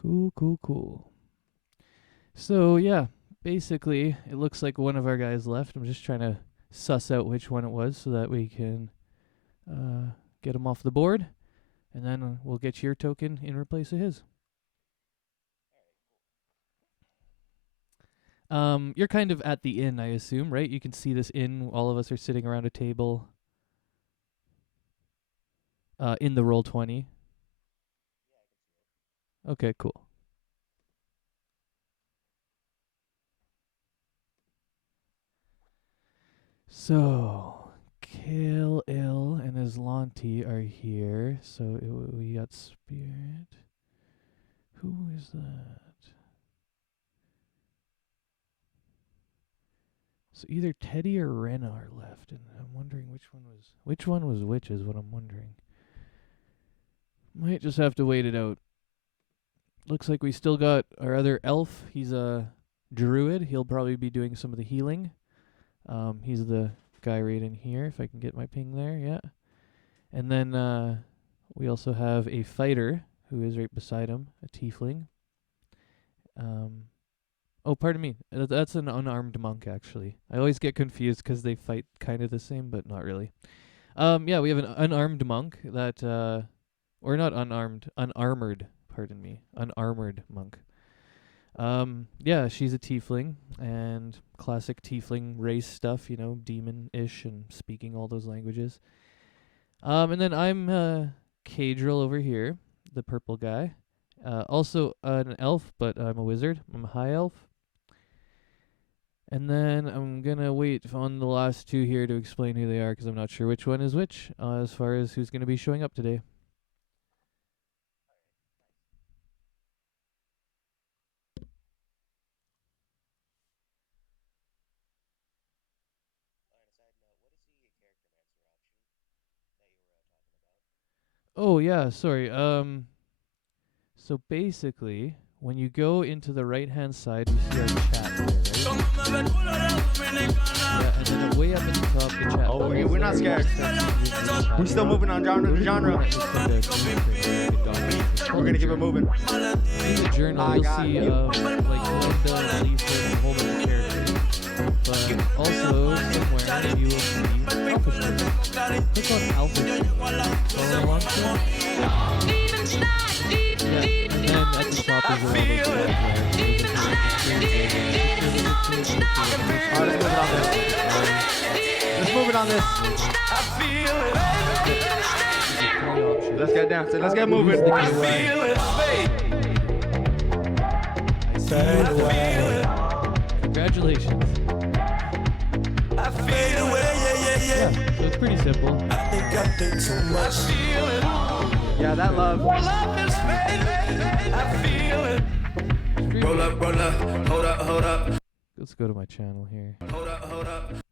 Cool, cool, cool. So, yeah, basically, it looks like one of our guys left. I'm just trying to suss out which one it was so that we can get him off the board. And then we'll get your token in replace of his. You're kind of at the inn, I assume, right? You can see this inn. All of us are sitting around a table in the Roll20. Okay, cool. So, Cailegh and Aslanti are here. So we got Spirit. Who is that? So either Teddy or Rena are left, and I'm wondering which one was which is what I'm wondering. Might just have to wait it out. Looks like we still got our other elf. He's a druid. He'll probably be doing some of the healing. He's the guy right in here, if I can get my ping there, yeah. And then we also have a fighter who is right beside him, a tiefling. Oh, pardon me. That's an unarmed monk, actually. I always get confused because they fight kind of the same, but not really. Yeah, we have an unarmed monk that, or not unarmed, unarmored, pardon me, unarmored monk. Yeah, she's a tiefling, and classic tiefling race stuff, you know, demon-ish and speaking all those languages. And then I'm Kae'dral over here, the purple guy. Also an elf, but I'm a wizard. I'm a high elf. And then I'm going to wait on the last two here to explain who they are, because I'm not sure which one is which as far as who's going to be showing up today. Oh, yeah, sorry. So basically, when you go into the right-hand side, you see our chat here, right? Yeah, and then way up at the top, the chat. Oh, we're not scared. We're still moving on genre to genre. We're gonna keep it moving. In the journal, you'll see like Linda, Lisa, and a whole bunch of characters. But also, somewhere, you will see Alpha Stream. Click on Alpha Stream. Follow along to it. Yeah, and then at the top is a Let's move it on this. Let's get down. Let's get moving. Congratulations. Yeah, so it's pretty simple. Yeah, that love. Roll up, hold up. Let's go to my channel here.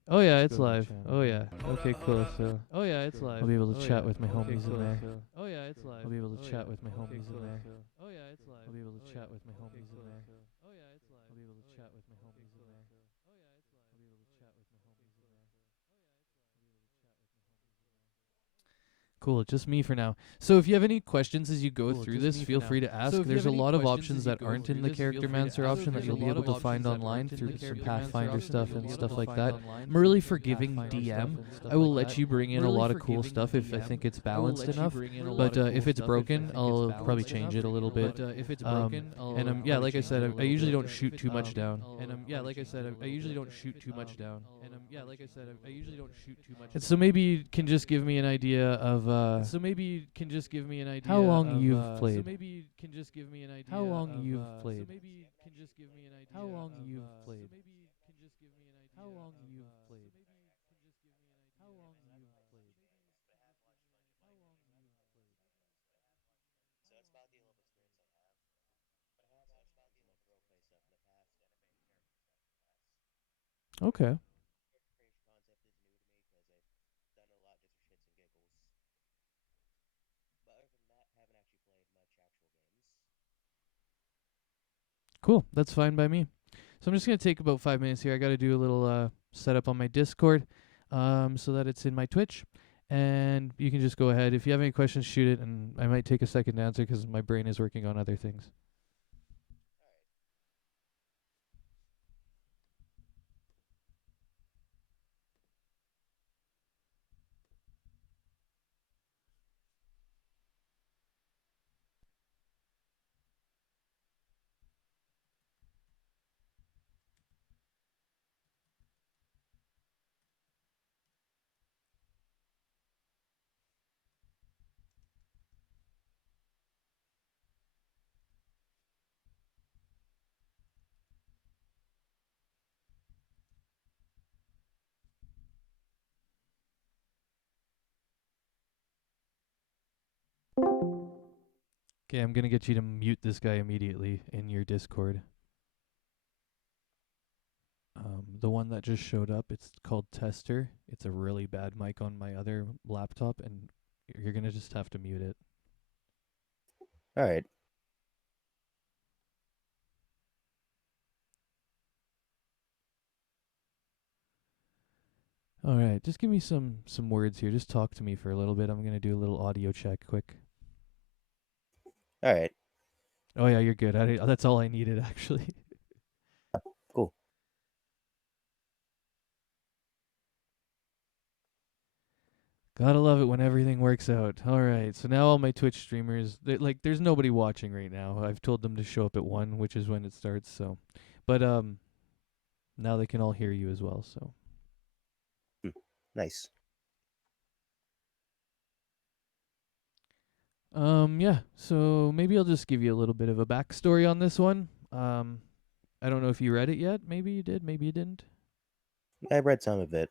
Oh yeah, it's live. Oh yeah. Okay, cool. So, oh yeah, it's live. I'll be able to chat with my homies in there. Oh yeah, it's live. I'll be able to chat with my homies in there. Oh yeah, it's live. I'll be able to chat with my homies in there. Oh yeah, it's live. I'll be able to chat with my homies in there. Oh yeah, it's live. I'll be able to chat with my homies in there. Cool, just me for now. So if you have any questions as you go through this, feel free to ask. There's a lot of options that aren't in the Character Mancer option that you'll be able to find online through some Pathfinder stuff and stuff like that. I'm a really forgiving DM. I will let you bring in a lot of cool stuff if I think it's balanced enough. But if it's broken, I'll probably change it a little bit. And yeah, like I said, I usually don't shoot too much down. And so maybe you can just give me an idea of how long you've played. How long you've played. How long you've played. How long you've played. How long you've played. Okay. Cool. That's fine by me. So I'm just going to take about 5 minutes here. I got to do a little setup on my Discord so that it's in my Twitch. And you can just go ahead. If you have any questions, shoot it. And I might take a second to answer because my brain is working on other things. Okay, I'm gonna get you to mute this guy immediately in your Discord. The one that just showed up, it's called Tester. It's a really bad mic on my other laptop, and you're gonna just have to mute it. All right. All right, just give me some words here. Just talk to me for a little bit. I'm gonna do a little audio check quick. All right. Oh yeah, you're good. That's all I needed actually. Cool. Gotta love it when everything works out. All right, so now all my Twitch streamers, there's nobody watching right now. I've told them to show up at 1, which is when it starts. So, but now they can all hear you as well. So. Nice. Yeah. So maybe I'll just give you a little bit of a backstory on this one. I don't know if you read it yet. Maybe you did. Maybe you didn't. I read some of it,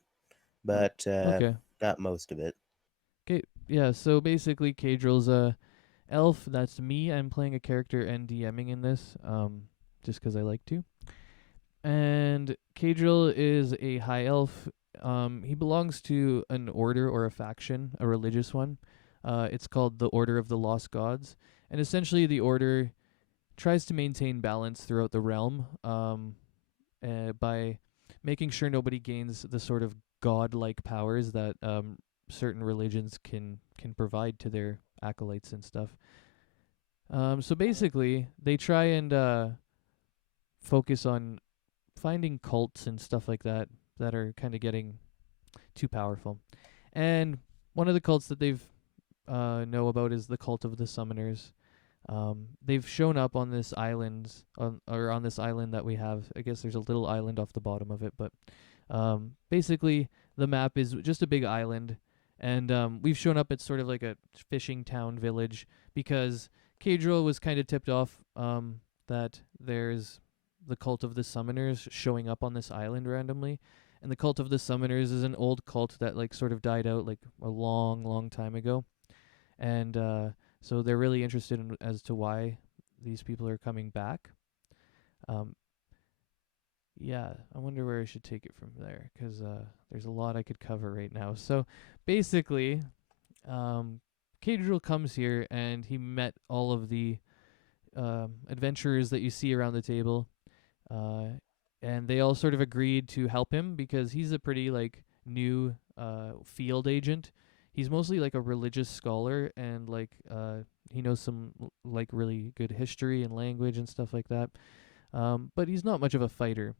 but Okay. not most of it. Okay. Yeah. So basically, Kaedral's a elf. That's me. I'm playing a character and DMing in this. Just 'cause I like to. And Kae'dral is a high elf. He belongs to an order or a faction, a religious one. It's called the Order of the Lost Gods, and essentially the order tries to maintain balance throughout the realm by making sure nobody gains the sort of godlike powers that certain religions can provide to their acolytes and stuff. So basically, they try and focus on finding cults and stuff like that that are kind of getting too powerful. And one of the cults that they've know about is the cult of the summoners. They've shown up on this island, on this island that we have. I guess there's a little island off the bottom of it, but basically the map is just a big island, and we've shown up at sort of like a fishing town village because Kae'dral was kind of tipped off that there's the cult of the summoners showing up on this island randomly. And the cult of the summoners is an old cult that like sort of died out like a long time ago. And so they're really interested in as to why these people are coming back. Yeah, I wonder where I should take it from there, 'cause there's a lot I could cover right now. So basically, Kae'dral comes here and he met all of the adventurers that you see around the table, and they all sort of agreed to help him because he's a pretty like new field agent. He's mostly like a religious scholar, and like he knows some like really good history and language and stuff like that. But he's not much of a fighter.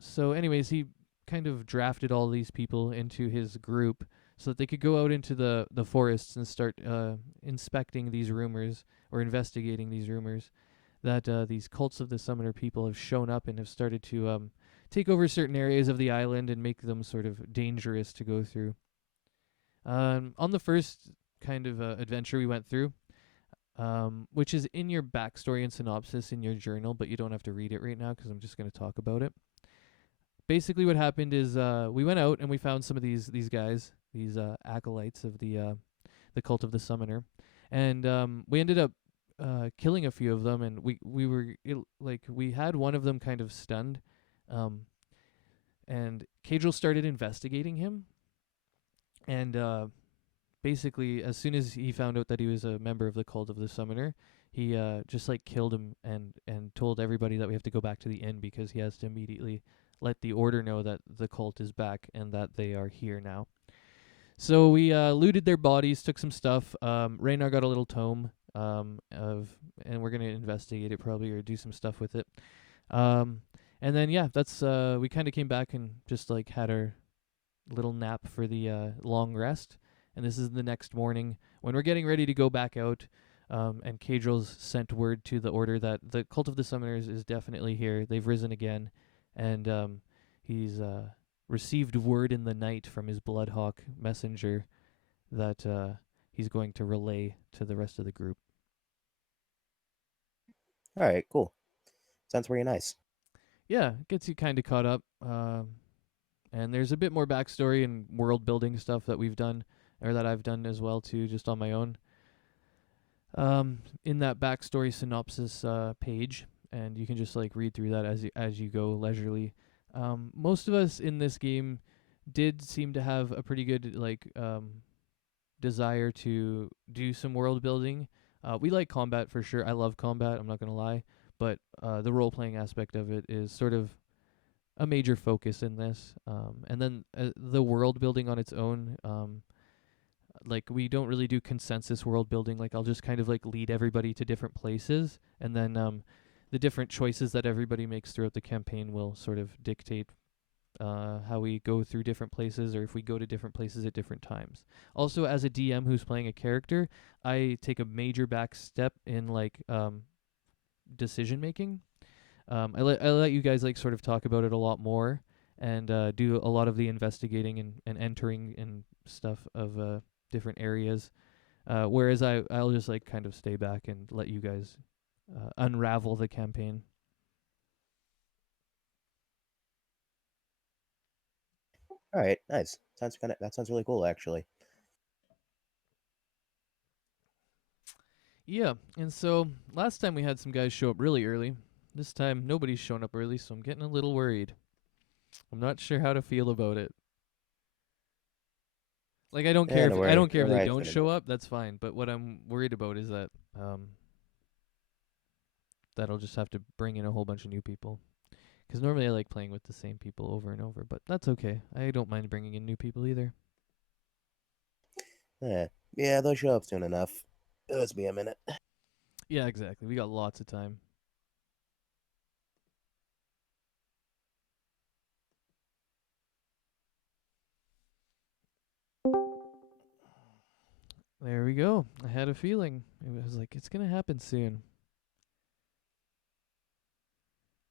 So anyways, he kind of drafted all these people into his group so that they could go out into the forests and start inspecting these rumors or investigating these rumors that these cults of the summoner people have shown up and have started to take over certain areas of the island and make them sort of dangerous to go through. On the first kind of adventure we went through, which is in your backstory and synopsis in your journal, but you don't have to read it right now because I'm just going to talk about it. Basically, what happened is we went out and we found some of these guys, these acolytes of the cult of the summoner, and we ended up killing a few of them, and we had one of them kind of stunned, and Kae'dral started investigating him, and basically as soon as he found out that he was a member of the cult of the summoner, he just like killed him and told everybody that we have to go back to the inn because he has to immediately let the order know that the cult is back and that they are here now. So we looted their bodies, took some stuff. Raynar got a little tome and we're gonna investigate it probably or do some stuff with it. And then yeah, that's we kind of came back and just like had our little nap for the long rest. And this is the next morning when we're getting ready to go back out. And Kaedral's sent word to the order that the cult of the summoners is definitely here. They've risen again, and he's received word in the night from his Bloodhawk messenger that he's going to relay to the rest of the group. All right, cool. Sounds pretty nice. Yeah, gets you kind of caught up. And there's a bit more backstory and world building stuff that we've done, or that I've done as well too, just on my own. in that backstory synopsis page, and you can just like read through that as you go leisurely. Most of us in this game did seem to have a pretty good desire to do some world building. We like combat for sure. I love combat. I'm not gonna lie, but the role playing aspect of it is sort of a major focus in this. And then the world building on its own. Like we don't really do consensus world building. Like I'll just kind of like lead everybody to different places, and then the different choices that everybody makes throughout the campaign will sort of dictate how we go through different places, or if we go to different places at different times. Also, as a DM who's playing a character, I take a major back step in decision making. I let you guys like sort of talk about it a lot more, and do a lot of the investigating and entering and stuff of different areas. Whereas I'll just like kind of stay back and let you guys unravel the campaign. All right, nice. That sounds really cool, actually. Yeah, and so last time we had some guys show up really early. This time nobody's shown up early, so I'm getting a little worried. I'm not sure how to feel about it. Like I don't Yeah, care no if I worry. don't care if Your they ride's don't gonna show move. up. That's fine. But what I'm worried about is that that I'll just have to bring in a whole bunch of new people. Because normally I like playing with the same people over and over, but that's okay. I don't mind bringing in new people either. Yeah, they'll show up soon enough. It'll just be a minute. Yeah, exactly. We got lots of time. There we go. I had a feeling. It was like, it's going to happen soon.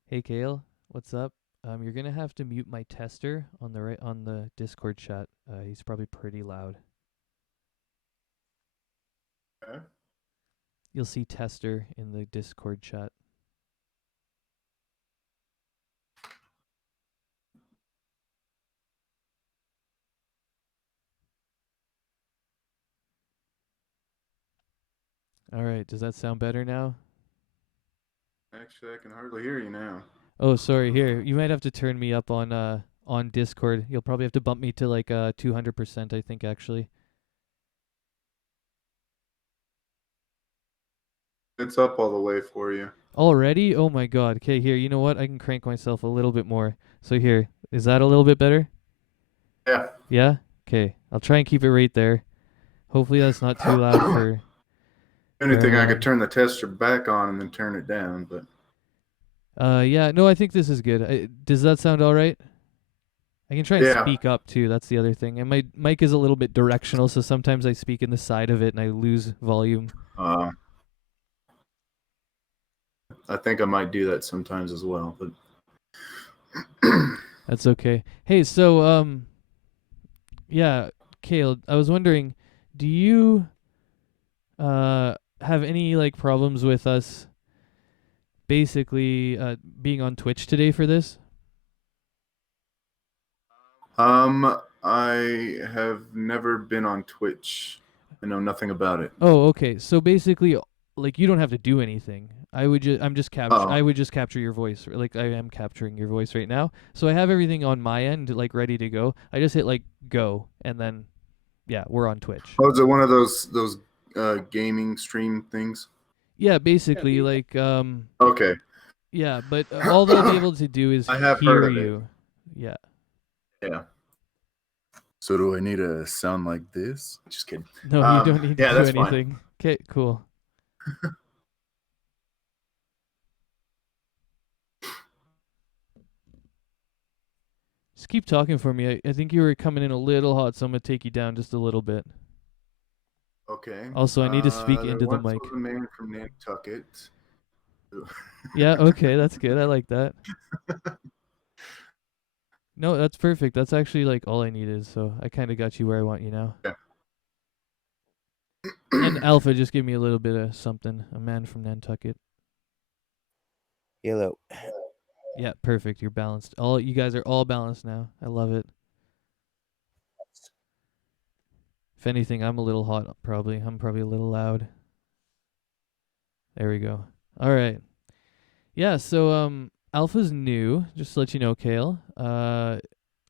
Hey, Kale, what's up? You're going to have to mute my tester on the on the Discord chat. He's probably pretty loud. Okay. You'll see tester in the Discord chat. All right. Does that sound better now? Actually, I can hardly hear you now. Oh, sorry. Here, you might have to turn me up on Discord. You'll probably have to bump me to like 200%, I think actually. It's up all the way for you. Already? Oh my god. Okay, here. You know what? I can crank myself a little bit more. So here. Is that a little bit better? Yeah. Yeah? Okay. I'll try and keep it right there. Hopefully that's not too loud for Anything, I could everyone. turn the tester back on and then turn it down, but Yeah, no, I think this is good. Does that sound all right? I can try and yeah. speak up too. That's the other thing. And my mic is a little bit directional, so sometimes I speak in the side of it and I lose volume. I think I might do that sometimes as well, but That's okay. Hey, so yeah, Kale, I was wondering, do you have any like problems with us basically being on Twitch today for this? I have never been on Twitch. I know nothing about it. Oh, okay. So basically, like you don't have to do anything. I would just capture your voice. Like I am capturing your voice right now. So I have everything on my end like ready to go. I just hit like go, and then yeah, we're on Twitch. Oh, is it one of those gaming stream things? Yeah, basically like Okay. yeah, but all they'll be able to do is I have hear heard of it. you. Yeah. Yeah. So do I need to sound like this? Just kidding. No, you don't need to yeah, do that's fine. anything. Okay, cool. Just keep talking for me. I think you were coming in a little hot, so I'm gonna take you down just a little bit. Okay. Also, I need to speak there into the once mic. was a man from Nantucket. Yeah, okay, that's good. I like that. No, that's perfect. That's actually like all I needed, so I kind of got you where I want you now. Yeah. And Alpha just give me a little bit of something. A man from Nantucket. Hello. Yeah, perfect. You're balanced. All you guys are all balanced now. I love it. If anything, I'm a little hot. Probably. I'm probably a little loud. There we go. All right. Yeah, so Alpha's new, just to let you know, Kale.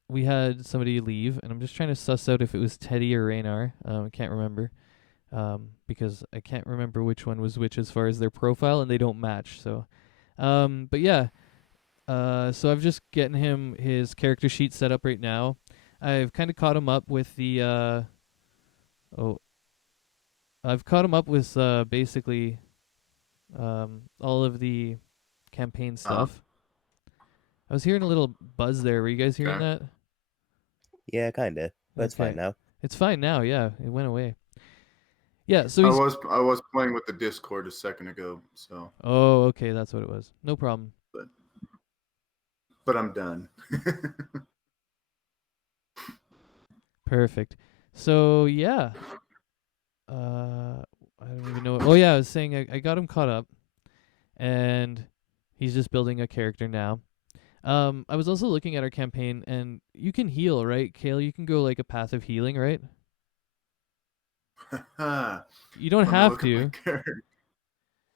We had somebody leave, and I'm just trying to suss out if it was Teddy or Raynar. I can't remember. Because I can't remember which one was which as far as their profile, and they don't match. So, but yeah. So I've just getting him his character sheet set up right now. I've kind of caught him up with the I've caught him up with basically all of the campaign stuff. I was hearing a little buzz there. Were you guys hearing that? Yeah, kinda, but it's fine Okay. now. It's fine now. Yeah, it went away. Yeah, so I he's. was playing with the Discord a second ago, so Oh, okay, that's what it was. No problem. but I'm done. Perfect. So yeah. I don't even know. Oh yeah, I was saying I got him caught up, and he's just building a character now. I was also looking at our campaign, and you can heal, right, Kale? You can go like a path of healing, right? You don't Let me have look at my to. character.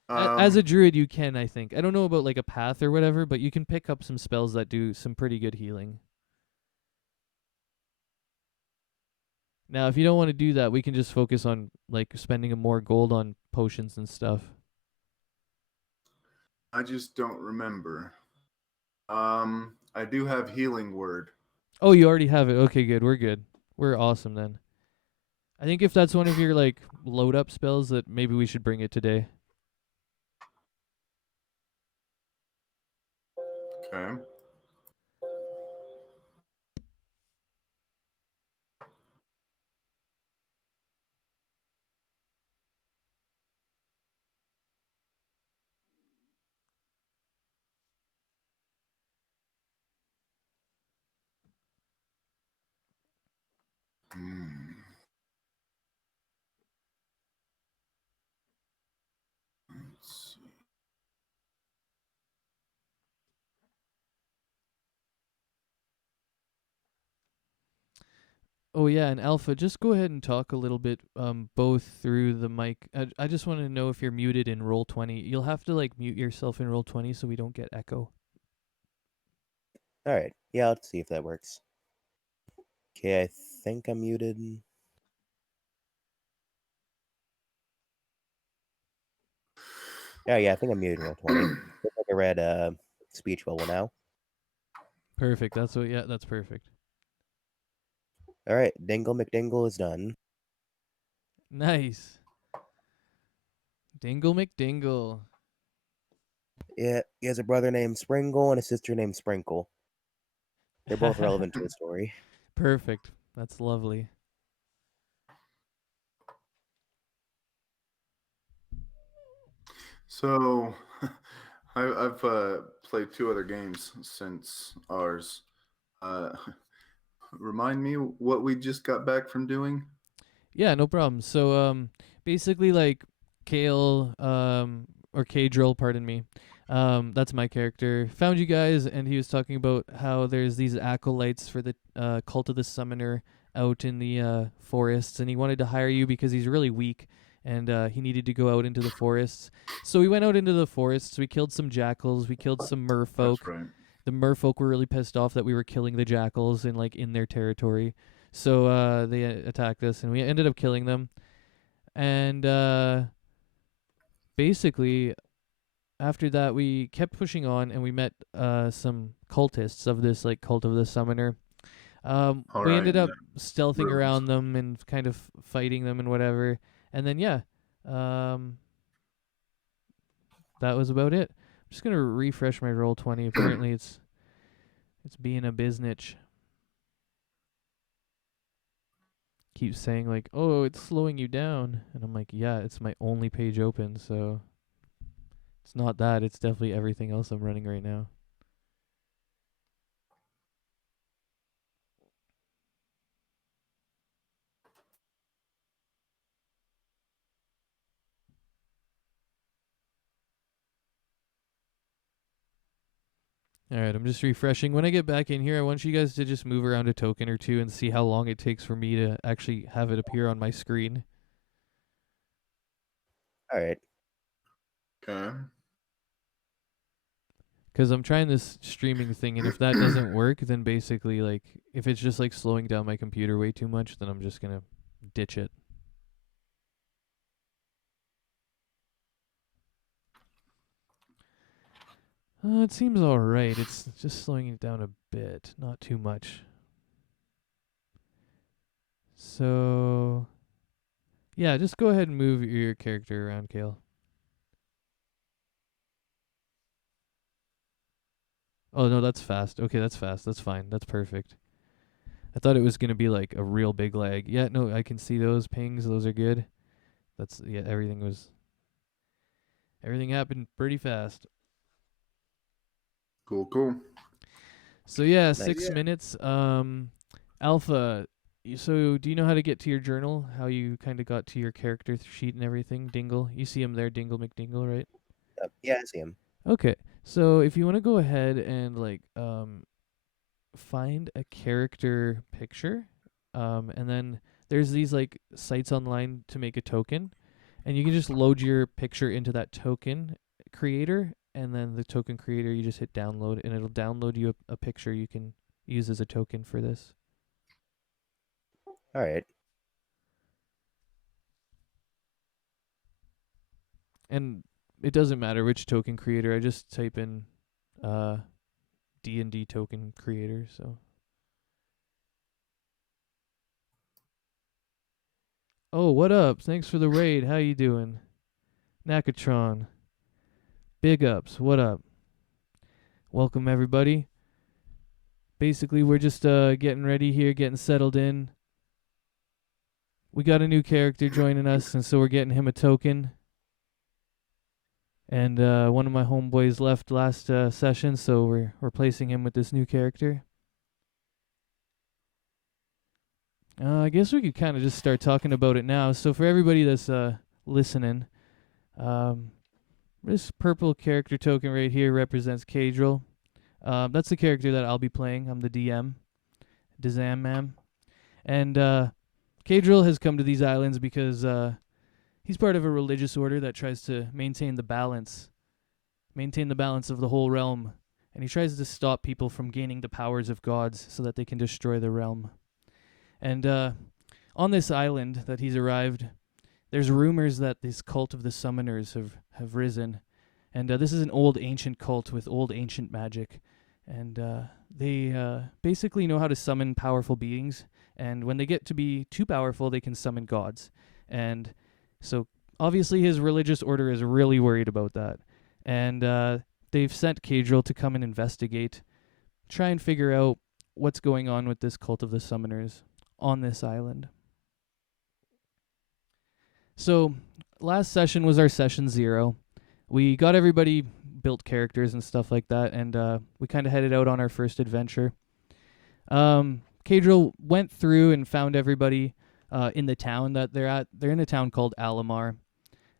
As a druid, you can, I think. I don't know about like a path or whatever, but you can pick up some spells that do some pretty good healing. Now, if you don't want to do that, we can just focus on like spending more gold on potions and stuff. I just don't remember. I do have healing word. Oh, you already have it. Okay, good. We're good. We're awesome then. I think if that's one of your like load up spells, that maybe we should bring it today. Okay. Hmm. Let's see. Oh yeah, and Alpha, just go ahead and talk a little bit, both through the mic. I just want to know if you're muted in Roll20. You'll have to like mute yourself in Roll20 so we don't get echo. All right. Yeah, let's see if that works. Okay, I think I'm muted. Oh yeah, I think I'm muted in Roll20. Looks like I read speech bubble now. Perfect. That's what. Yeah, that's perfect. All right, Dingle McDingle is done. Nice. Dingle McDingle. Yeah, he has a brother named Springle and a sister named Sprinkle. They're both relevant to the story. Perfect. That's lovely. So, I've played 2 other games since ours. Remind me what we just got back from doing. Yeah, no problem. So basically like Kale or Kae'dral, pardon me. That's my character. Found you guys, and he was talking about how there's these acolytes for the cult of the summoner out in the forests, and he wanted to hire you because he's really weak, and he needed to go out into the forests. So we went out into the forests. We killed some jackals. We killed some merfolk. That's right. The merfolk were really pissed off that we were killing the jackals in their territory. So they attacked us, and we ended up killing them. And basically, after that, we kept pushing on, and we met some cultists of this like cult of the summoner. All We right. ended up Yeah. stealthing Rumours. around them and kind of fighting them and whatever. And then yeah, that was about it. I'm just gonna refresh my Roll20. Apparently, it's being a biznitch. Keeps saying like, "Oh, it's slowing you down," and I'm like, "Yeah, it's my only page open, so it's not that. It's definitely everything else I'm running right now." All right, I'm just refreshing. When I get back in here, I want you guys to just move around a token or two and see how long it takes for me to actually have it appear on my screen. All right. Okay. Because I'm trying this streaming thing, and if that doesn't work, then basically, like, if it's just like slowing down my computer way too much, then I'm just gonna ditch it. It seems alright. It's just slowing it down a bit, not too much. So, yeah, just go ahead and move your character around, Kale. Oh, no, that's fast. Okay, that's fast. That's fine. That's perfect. I thought it was going to be like a real big lag. Yeah, no, I can see those pings. Those are good. Yeah, everything happened pretty fast. Cool. So yeah, Nice. 6 minutes. Alpha, so do you know how to get to your journal? How you kind of got to your character sheet and everything? Dingle, you see him there, Dingle McDingle, right? Yeah, I see him. Okay, so if you want to go ahead and like find a character picture, and then there's these like sites online to make a token, and you can just load your picture into that token creator, and then the token creator, you just hit download, and it'll download you a picture you can use as a token for this. All right. And it doesn't matter which token creator. I just type in D&D token creator. So, oh, what up? Thanks for the raid. How you doing, Nakatron? Big ups. What up? Welcome everybody. Basically, we're just getting ready here, getting settled in. We got a new character joining us, and so we're getting him a token. And one of my homeboys left last session, so we're replacing him with this new character. I guess we could kind of just start talking about it now. So for everybody that's listening, this purple character token right here represents Kae'dral. That's the character that I'll be playing. I'm the DM, Dizam Mam. And Kae'dral has come to these islands because he's part of a religious order that tries to maintain the balance of the whole realm. And he tries to stop people from gaining the powers of gods so that they can destroy the realm. And on this island that he's arrived, there's rumors that this cult of the summoners have risen. And this is an old ancient cult with old ancient magic. And they basically know how to summon powerful beings. And when they get to be too powerful, they can summon gods. And so obviously his religious order is really worried about that. And they've sent Kae'dral to come and investigate, try and figure out what's going on with this cult of the summoners on this island. So last session was our session 0. We got everybody built characters and stuff like that, and we kind of headed out on our first adventure. Kae'dral went through and found everybody in the town that they're at. They're in a town called Alamar.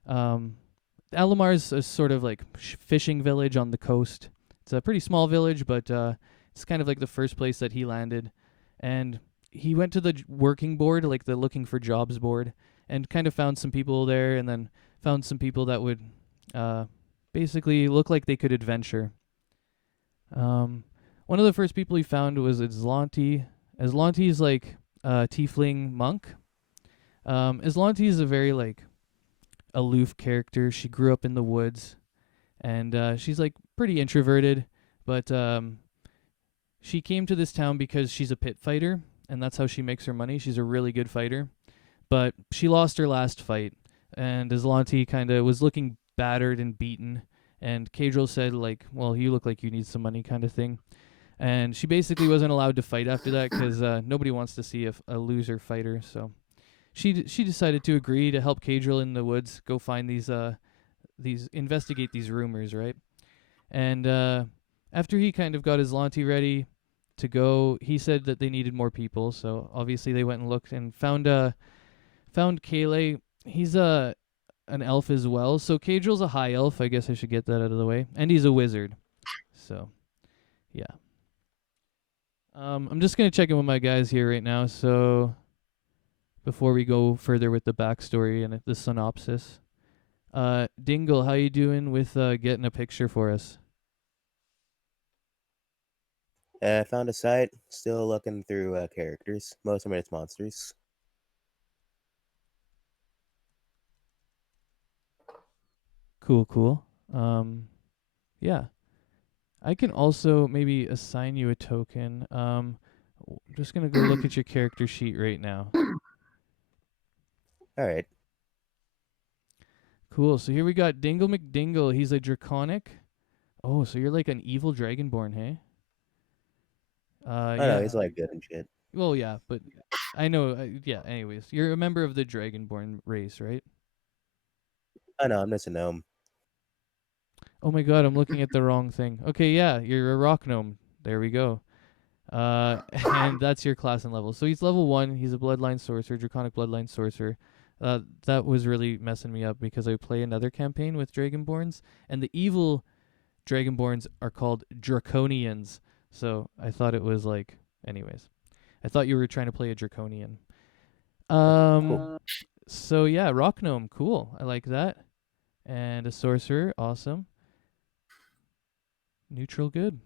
Alamar's a sort of like fishing village on the coast. It's a pretty small village, but it's kind of like the first place that he landed. And he went to the working board, like the looking for jobs board, and kind of found some people there, and then found some people that would basically look like they could adventure. One of the first people he found was Aslanti. Aslanti's like a tiefling monk. Aslanti is a very like aloof character. She grew up in the woods, and she's like pretty introverted, but she came to this town because she's a pit fighter, and that's how she makes her money. She's a really good fighter, but she lost her last fight, and Aslanti kind of was looking battered and beaten, and Kae'dral said like, well, you look like you need some money kind of thing. And she basically wasn't allowed to fight after that because nobody wants to see a loser fighter. So she decided to agree to help Kae'dral in the woods go find these investigate these rumors, right? And after he kind of got his Lanti ready to go, he said that they needed more people. So obviously they went and looked and found Cailegh. He's an elf as well. So Kae'dral's a high elf. I guess I should get that out of the way. And he's a wizard. So yeah. I'm just going to check in with my guys here right now, so before we go further with the backstory and the synopsis. Dingle, how you doing with getting a picture for us? Found a site. Still looking through characters. Most of it's monsters. Cool, cool. Yeah. I can also maybe assign you a token. I'm just gonna go look at your character sheet right now. All right. Cool. So here we got Dingle McDingle. He's a draconic. Oh, so you're like an evil dragonborn, hey? Oh no, Yeah. he's like good and shit. Well, yeah, but I know. Yeah. Anyways, you're a member of the dragonborn race, right? Oh no, I'm just a gnome. Oh my god, I'm looking at the wrong thing. Okay, yeah, you're a rock gnome. There we go. And that's your class and level. So he's level 1. He's a bloodline sorcerer, draconic bloodline sorcerer. That was really messing me up because I play another campaign with dragonborns, and the evil dragonborns are called draconians. So I thought it was like, anyways, I thought you were trying to play a draconian. Cool. So yeah, rock gnome, cool. I like that. And a sorcerer, awesome. Neutral, good.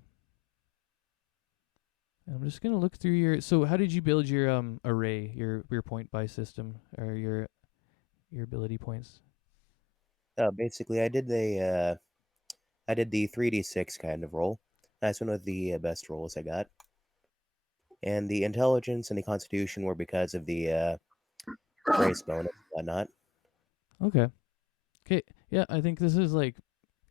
I'm just gonna look through your. So how did you build your array, your point buy system, or your ability points? Basically, I did the 3d6 kind of roll. That's one of the best rolls I got. And the intelligence and the constitution were because of the race bonus and whatnot. Okay. Okay. Yeah, I think this is like,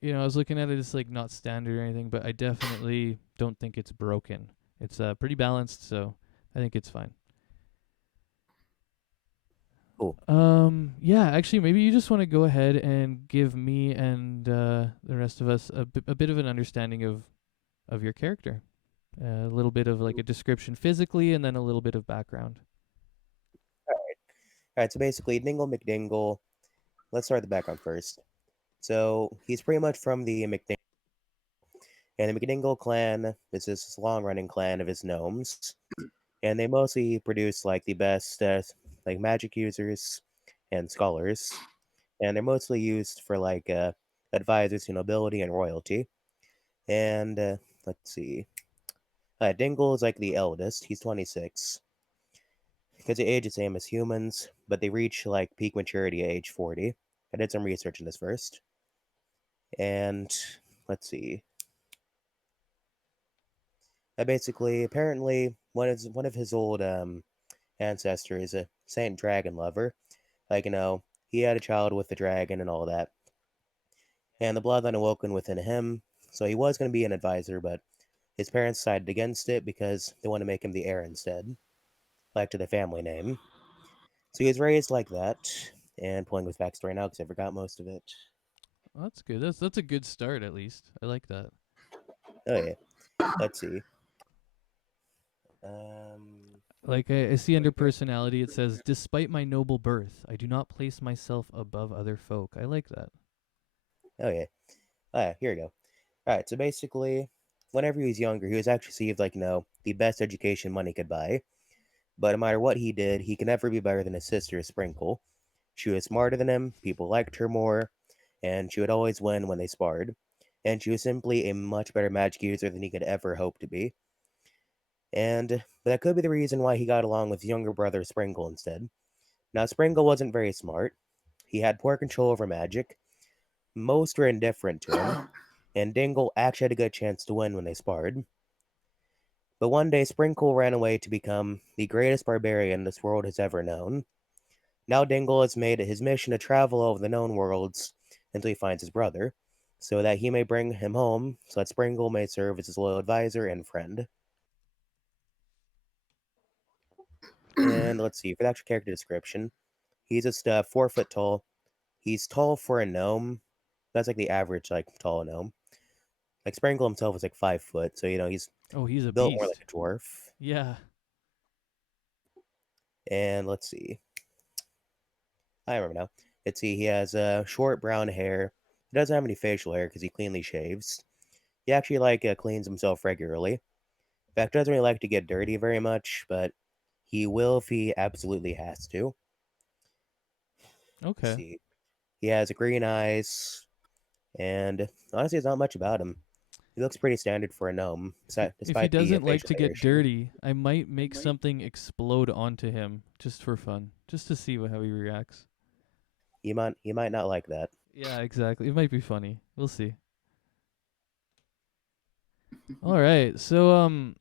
I was looking at it. It's like not standard or anything, but I definitely don't think it's broken. It's pretty balanced, so I think it's fine. Cool. Yeah, actually, maybe you just want to go ahead and give me and the rest of us a bit of an understanding of your character. A little bit of like a description physically, and then a little bit of background. All right, so basically, Dingle McDingle. Let's start the background first. So he's pretty much from the McDingle, and the McDingle clan is this long-running clan of his gnomes, and they mostly produce like the best like magic users and scholars, and they're mostly used for like advisors to nobility and royalty. And let's see, Dingle is like the eldest. He's 26 because they age the same as humans, but they reach like peak maturity at age 40. I did some research in this first. And let's see. Basically, apparently, one of his old ancestors, a Saint Dragon lover, like he had a child with the dragon and all that, and the bloodline awoken within him. So he was going to be an advisor, but his parents decided against it because they want to make him the heir instead, like to the family name. So he was raised like that, and pulling with backstory now because I forgot most of it. Well, that's good. That's a good start at least. I like that. Oh yeah, let's see. Um, Like I see under okay. personality, it says, "Despite my noble birth, I do not place myself above other folk." I like that. Oh yeah. Oh yeah. Here we go. All right. So basically, whenever he was younger, he was actually received like the best education money could buy. But no matter what he did, he could never be better than his sister Sprinkle. She was smarter than him. People liked her more, and she would always win when they sparred. And she was simply a much better magic user than he could ever hope to be. But that could be the reason why he got along with his younger brother Sprinkle instead. Now, Sprinkle wasn't very smart. He had poor control over magic. Most were indifferent to him, and Dingle actually had a good chance to win when they sparred. But one day, Sprinkle ran away to become the greatest barbarian this world has ever known. Now, Dingle has made it his mission to travel over the known worlds until he finds his brother, so that he may bring him home, so that Sprinkle may serve as his loyal advisor and friend. And let's see, for the actual character description, he's just 4 foot tall. He's tall for a gnome. That's like the average, like, tall gnome. Like, Sprinkle himself is like 5 foot, so he's Oh, he's a built more like beast. a dwarf. Yeah. And let's see. I remember now. Let's see. He has short brown hair. He doesn't have any facial hair because he cleanly shaves. He actually like cleans himself regularly. In fact, doesn't really like to get dirty very much, but he will if he absolutely has to. Let's Okay. see. He has green eyes, and honestly, there's not much about him. He looks pretty standard for a gnome, If he despite the doesn't like facial to hair get issue. dirty, I might make something explode onto him just for fun, just to see how he reacts. He might not like that. Yeah, exactly. It might be funny. We'll see. All right. So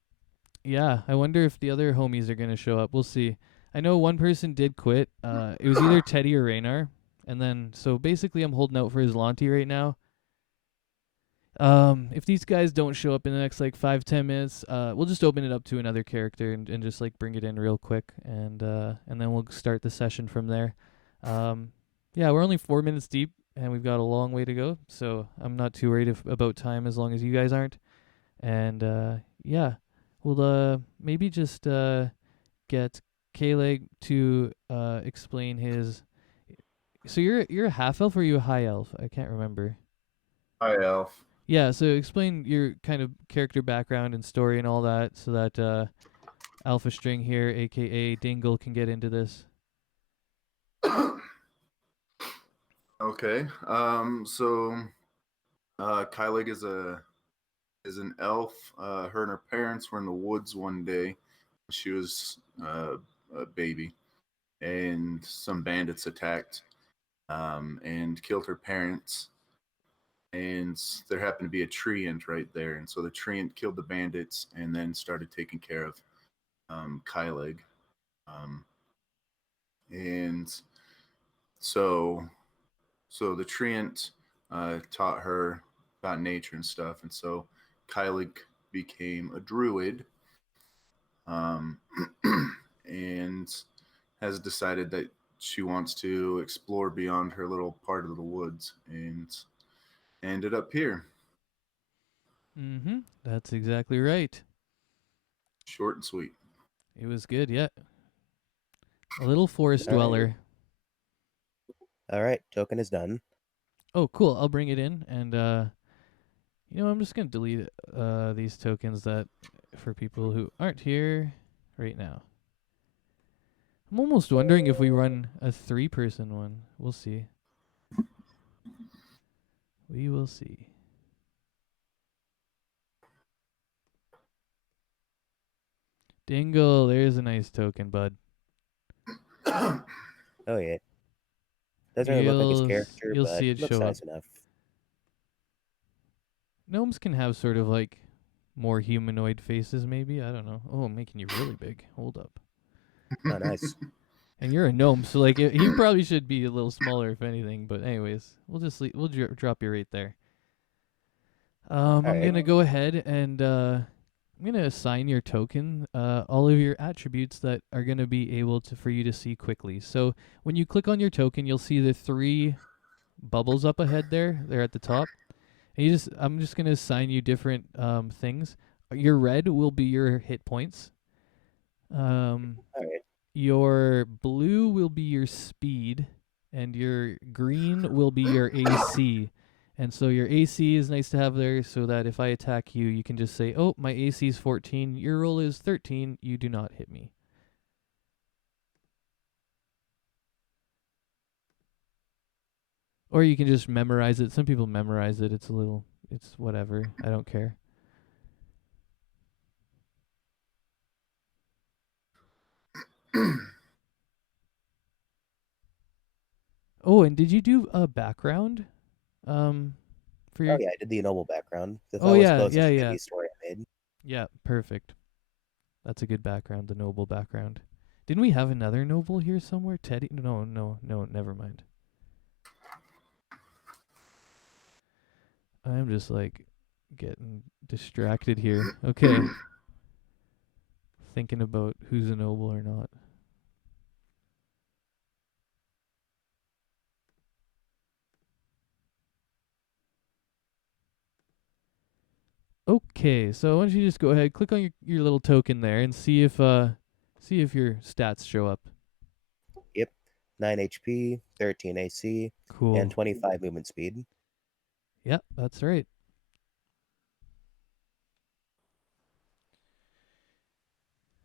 yeah, I wonder if the other homies are going to show up. We'll see. I know one person did quit. It was either Teddy or Raynar. And then so basically I'm holding out for Islante right now. If these guys don't show up in the next like 5-10 minutes, we'll just open it up to another character and just like bring it in real quick and then we'll start the session from there. Yeah, we're only 4 minutes deep and we've got a long way to go, so I'm not too worried about time as long as you guys aren't. And yeah, we'll maybe just get Cailegh to explain his. So you're a half elf or are you a high elf? I can't remember. High Elf. Yeah, so explain your kind of character background and story and all that, so that Alpha String here, aka Dingle, can get into this. Okay. So Cailegh is an elf. Her and her parents were in the woods one day. She was a baby, and some bandits attacked and killed her parents. And there happened to be a treant right there, and so the treant killed the bandits and then started taking care of Cailegh. And so the treant taught her about nature and stuff, and so Cailegh became a druid, and has decided that she wants to explore beyond her little part of the woods, and ended up here. Mm-hmm. That's exactly right. Short and sweet. It was good, yeah. A little forest All right. dweller. All right, token is done. Oh, cool. I'll bring it in, and I'm just gonna delete these tokens that for people who aren't here right now. I'm almost wondering if we run a 3-person one. We'll see. We will see. Dingle, there's a nice token, bud. Oh yeah. Doesn't really look like his character, You'll but see it looks show up. nice enough. Gnomes can have sort of like more humanoid faces, maybe. I don't know. Oh, I'm making you really big. Hold up. Oh, nice. And you're a gnome, so like he probably should be a little smaller, if anything. But anyways, we'll just we'll drop you right there. I'm right. gonna go ahead and I'm gonna assign your token all of your attributes that are gonna be able to for you to see quickly. So when you click on your token, you'll see the 3 bubbles up ahead there. They're at the top. And I'm just gonna assign you different things. Your red will be your hit points. All right. Your blue will be your speed, and your green will be your AC. And so your AC is nice to have there, so that if I attack you, you can just say, "Oh, my AC is 14. Your roll is 13. You do not hit me." Or you can just memorize it. Some people memorize it. It's whatever. I don't care. Oh, and did you do a background? For your Oh yeah, I did the noble background. That Oh, was yeah, closest yeah, to yeah. the story I made. Yeah, perfect. That's a good background, the noble background. Didn't we have another noble here somewhere? Teddy? No, never mind. I'm just like getting distracted here. Okay. Thinking about who's a noble or not. Okay, so why don't you just go ahead, click on your little token there and see if your stats show up. Yep. 9 HP, 13 AC, Cool. and 25 movement speed. Yep, that's right.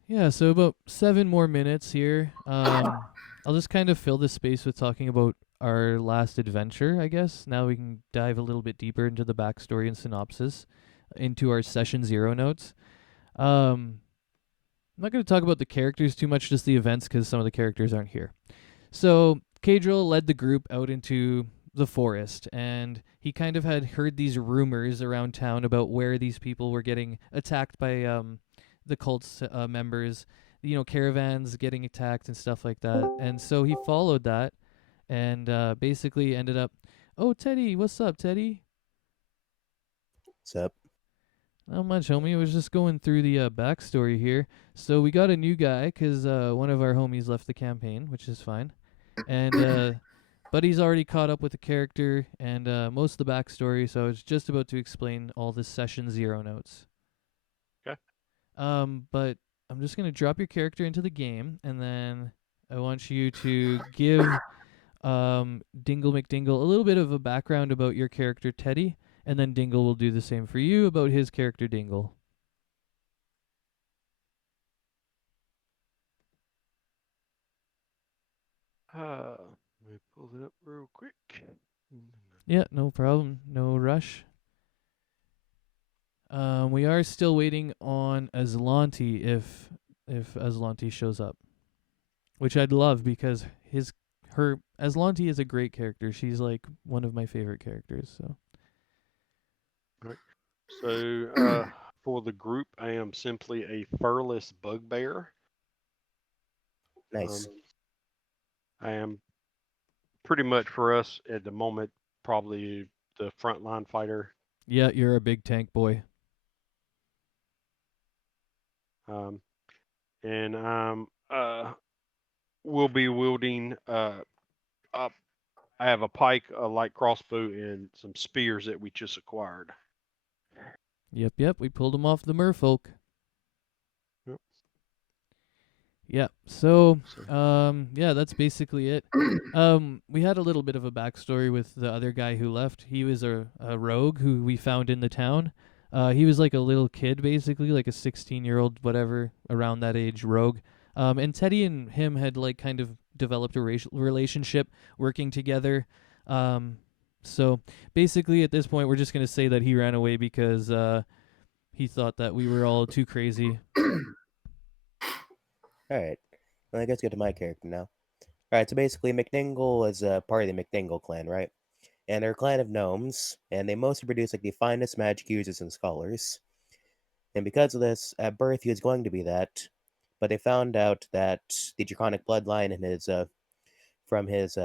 Yeah, so about 7 more minutes here. I'll just kind of fill this space with talking about our last adventure, I guess. Now we can dive a little bit deeper into the backstory and synopsis, into our session 0 notes. I'm not going to talk about the characters too much, just the events, because some of the characters aren't here. So Kae'dral led the group out into the forest, and he kind of had heard these rumors around town about where these people were getting attacked by the cult's members, caravans getting attacked and stuff like that. And so he followed that and basically ended up, oh, Teddy, what's up, Teddy? What's up? Not much, homie. I was just going through the backstory here. So we got a new guy because one of our homies left the campaign, which is fine. And but he's already caught up with the character and most of the backstory, so I was just about to explain all the session 0 notes. Okay. But I'm just going to drop your character into the game, and then I want you to give Dingle McDingle a little bit of a background about your character, Teddy, and then Dingle will do the same for you about his character, Dingle. Let me pull it up real quick. Yeah, no problem. No rush. We are still waiting on Aslanti if Aslanti shows up, which I'd love because her Aslanti is a great character. She's like one of my favorite characters. So So for the group, I am simply a furless bugbear. Nice. I am pretty much for us at the moment probably the frontline fighter. yeah, you're a big tank boy. And I'm will be wielding I have a pike, a light crossbow, and some spears that we just acquired. Yep. We pulled him off the merfolk. Yep. Yeah. So, yeah, that's basically it. We had a little bit of a backstory with the other guy who left. He was a rogue who we found in the town. He was like a little kid, basically, like a 16-year-old, whatever, around that age, rogue. And Teddy and him had like kind of developed a relationship, working together. So basically, at this point, we're just gonna say that he ran away because he thought that we were all too crazy. Alright. Well, I guess get to my character now. Alright, so basically, McDingle is part of the McDingle clan, right? And they're a clan of gnomes, and they mostly produce like the finest magic users and scholars. And because of this, at birth he was going to be that, but they found out that the draconic bloodline in his from his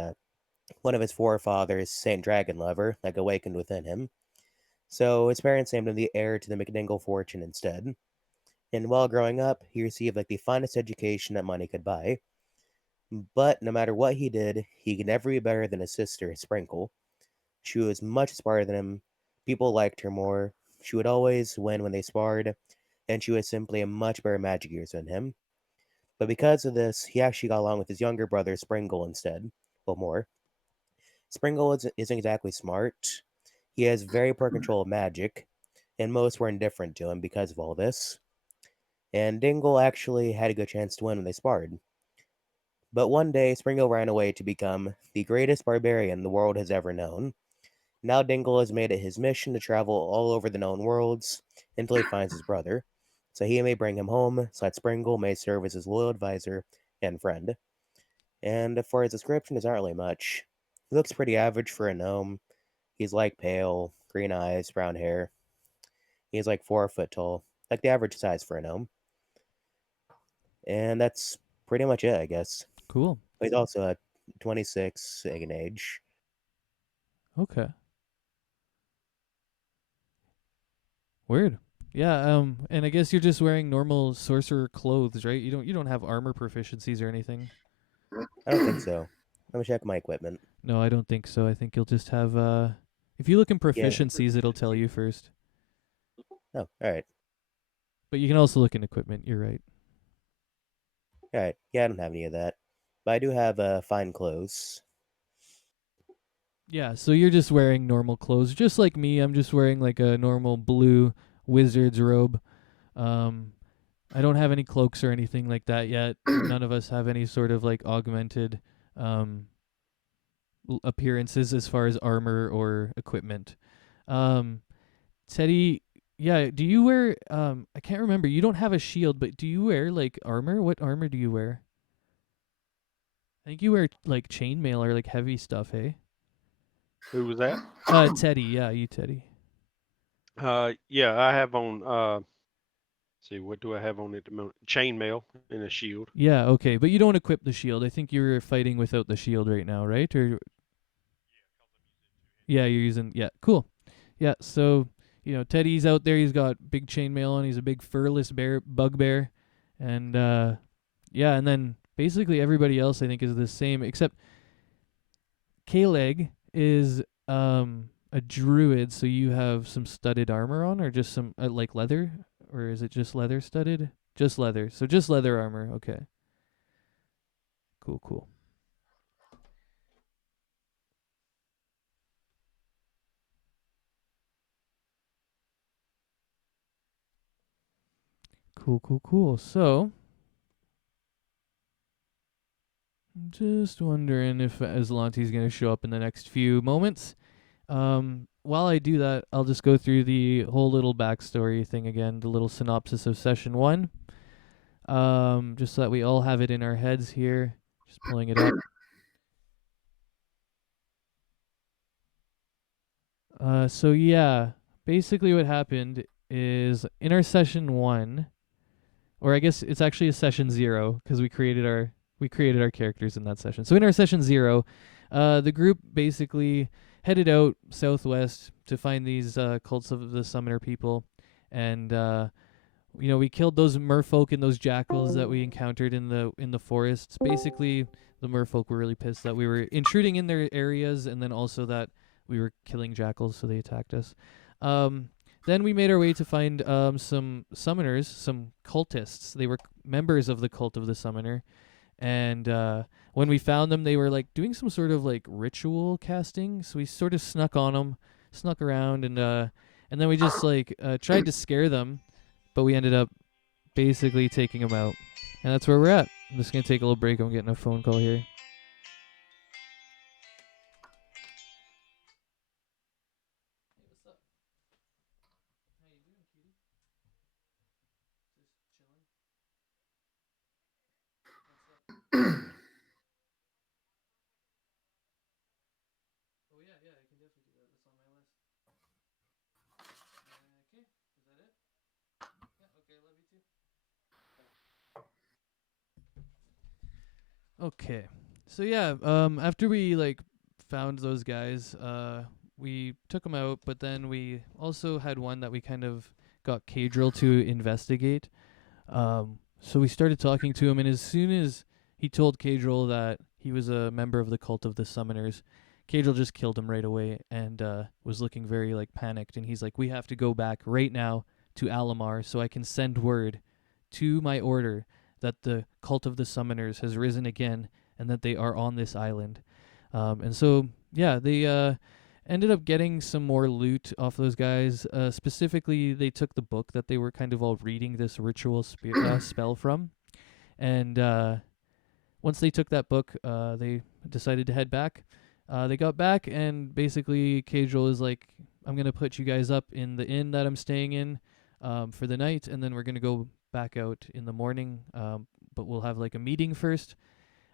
one of his forefathers, Saint Dragonlover, like awakened within him. So his parents named him the heir to the McDingle fortune instead. And while growing up, he received like the finest education that money could buy. But no matter what he did, he could never be better than his sister, Sprinkle. She was much smarter than him. People liked her more. She would always win when they sparred, and she was simply a much better magic user than him. But because of this, he actually got along with his younger brother, Springle, instead. Well, more. Springle isn't exactly smart. He has very poor control of magic, and most were indifferent to him because of all this. And Dingle actually had a good chance to win when they sparred. But one day, Springle ran away to become the greatest barbarian the world has ever known. Now Dingle has made it his mission to travel all over the known worlds until he finds his brother, so he may bring him home, so that Springle may serve as his loyal advisor and friend. And for his description, there's not really much. He looks pretty average for a gnome. He's like pale, green eyes, brown hair. He's like 4 foot tall, like the average size for a gnome. And that's pretty much it, I guess. Cool. He's also 26 in age. Okay. Weird. Yeah, and I guess you're just wearing normal sorcerer clothes, right? You don't have armor proficiencies or anything. I don't think so. Let me check my equipment. No, I don't think so. I think you'll just have if you look in proficiencies, it'll tell you first. Oh, alright. But you can also look in equipment, you're right. Alright. Yeah, I don't have any of that. But I do have fine clothes. Yeah, so you're just wearing normal clothes, just like me. I'm just wearing like a normal blue wizard's robe. I don't have any cloaks or anything like that yet. None of us have any sort of like augmented appearances as far as armor or equipment. Teddy, yeah, do you wear I can't remember. You don't have a shield, but do you wear like armor? What armor do you wear? I think you wear like chainmail or like heavy stuff, hey? Who was that? Teddy, yeah, you Teddy. Yeah, I have on. See, what do I have on at the moment? Chainmail and a shield. Yeah, okay, but you don't equip the shield. I think you're fighting without the shield right now, right? Or yeah, you're using cool. Yeah, so Teddy's out there. He's got big chainmail on. He's a big furless bugbear, and yeah, and then basically everybody else I think is the same except Cailegh is a druid, so you have some studded armor on, or just some like leather, or is it just leather studded? Just leather. So just leather armor. Okay. Cool, cool. Cool, cool, cool. So, I'm just wondering if Aslante's going to show up in the next few moments. While I do that, I'll just go through the whole little backstory thing again, the little synopsis of session 1. Just so that we all have it in our heads here. Just pulling it up. So yeah, basically what happened is in our session 1, or I guess it's actually a session 0 because we created our characters in that session. So in our session 0, the group basically headed out southwest to find these cults of the summoner people, and we killed those merfolk and those jackals that we encountered in the forests. Basically, the merfolk were really pissed that we were intruding in their areas, and then also that we were killing jackals, so they attacked us. Then we made our way to find some summoners, some cultists. They were members of the cult of the summoner, and when we found them, they were like doing some sort of like ritual casting. So we sort of snuck around, and then we just like tried to scare them, but we ended up basically taking them out, and that's where we're at. I'm just gonna take a little break. I'm getting a phone call here. Oh yeah, I can definitely do that. That's on my list. Okay, is that it? Yeah, okay, love you too. Okay. So yeah, after we like found those guys, we took them out, but then we also had one that we kind of got Kae'dral to investigate. So we started talking to him, and as soon as he told Kae'dral that he was a member of the cult of the summoners, Kae'dral just killed him right away and was looking very like panicked, and he's like, "We have to go back right now to Alamar so I can send word to my order that the cult of the summoners has risen again and that they are on this island." And so yeah, they ended up getting some more loot off those guys. Specifically, they took the book that they were kind of all reading this ritual spell from, and once they took that book, they decided to head back. They got back, and basically Kae'dral is like, "I'm going to put you guys up in the inn that I'm staying in for the night, and then we're going to go back out in the morning, but we'll have like a meeting first."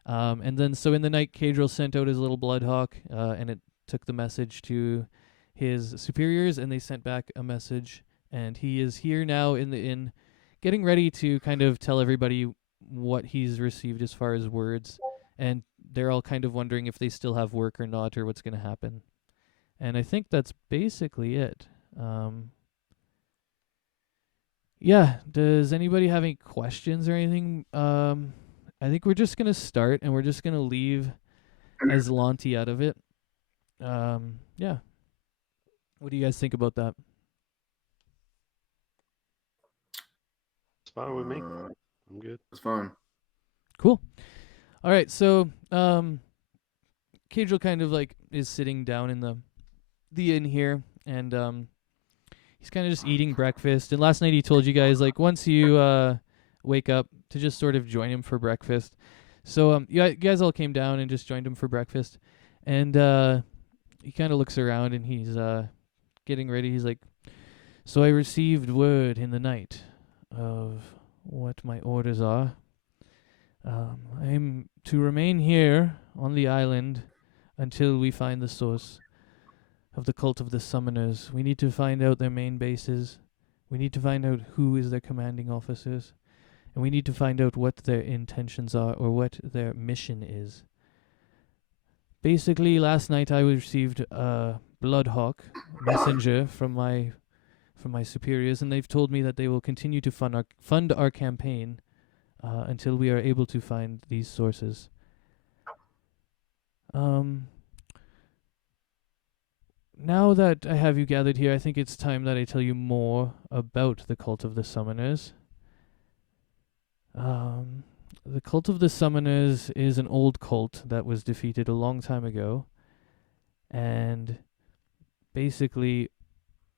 And then so in the night, Kae'dral sent out his little bloodhawk, and it took the message to his superiors, and they sent back a message, and he is here now in the inn, getting ready to kind of tell everybody what he's received as far as words, and they're all kind of wondering if they still have work or not, or what's going to happen. And I think that's basically it. Yeah, does anybody have any questions or anything? I think we're just going to start, and we're just going to leave Aslanti out of it. Yeah. What do you guys think about that? It's fine with me. I'm good. It's fine. Cool. All right, so Kae'dral kind of like is sitting down in the inn here, and he's kind of just eating breakfast. And last night he told you guys, like, once you wake up, to just sort of join him for breakfast. So you guys all came down and just joined him for breakfast. And he kind of looks around and he's getting ready. He's like, "So I received word in the night of what my orders are. I'm to remain here on the island until we find the source of the cult of the summoners. We need to find out their main bases. We need to find out who is their commanding officers. And we need to find out what their intentions are or what their mission is. Basically, last night I received a Bloodhawk messenger from my superiors, and they've told me that they will continue to fund our campaign until we are able to find these sources. Now that I have you gathered here, I think it's time that I tell you more about the cult of the summoners. The cult of the summoners is an old cult that was defeated a long time ago, and basically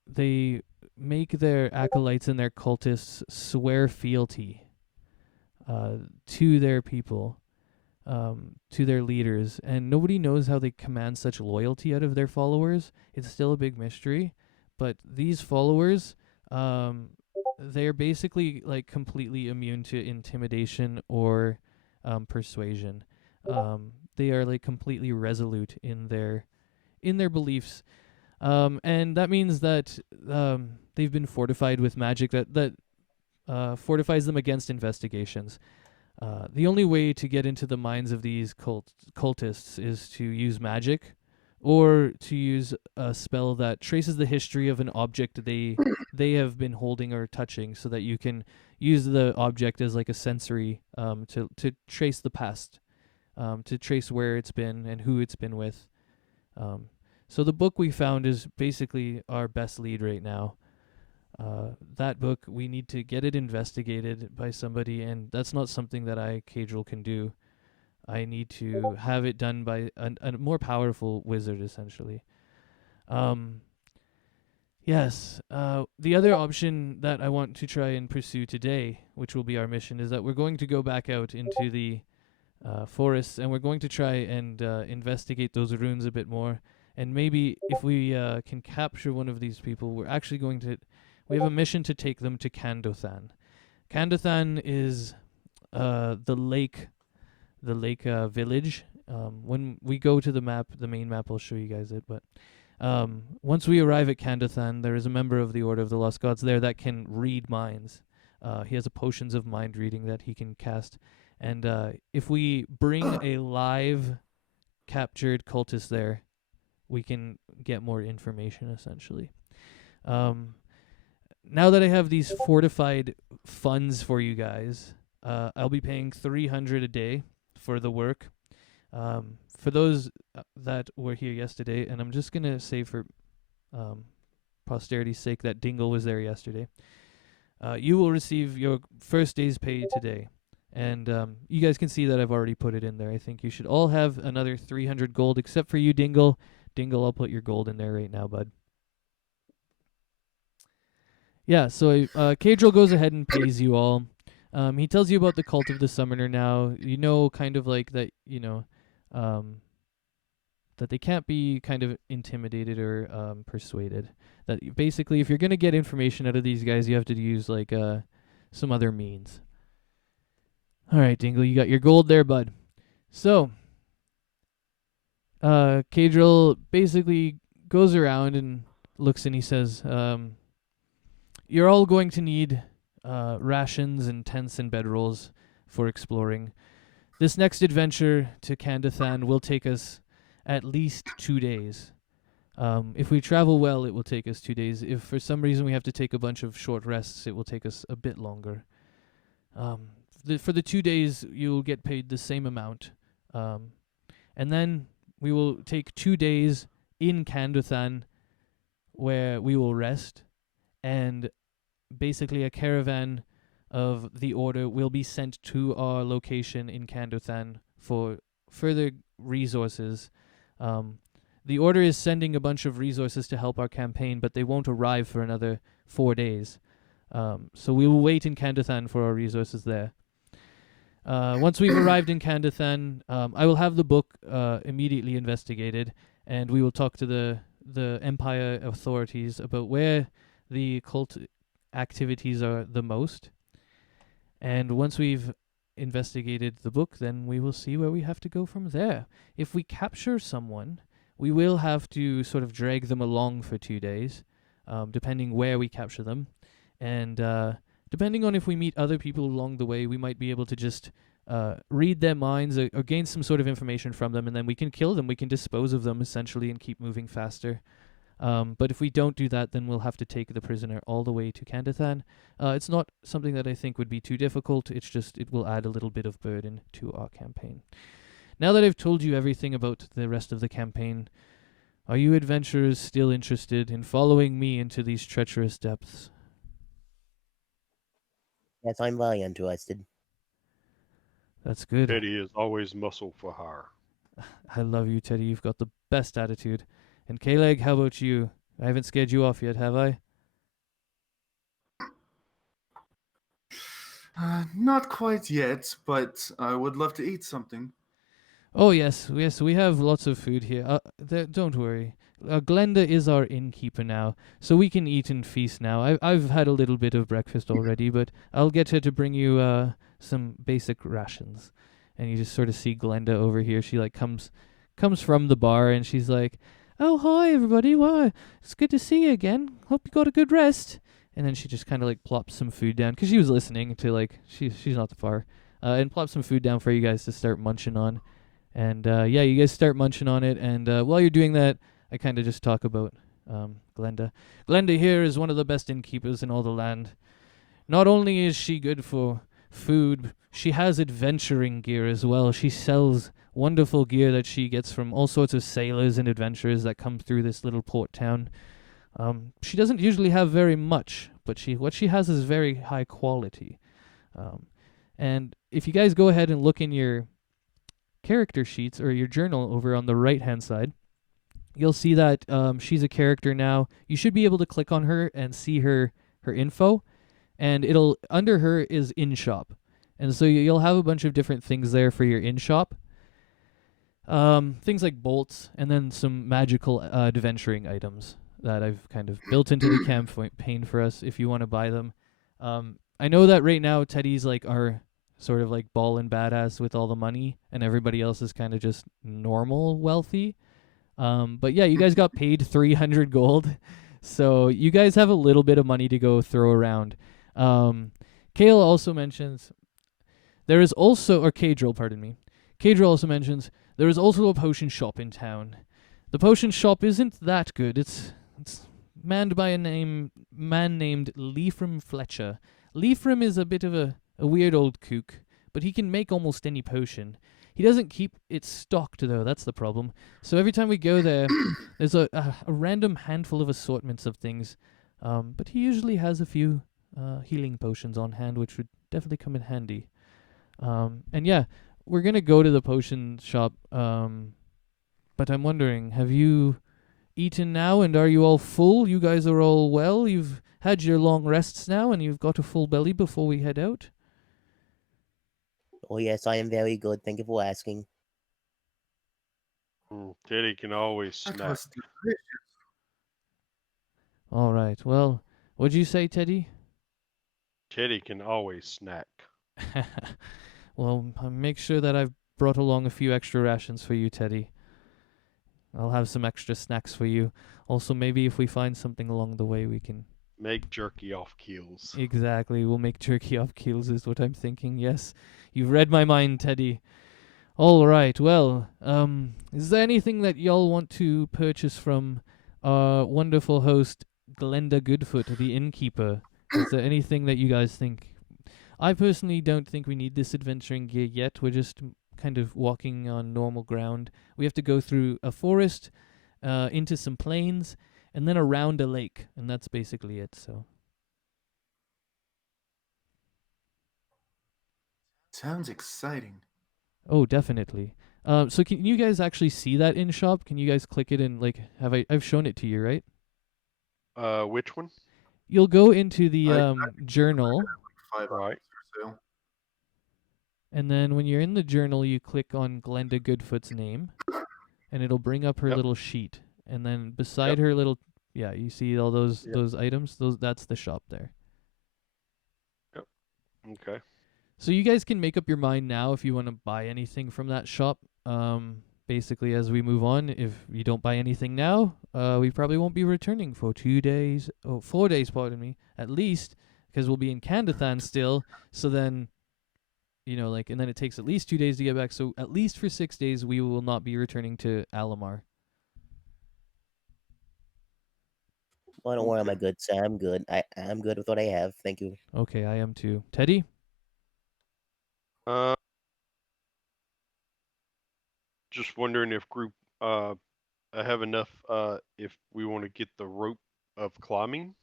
they make their acolytes and their cultists swear fealty to their people, to their leaders, and nobody knows how they command such loyalty out of their followers. It's still a big mystery, but these followers, they're basically like completely immune to intimidation or persuasion. They are like completely resolute in their beliefs, and that means that they've been fortified with magic that fortifies them against investigations. The only way to get into the minds of these cultists is to use magic, or to use a spell that traces the history of an object they have been holding or touching, so that you can use the object as like a sensory to trace the past, to trace where it's been and who it's been with. So the book we found is basically our best lead right now. That book, we need to get it investigated by somebody, and that's not something that Kae'dral, can do. I need to have it done by a more powerful wizard, essentially. Yes. The other option that I want to try and pursue today, which will be our mission, is that we're going to go back out into the forests, and we're going to try and investigate those runes a bit more. And maybe if we can capture one of these people, we're actually going to... We have a mission to take them to Candothan. Candothan is the lake village. When we go to the map, the main map, I'll show you guys it. But once we arrive at Candothan, there is a member of the Order of the Lost Gods there that can read minds. He has a potions of mind reading that he can cast. And if we bring a live captured cultist there, we can get more information, essentially. Now that I have these fortified funds for you guys, I'll be paying 300 a day for the work. For those that were here yesterday, and I'm just going to say for posterity's sake that Dingle was there yesterday, you will receive your first day's pay today. And you guys can see that I've already put it in there. I think you should all have another 300 gold, except for you, Dingle. Dingle, I'll put your gold in there right now, bud. Yeah, so Kae'dral goes ahead and pays you all. He tells you about the cult of the summoner now. You know, kind of like that, you know, that they can't be kind of intimidated or persuaded. That basically, if you're going to get information out of these guys, you have to use, like, some other means. All right, Dingle, you got your gold there, bud. So, Kae'dral basically goes around and looks, and he says, you're all going to need rations and tents and bedrolls for exploring. This next adventure to Candothan will take us at least 2 days. If we travel well, it will take us 2 days. If for some reason we have to take a bunch of short rests, it will take us a bit longer. For the 2 days, you'll get paid the same amount. And then we will take 2 days in Candothan where we will rest, and basically a caravan of the Order will be sent to our location in Candothan for further resources. The Order is sending a bunch of resources to help our campaign, but they won't arrive for another 4 days. So we will wait in Candothan for our resources there. Once we've arrived in Candithan, I will have the book immediately investigated, and we will talk to the Empire authorities about where the cult activities are the most. And once we've investigated the book, then we will see where we have to go from there. If we capture someone, we will have to sort of drag them along for 2 days, depending where we capture them. And depending on if we meet other people along the way, we might be able to just read their minds or gain some sort of information from them, and then we can kill them. We can dispose of them, essentially, and keep moving faster. But if we don't do that, then we'll have to take the prisoner all the way to Candithan. It's not something that I think would be too difficult. It's just it will add a little bit of burden to our campaign. Now that I've told you everything about the rest of the campaign, are you adventurers still interested in following me into these treacherous depths? Yes, I'm very interested. That's good. Teddy is always muscle for hire. I love you, Teddy. You've got the best attitude. And Cailegh, how about you? I haven't scared you off yet, have I? Not quite yet, but I would love to eat something. Oh, yes, we have lots of food here. Don't worry. Glenda is our innkeeper now, so we can eat and feast now. I've had a little bit of breakfast already, but I'll get her to bring you some basic rations. And you just sort of see Glenda over here. She like comes from the bar, and she's like, "Oh, hi everybody! Wow, it's good to see you again. Hope you got a good rest." And then she just kind of like plops some food down because she was listening to like she's not the far, and plops some food down for you guys to start munching on. And yeah, you guys start munching on it, and while you're doing that, I kind of just talk about Glenda. Glenda here is one of the best innkeepers in all the land. Not only is she good for food, she has adventuring gear as well. She sells wonderful gear that she gets from all sorts of sailors and adventurers that come through this little port town. She doesn't usually have very much, but what she has is very high quality. And if you guys go ahead and look in your character sheets or your journal over on the right hand side, you'll see that she's a character now. You should be able to click on her and see her info, and it'll under her is in shop, and so you'll have a bunch of different things there for your in shop. Things like bolts, and then some magical adventuring items that I've kind of built into the campaign for us if you want to buy them. I know that right now Teddy's like our sort of like ballin' badass with all the money, and everybody else is kind of just normal wealthy. But yeah, you guys got paid 300 gold, so you guys have a little bit of money to go throw around. Kae'dral also mentions there is also, or Kae'dral, pardon me. Kae'dral also mentions there is also a potion shop in town. The potion shop isn't that good. It's manned by a man named Leifrim Fletcher. Leifrim is a bit of a weird old kook, but he can make almost any potion. He doesn't keep it stocked, though. That's the problem. So every time we go there, there's a random handful of assortments of things. But he usually has a few healing potions on hand, which would definitely come in handy. And yeah, we're going to go to the potion shop. But I'm wondering, have you eaten now, and are you all full? You guys are all well? You've had your long rests now, and you've got a full belly before we head out? Oh, yes, I am very good. Thank you for asking. Teddy can always That snack. was delicious. All right. Well, what'd you say, Teddy? Teddy can always snack. Well, make sure that I've brought along a few extra rations for you, Teddy. I'll have some extra snacks for you. Also, maybe if we find something along the way, we can... Make jerky off keels. Exactly. We'll make jerky off keels is what I'm thinking. Yes. You've read my mind, Teddy. All right. Well, is there anything that y'all want to purchase from our wonderful host, Glenda Goodfoot, the innkeeper? Is there anything that you guys think? I personally don't think we need this adventuring gear yet. We're just kind of walking on normal ground. We have to go through a forest, into some plains, and then around a lake, and that's basically it. So Sounds exciting. oh, definitely. So can you guys actually see that in shop? Can you guys click it and like I've shown it to you, right? Which one? You'll go into the I- journal, Five Right. items for sale. And then when you're in the journal, you click on Glenda Goodfoot's name, and it'll bring up her Yep. little sheet. And then beside her little, you see all those items. That's the shop there. Yep. Okay. So you guys can make up your mind now if you want to buy anything from that shop. Basically, as we move on, if you don't buy anything now, we probably won't be returning for 2 days. 4 days, pardon me, at least, because we'll be in Candathan still. So then, and then it takes at least 2 days to get back. So at least for 6 days, we will not be returning to Alamar. Well, don't worry, my good sir. I'm good. I'm good with what I have. Thank you. Okay, I am too. Teddy? Just wondering if group I have enough if we want to get the rope of climbing,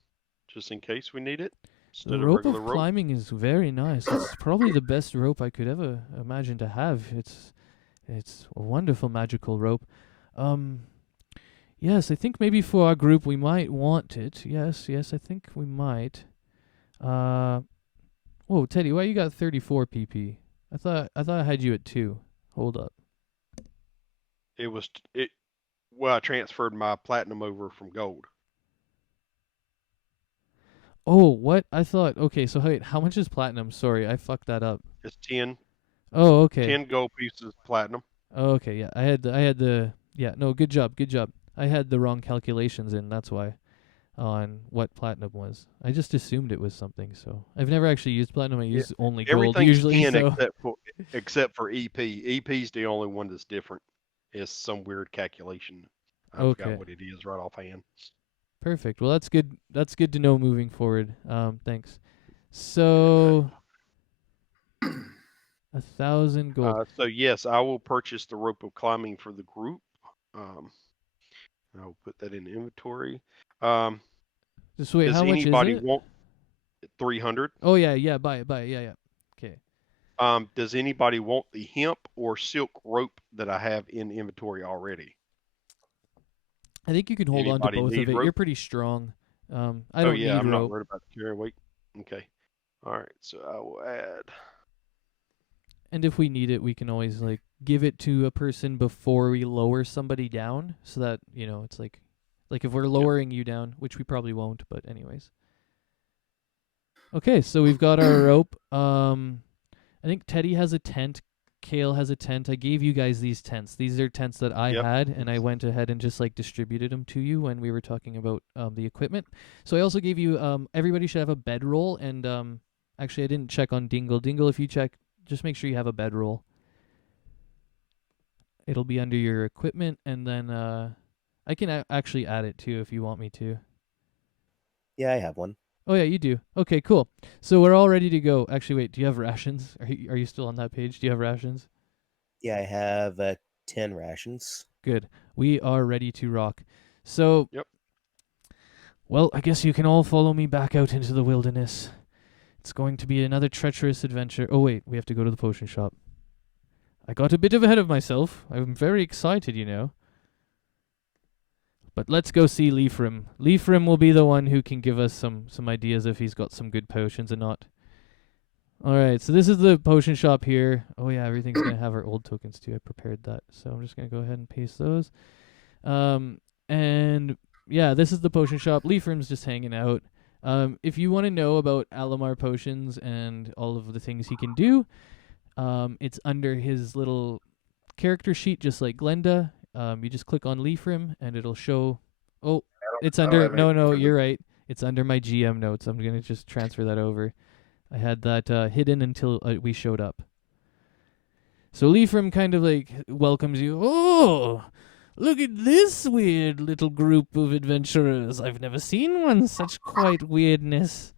just in case we need it. The rope of climbing is very nice. It's probably the best rope I could ever imagine to have. It's a wonderful magical rope. Yes, I think maybe for our group we might want it. Yes, I think we might. Whoa, Teddy, why you got 34 PP? I thought I had you at 2. Hold up. Well, I transferred my platinum over from gold. Oh, what? I thought, okay, so wait, how much is platinum? Sorry, I fucked that up. It's 10. Oh, okay. 10 gold pieces platinum. Oh, okay, yeah. I had the no, good job. I had the wrong calculations in, that's why, on what platinum was. I just assumed it was something, so I've never actually used platinum. I use only gold usually. Except for EP. EP's the only one that's different. It's some weird calculation. I forgot what it is right offhand. Perfect. Well, that's good. That's good to know moving forward. Thanks. So, 1,000 gold. So yes, I will purchase the rope of climbing for the group. I'll put that in the inventory. Just wait. How much is it? Does anybody want 300? Oh yeah. Buy it. Yeah. Okay. Does anybody want the hemp or silk rope that I have in inventory already? I think you can hold on to both of it. Rope? You're pretty strong. I don't need I'm rope. not worried about the carry weight. Okay. All right. So I will add. And if we need it, we can always give it to a person before we lower somebody down, so that it's like if we're lowering you down, which we probably won't, but anyways. Okay, so we've got our rope. I think Teddy has a tent. Cailegh has a tent. I gave you guys these tents. These are tents that I had, and I went ahead and just distributed them to you when we were talking about the equipment. So I also gave you everybody should have a bedroll, and actually I didn't check on Dingle. Dingle, if you check, just make sure you have a bedroll. It'll be under your equipment, and then I can actually add it too if you want me to. Yeah, I have one. Oh yeah, you do. Okay, cool. So we're all ready to go. Actually, wait, do you have rations? Are you still on that page? Do you have rations? Yeah, I have 10 rations. Good. We are ready to rock. So, well, I guess you can all follow me back out into the wilderness. It's going to be another treacherous adventure. Oh wait, we have to go to the potion shop. I got a bit ahead of myself. I'm very excited, But let's go see Leifrim. Leifrim will be the one who can give us some ideas if he's got some good potions or not. Alright, so this is the potion shop here. Oh yeah, everything's going to have our old tokens too. I prepared that. So I'm just going to go ahead and paste those. And yeah, this is the potion shop. Leifrim's just hanging out. If you want to know about Alamar potions and all of the things he can do, it's under his little character sheet, just like Glenda. You just click on Leifrim and it'll show. Oh, it's under. No, you're right. It's under my GM notes. I'm gonna just transfer that over. I had that hidden until we showed up. So Leifrim kind of welcomes you. Oh, look at this weird little group of adventurers. I've never seen one such quite weirdness.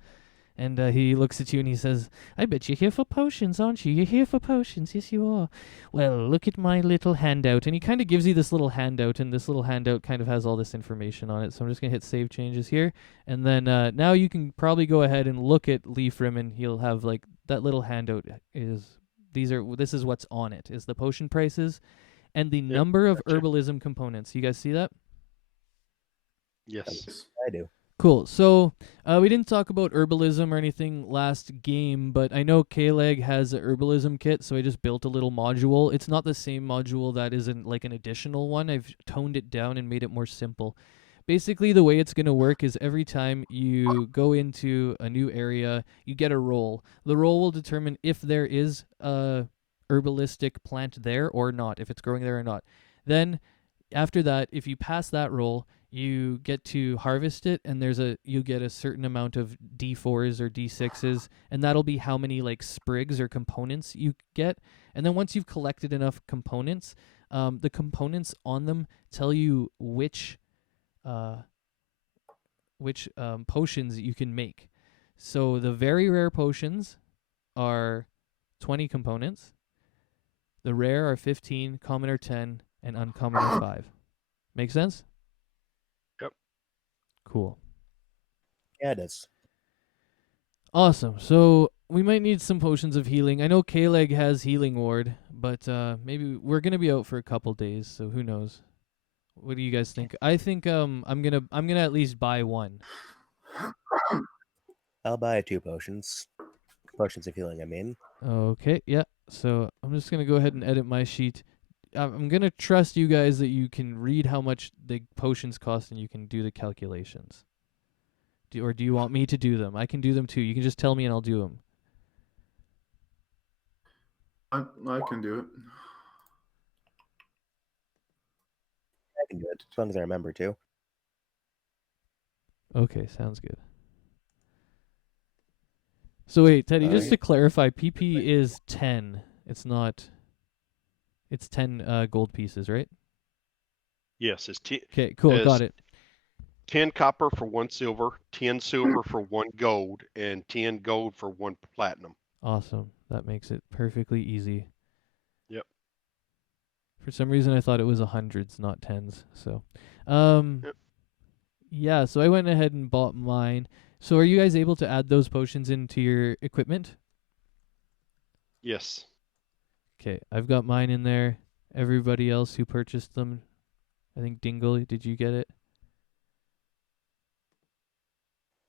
And he looks at you and he says, I bet you're here for potions, aren't you? You're here for potions. Yes, you are. Well, look at my little handout. And he kind of gives you this little handout, and this little handout kind of has all this information on it. So I'm just going to hit save changes here. And then now you can probably go ahead and look at Leifrim, and he'll have that little handout this is what's on it, is the potion prices and the number of herbalism components. You guys see that? Yes. I do. Cool. So we didn't talk about herbalism or anything last game, but I know Cailegh has a herbalism kit, so I just built a little module. It's not the same module that isn't like an additional one. I've toned it down and made it more simple. Basically, the way it's going to work is every time you go into a new area, you get a roll. The roll will determine if there is a herbalistic plant there or not, if it's growing there or not. Then after that, if you pass that roll, you get to harvest it, and you get a certain amount of D4s or D6s, and that'll be how many like sprigs or components you get. And then once you've collected enough components, the components on them tell you which potions you can make. So the very rare potions are 20 components. The rare are 15, common are 10, and uncommon are 5. Make sense? Yep. Cool. Yeah, it is. Awesome. So we might need some potions of healing. I know Cailegh has healing ward, but maybe we're gonna be out for a couple days, so who knows? What do you guys think? I think I'm gonna at least buy one. I'll buy 2 potions. Potions of healing, I mean. Okay, yeah. So I'm just gonna go ahead and edit my sheet. I'm gonna trust you guys that you can read how much the potions cost and you can do the calculations. Or do you want me to do them? I can do them too. You can just tell me and I'll do them. I can do it. I can do it, as long as I remember to. Okay, sounds good. So wait, Teddy, just to clarify, PP is 10. It's not. It's 10 gold pieces, right? Yes, it's Okay, cool, got it. 10 copper for 1 silver, 10 silver for 1 gold, and 10 gold for 1 platinum. Awesome. That makes it perfectly easy. Yep. For some reason, I thought it was hundreds, not tens. So, Yep. yeah. So I went ahead and bought mine. So are you guys able to add those potions into your equipment? Yes. Okay, I've got mine in there. Everybody else who purchased them, I think Dingle, did you get it?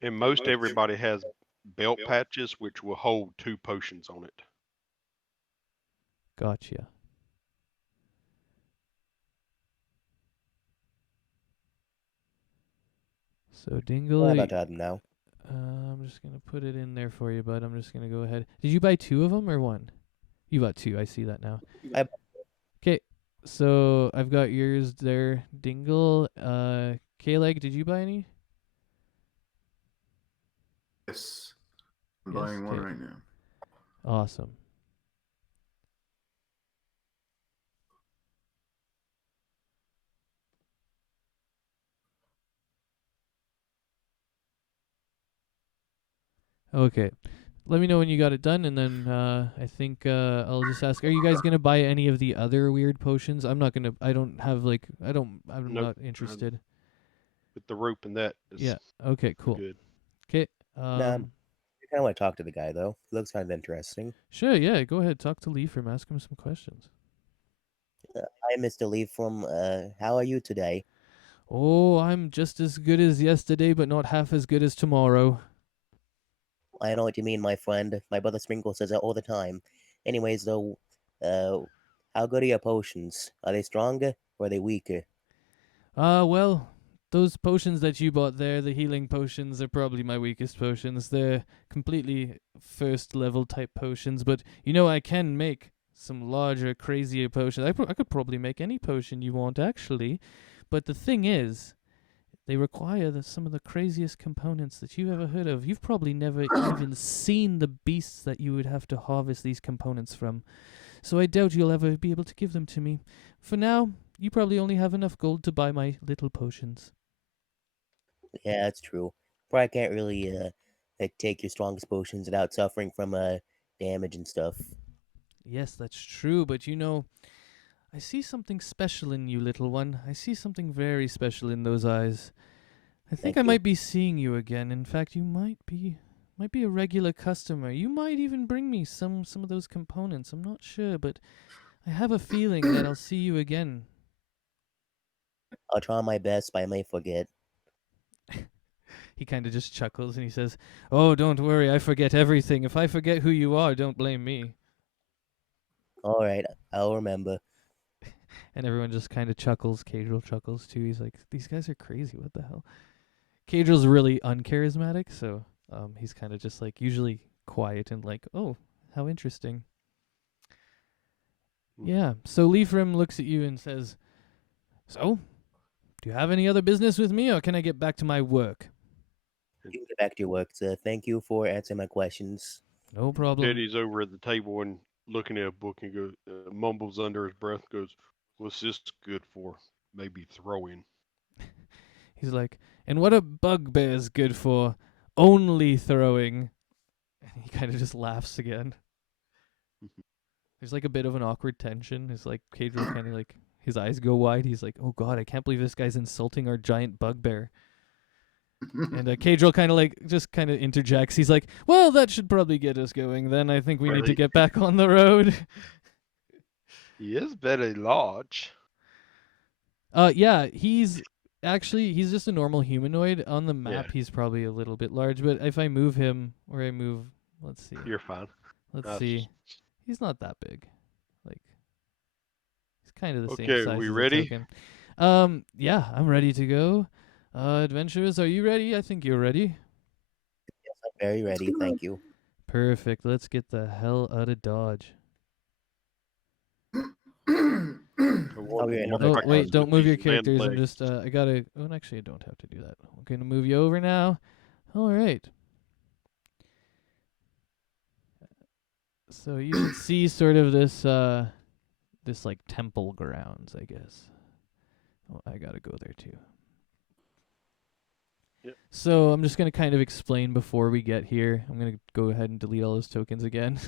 And most everybody has belt patches, which will hold 2 potions on it. Gotcha. So Dingle, I'm about to add them now. I'm just gonna put it in there for you, bud. I'm just gonna go ahead. Did you buy 2 of them or 1? You bought 2. I see that now. Okay, so I've got yours there, Dingle. Cailegh, did you buy any? Yes. I'm Yes, buying one okay. right now. Awesome. Okay. Let me know when you got it done, and then I think I'll just ask: are you guys gonna buy any of the other weird potions? I'm not gonna. I don't have like. I'm Nope. not interested. With the rope and that is Yeah. Okay. Cool. good. Okay. I kind of want to talk to the guy, though. He looks kind of interesting. Sure. Yeah. Go ahead. Talk to Lee from. Ask him some questions. Hi, Mr. Lee from, how are you today? Oh, I'm just as good as yesterday, but not half as good as tomorrow. I know what you mean, my friend. My brother Sprinkle says that all the time. Anyways, though, how good are your potions? Are they stronger or are they weaker? Well, those potions that you bought there, the healing potions, are probably my weakest potions. They're completely first level type potions, but I can make some larger, crazier potions. I could probably make any potion you want, actually. But the thing is, they require some of the craziest components that you've ever heard of. You've probably never even seen the beasts that you would have to harvest these components from. So I doubt you'll ever be able to give them to me. For now, you probably only have enough gold to buy my little potions. Yeah, that's true. Probably can't really, take your strongest potions without suffering from, damage and stuff. Yes, that's true, but I see something special in you, little one. I see something very special in those eyes. I think Thank I you. might be seeing you again. In fact, you might be a regular customer. You might even bring me some of those components. I'm not sure, but I have a feeling that I'll see you again. I'll try my best, but I may forget. he kind of just chuckles and he says, "Oh, don't worry, I forget everything. If I forget who you are, don't blame me." All right, I'll remember. And everyone just kind of chuckles. Kae'dral chuckles too. He's like, "These guys are crazy. What the hell?" Kae'dral's really uncharismatic, so he's kind of just like usually quiet and like, "Oh, how interesting." Yeah. So Leafrim looks at you and says, "So, do you have any other business with me, or can I get back to my work?" You can get back to your work, sir. Thank you for answering my questions. No problem. Teddy's over at the table and looking at a book and goes, mumbles under his breath, goes, "What's this good for? Maybe throwing." He's like, "And what a bugbear's good for? Only throwing." And he kind of just laughs again. There's like a bit of an awkward tension. It's like Kae'dral kind of like, his eyes go wide. He's like, "Oh God, I can't believe this guy's insulting our giant bugbear." And Kae'dral kind of like just kind of interjects. He's like, "Well, that should probably get us going. Then I think we need to Really? get back on the road." He is very large. Yeah, he's just a normal humanoid. On the map, Yeah. he's probably a little bit large, but if I move him or I move, let's see. You're fine. Let's see. He's not that big. Like, he's kind of the same Okay, size we as ready? a token. Yeah, I'm ready to go. Adventurers, are you ready? I think you're ready. Yes, I'm very ready. Thank you. Perfect. Let's get the hell out of Dodge. Oh, yeah, another Oh, time. wait, don't move your characters. I'm just, I gotta, oh, actually, I don't have to do that. I'm gonna move you over now. All right. So you should see sort of this, this like temple grounds, I guess. Oh, I gotta go there too. Yep. So I'm just gonna kind of explain before we get here. I'm gonna go ahead and delete all those tokens again.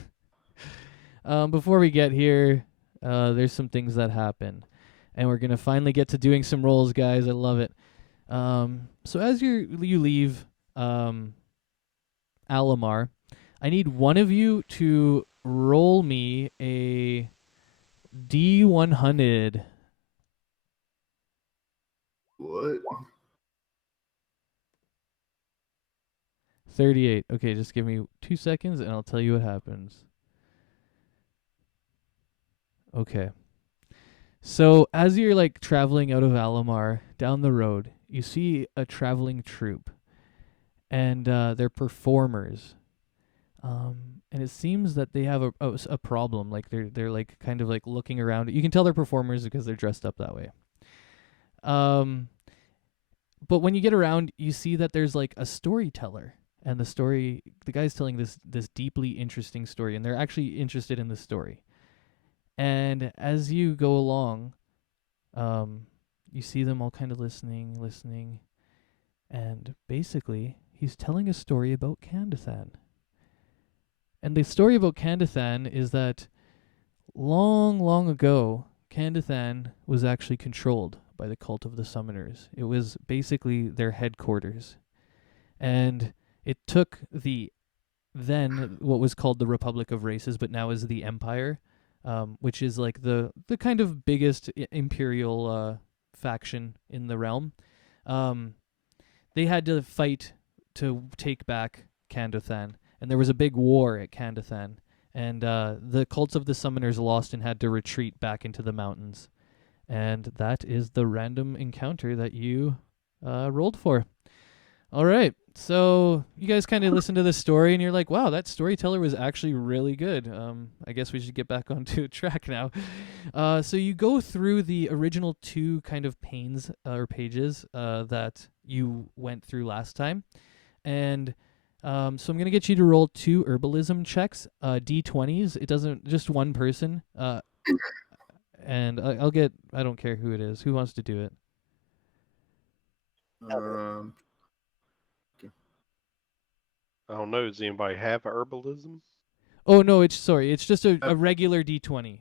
Before we get here, there's some things that happen, and we're gonna finally get to doing some rolls, guys. I love it. So as you leave, Alamar, I need one of you to roll me a D100. What? 38. Okay, just give me 2 seconds and I'll tell you what happens. Okay. So as you're like traveling out of Alamar down the road, you see a traveling troupe, and they're performers. And it seems that they have a problem. Like they're like kind of like looking around. You can tell they're performers because they're dressed up that way. But when you get around, you see that there's like a storyteller, and the guy's telling this deeply interesting story, and they're actually interested in the story. And as you go along, you see them all kind of listening, and basically he's telling a story about Candathan. And the story about Candathan is that long, long ago, Candathan was actually controlled by the cult of the Summoners. It was basically their headquarters. And it took then what was called the Republic of Races, but now is the Empire, which is like the kind of biggest imperial faction in the realm. They had to fight to take back Candathan, and there was a big war at Candathan, and the cults of the Summoners lost and had to retreat back into the mountains. And that is the random encounter that you rolled for. All right, so you guys kind of listen to this story, and you're like, wow, that storyteller was actually really good. I guess we should get back onto track now. So you go through the original 2 kind of pages that you went through last time. And so I'm going to get you to roll 2 herbalism checks, D20s. It doesn't, just one person. And I don't care who it is. Who wants to do it? I don't know. Does anybody have herbalism? Oh, no, it's just a regular D20.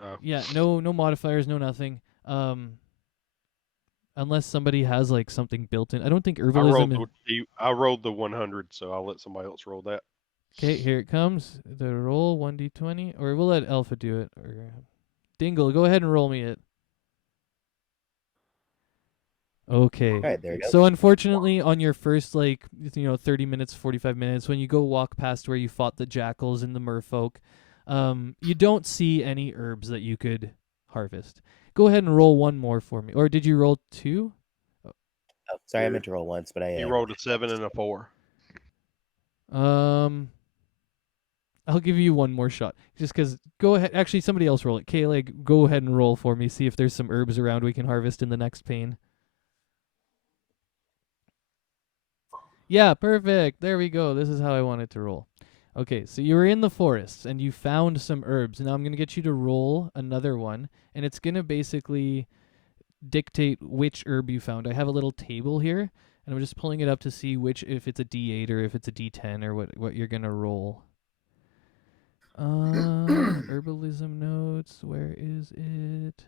Oh. Yeah, no modifiers, no nothing. Unless somebody has like something built in. I don't think herbalism. I rolled the 100, so I'll let somebody else roll that. Okay, here it comes. The roll 1d20, or we'll let Alpha do it. Or Dingle, go ahead and roll me it. Okay. All right, there you go. So unfortunately, on your first 30 minutes, 45 minutes, when you go walk past where you fought the jackals and the merfolk, you don't see any herbs that you could harvest. Go ahead and roll one more for me. Or did you roll two? Oh, sorry, I Yeah. meant to roll once, but I He rolled a 7 and a 4. I'll give you one more shot. Just 'cause go ahead. Actually, somebody else roll it. Cailegh, go ahead and roll for me. See if there's some herbs around we can harvest in the next pane. Yeah, perfect. There we go. This is how I want it to roll. Okay, so you were in the forests and you found some herbs. Now I'm going to get you to roll another one, and it's going to basically dictate which herb you found. I have a little table here, and I'm just pulling it up to see if it's a D8 or if it's a D10 or what you're going to roll. Herbalism notes, where is it?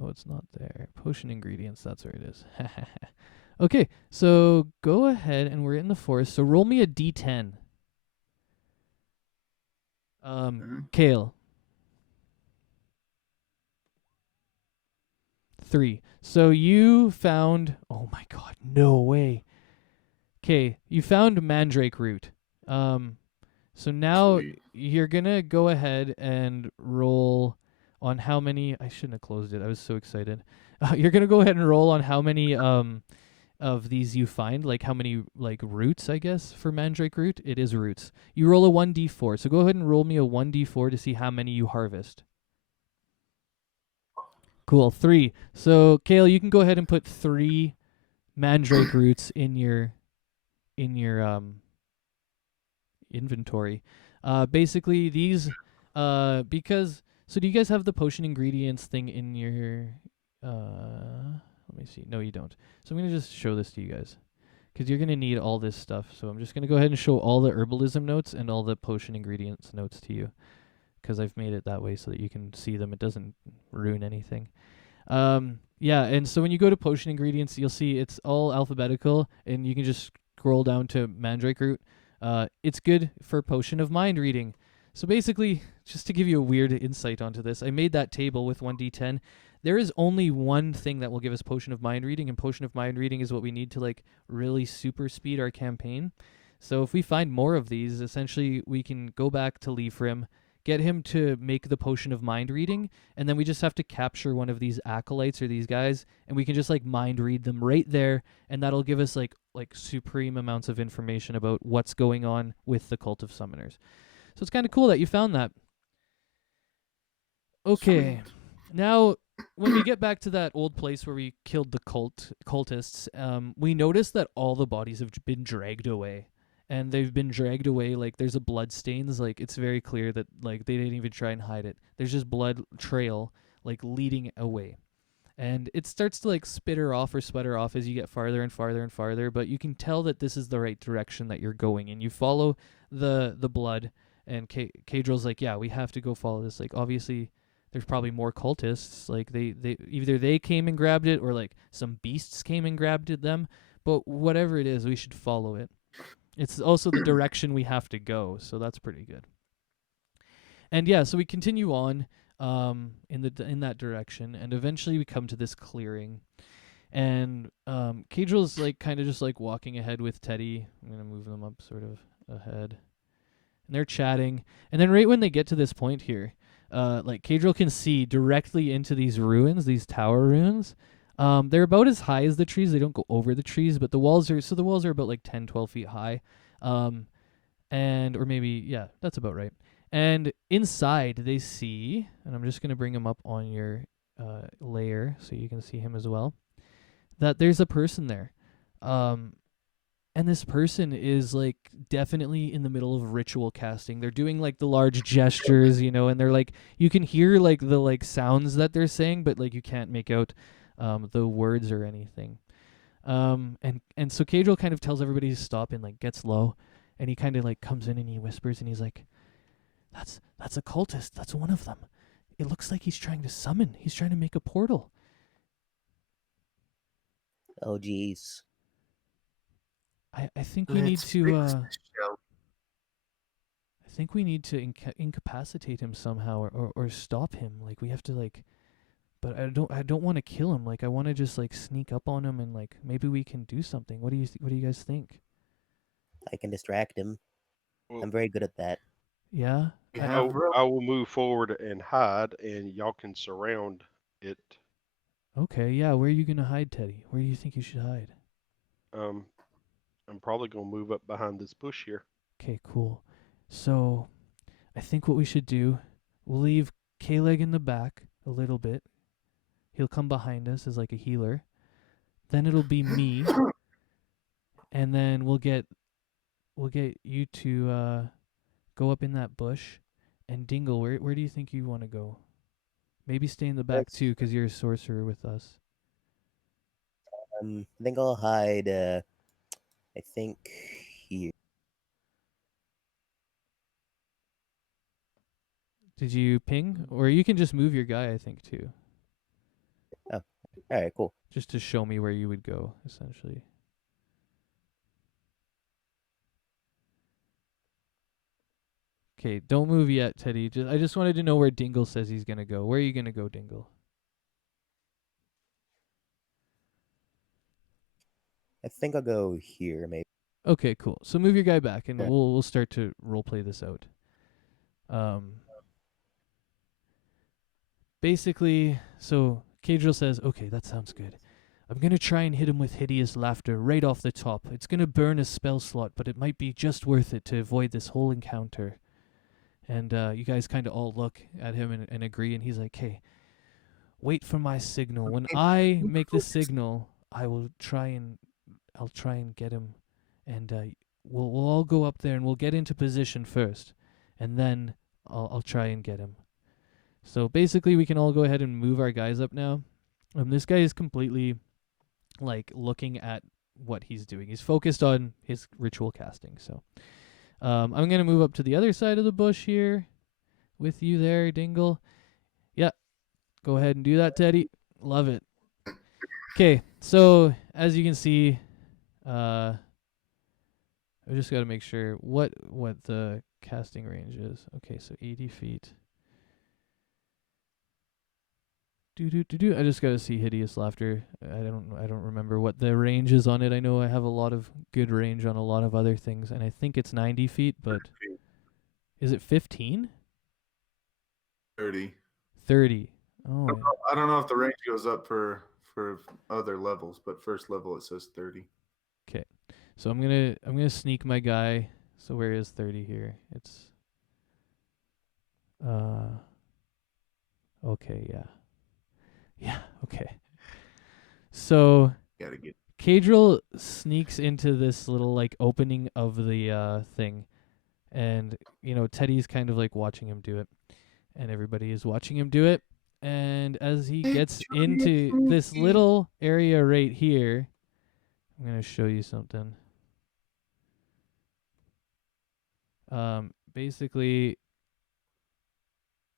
Oh, it's not there. Potion ingredients, that's where it is. Okay, so go ahead and we're in the forest. So roll me a D10. Kale. 3. So you found, oh my god, no way. Okay, you found mandrake root. So now Sweet. you're gonna go ahead and roll on how many. I shouldn't have closed it. I was so excited. You're gonna go ahead and roll on how many of these you find, like how many roots, I guess, for mandrake root. It is roots. You roll a 1d4. So go ahead and roll me a 1d4 to see how many you harvest. Cool, 3. So Cailegh, you can go ahead and put 3 mandrake roots in your inventory. Basically these because so do you guys have the potion ingredients thing in your let me see. No, you don't. So I'm going to just show this to you guys cuz you're going to need all this stuff. So I'm just going to go ahead and show all the herbalism notes and all the potion ingredients notes to you cuz I've made it that way so that you can see them. It doesn't ruin anything. Yeah, and so when you go to potion ingredients, you'll see it's all alphabetical and you can just scroll down to mandrake root. It's good for potion of mind reading. So basically, just to give you a weird insight onto this, I made that table with 1d10. There is only one thing that will give us potion of mind reading, and potion of mind reading is what we need to really super speed our campaign. So if we find more of these, essentially we can go back to Leafrim, get him to make the potion of mind reading, and then we just have to capture one of these acolytes or these guys, and we can just mind read them right there, and that'll give us like supreme amounts of information about what's going on with the cult of summoners. So it's kind of cool that you found that. Okay. Sweet. Now when we get back to that old place where we killed the cultists, we noticed that all the bodies have been dragged away. And they've been dragged away, there's a blood stains, it's very clear that they didn't even try and hide it. There's just blood trail leading away. And it starts to spitter off or sputter off as you get farther and farther and farther, but you can tell that this is the right direction that you're going in. You follow the blood, and Kaedral's yeah, we have to go follow this. Obviously there's probably more cultists. They either they came and grabbed it or some beasts came and grabbed it them, but whatever it is, we should follow it. It's also the direction we have to go, so that's pretty good. And yeah, so we continue on in that direction, and eventually we come to this clearing. And Kaedral's kind of just walking ahead with Teddy. I'm gonna move them up sort of ahead, and they're chatting. And then right when they get to this point here, Kaedral can see directly into these ruins, these tower ruins. They're about as high as the trees. They don't go over the trees, but the walls are about 10, 12 feet high. And or maybe, yeah, that's about right. And inside they see, and I'm just going to bring him up on your layer so you can see him as well, that there's a person there. And this person is definitely in the middle of ritual casting. They're doing the large gestures, and they're you can hear the sounds that they're saying, but you can't make out the words or anything. And so Kae'dral kind of tells everybody to stop and gets low, and he kind of comes in and he whispers and he's that's a cultist. That's one of them. It looks like he's trying to summon. He's trying to make a portal. Oh, jeez. I think we need to Let's fix this show. I think we need to incapacitate him somehow or stop him. We have to but I don't want to kill him. Like I want to just like sneak up on him and like maybe we can do something. What do you guys think? I can distract him. Well, I'm very good at that. Yeah. We I- have rope. I will move forward and hide, and y'all can surround it. Okay, yeah. Where are you gonna hide, Teddy? Where do you think you should hide? I'm probably gonna move up behind this bush here. Okay, cool. So, I think what we should do, we'll leave Cailegh in the back a little bit. He'll come behind us as like a healer. Then it'll be me, and then we'll get you to go up in that bush. And Dingle, where do you think you want to go? Maybe stay in the back Let's- too, 'cause you're a sorcerer with us. I think I'll hide. I think here. Did you ping? Or you can just move your guy, I think, too. All right, cool. Just to show me where you would go, essentially. Okay, don't move yet, Teddy. I just wanted to know where Dingle says he's gonna go. Where are you gonna go, Dingle? I think I'll go here, maybe. Okay, cool. So move your guy back, and Yeah. we'll start to roleplay this out. Basically, so Kae'dral says, "Okay, that sounds good. I'm gonna try and hit him with hideous laughter right off the top. It's gonna burn a spell slot, but it might be just worth it to avoid this whole encounter." And you guys kind of all look at him and agree, and he's like, "Hey, wait for my signal. When I make the signal, I'll try and get him, and we'll all go up there and we'll get into position first, and then I'll try and get him." So basically, we can all go ahead and move our guys up now. This guy is completely like looking at what he's doing. He's focused on his ritual casting. So I'm gonna move up to the other side of the bush here with you there, Dingle. Yeah, go ahead and do that, Teddy. Love it. Okay, so as you can see, I just got to make sure what the casting range is. Okay, so 80 feet. I just got to see hideous laughter. I don't remember what the range is on it. I know I have a lot of good range on a lot of other things, and I think it's 90 feet, but is it 15? 30. 30. Oh, I don't know if the range goes up for other levels, but first level it says 30. okay. So I'm gonna sneak my guy. So where is 30 here? It's okay, yeah. Yeah, okay. So Gotta get Kae'dral sneaks into this little like opening of the thing, and Teddy's kind of like watching him do it, and everybody is watching him do it. And as he gets into this little area right here, I'm gonna show you something. Basically,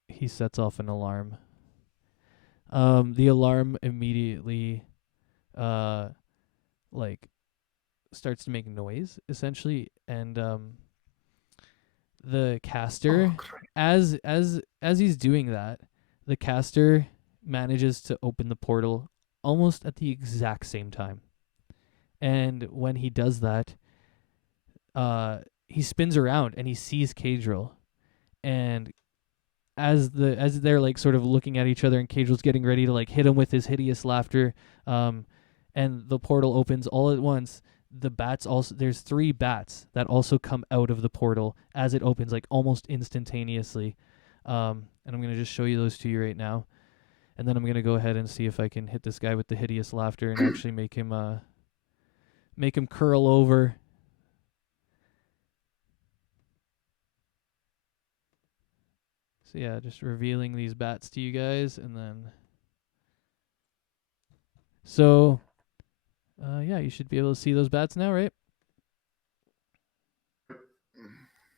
he sets off an alarm. The alarm immediately, like, starts to make noise essentially, and the caster, as he's doing that, the caster manages to open the portal almost at the exact same time. And when he does that, he spins around and he sees Kae'dral, and as they're like sort of looking at each other, and Kae'dral's getting ready to like hit him with his hideous laughter, and the portal opens all at once. The bats also, there's 3 bats that also come out of the portal as it opens, like almost instantaneously. And I'm gonna just show you those to you right now, and then I'm gonna go ahead and see if I can hit this guy with the hideous laughter and actually make him curl over. So yeah, just revealing these bats to you guys, and then so yeah, you should be able to see those bats now, right?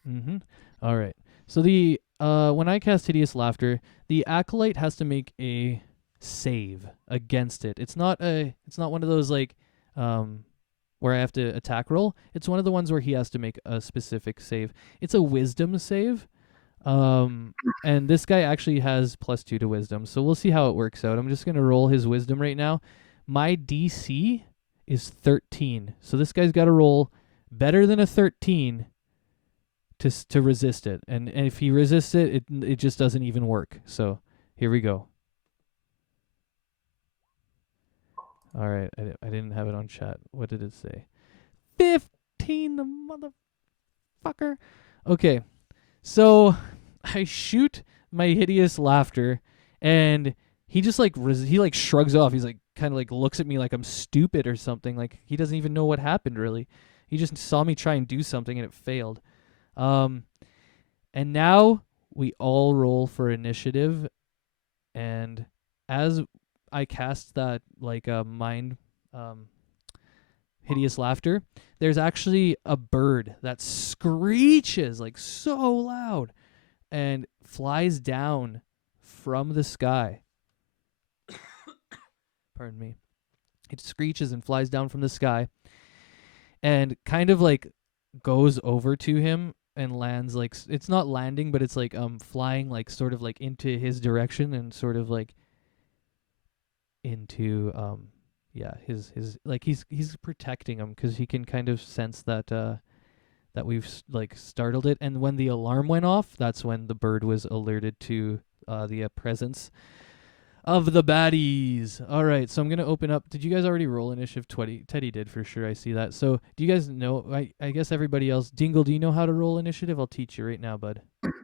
Mm-hmm. All right. So the when I cast hideous laughter, the acolyte has to make a save against it. It's not one of those like where I have to attack roll. It's one of the ones where he has to make a specific save. It's a wisdom save. And this guy actually has +2 to wisdom, so we'll see how it works out. I'm just gonna roll his wisdom right now. My DC is 13, so this guy's got to roll better than a 13 to resist it, and if he resists it, it just doesn't even work. So here we go. All right, I didn't have it on chat. What did it say? 15, the motherfucker. Okay, so I shoot my hideous laughter, and he just like he like shrugs off. He's like kind of like looks at me like I'm stupid or something. Like he doesn't even know what happened really. He just saw me try and do something and it failed. And now we all roll for initiative, and as I cast that like mind hideous laughter, there's actually a bird that screeches like so loud and flies down from the sky. Pardon me. It screeches and flies down from the sky and kind of like goes over to him and lands like it's not landing, but it's like flying like sort of like into his direction and sort of like into his like he's protecting him because he can kind of sense that that we've like startled it. And when the alarm went off, that's when the bird was alerted to the presence of the baddies. All right, so I'm going to open up. Did you guys already roll initiative 20? Teddy did for sure. I see that. So do you guys know? I guess everybody else. Dingle, do you know how to roll initiative? I'll teach you right now, bud. Not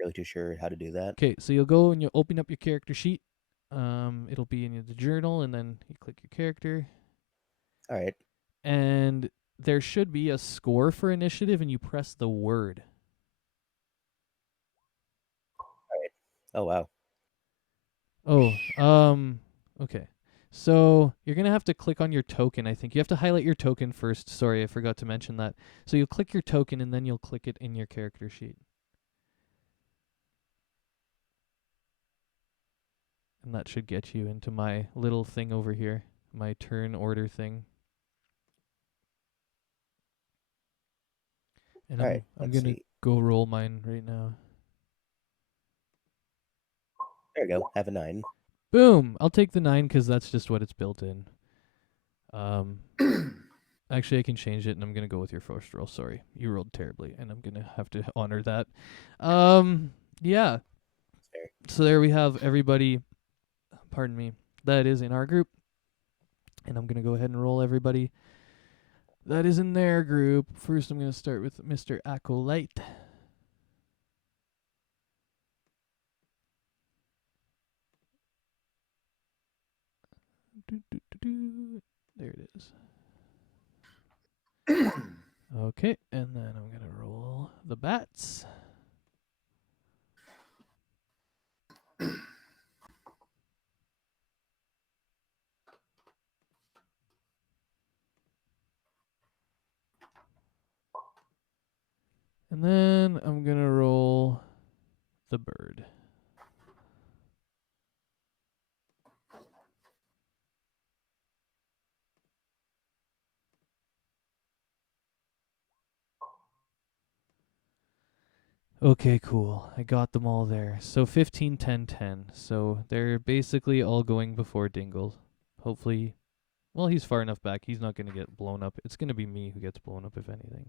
really too sure how to do that. Okay, so you'll go and you'll open up your character sheet. It'll be in the journal, and then you click your character. All right. And there should be a score for initiative, and you press the word. All right. Oh, wow. Oh, okay. So you're going to have to click on your token, I think. You have to highlight your token first. Sorry, I forgot to mention that. So you'll click your token, and then you'll click it in your character sheet. And that should get you into my little thing over here, my turn order thing. And All right, I'm let's going to see. go roll mine right now. There we go. Have a 9. Boom! I'll take the 9 because that's just what it's built in. Actually, I can change it, and I'm going to go with your first roll. Sorry. You rolled terribly, and I'm going to have to honor that. Yeah. Fair. So there we have everybody, pardon me, that is in our group. And I'm going to go ahead and roll everybody that is in their group. First, I'm going to start with Mr. Acolyte. There it is. Okay, and then I'm going to roll the bats. And then I'm going to roll the bird. Okay, cool. I got them all there. So 15, 10, 10. So they're basically all going before Dingle. Hopefully, well, he's far enough back. He's not going to get blown up. It's going to be me who gets blown up, if anything.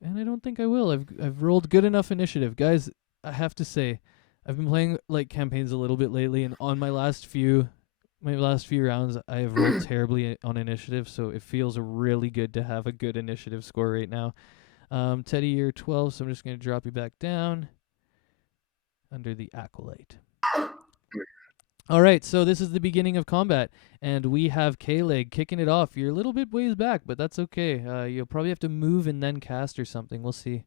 And I don't think I will. I've rolled good enough initiative. Guys, I have to say, I've been playing like campaigns a little bit lately, and on my last few rounds, I have rolled terribly on initiative, so it feels really good to have a good initiative score right now. Teddy, you're 12, so I'm just going to drop you back down under the Acolyte. All right, so this is the beginning of combat, and we have Cailegh kicking it off. You're a little bit ways back, but that's okay. You'll probably have to move and then cast or something. We'll see.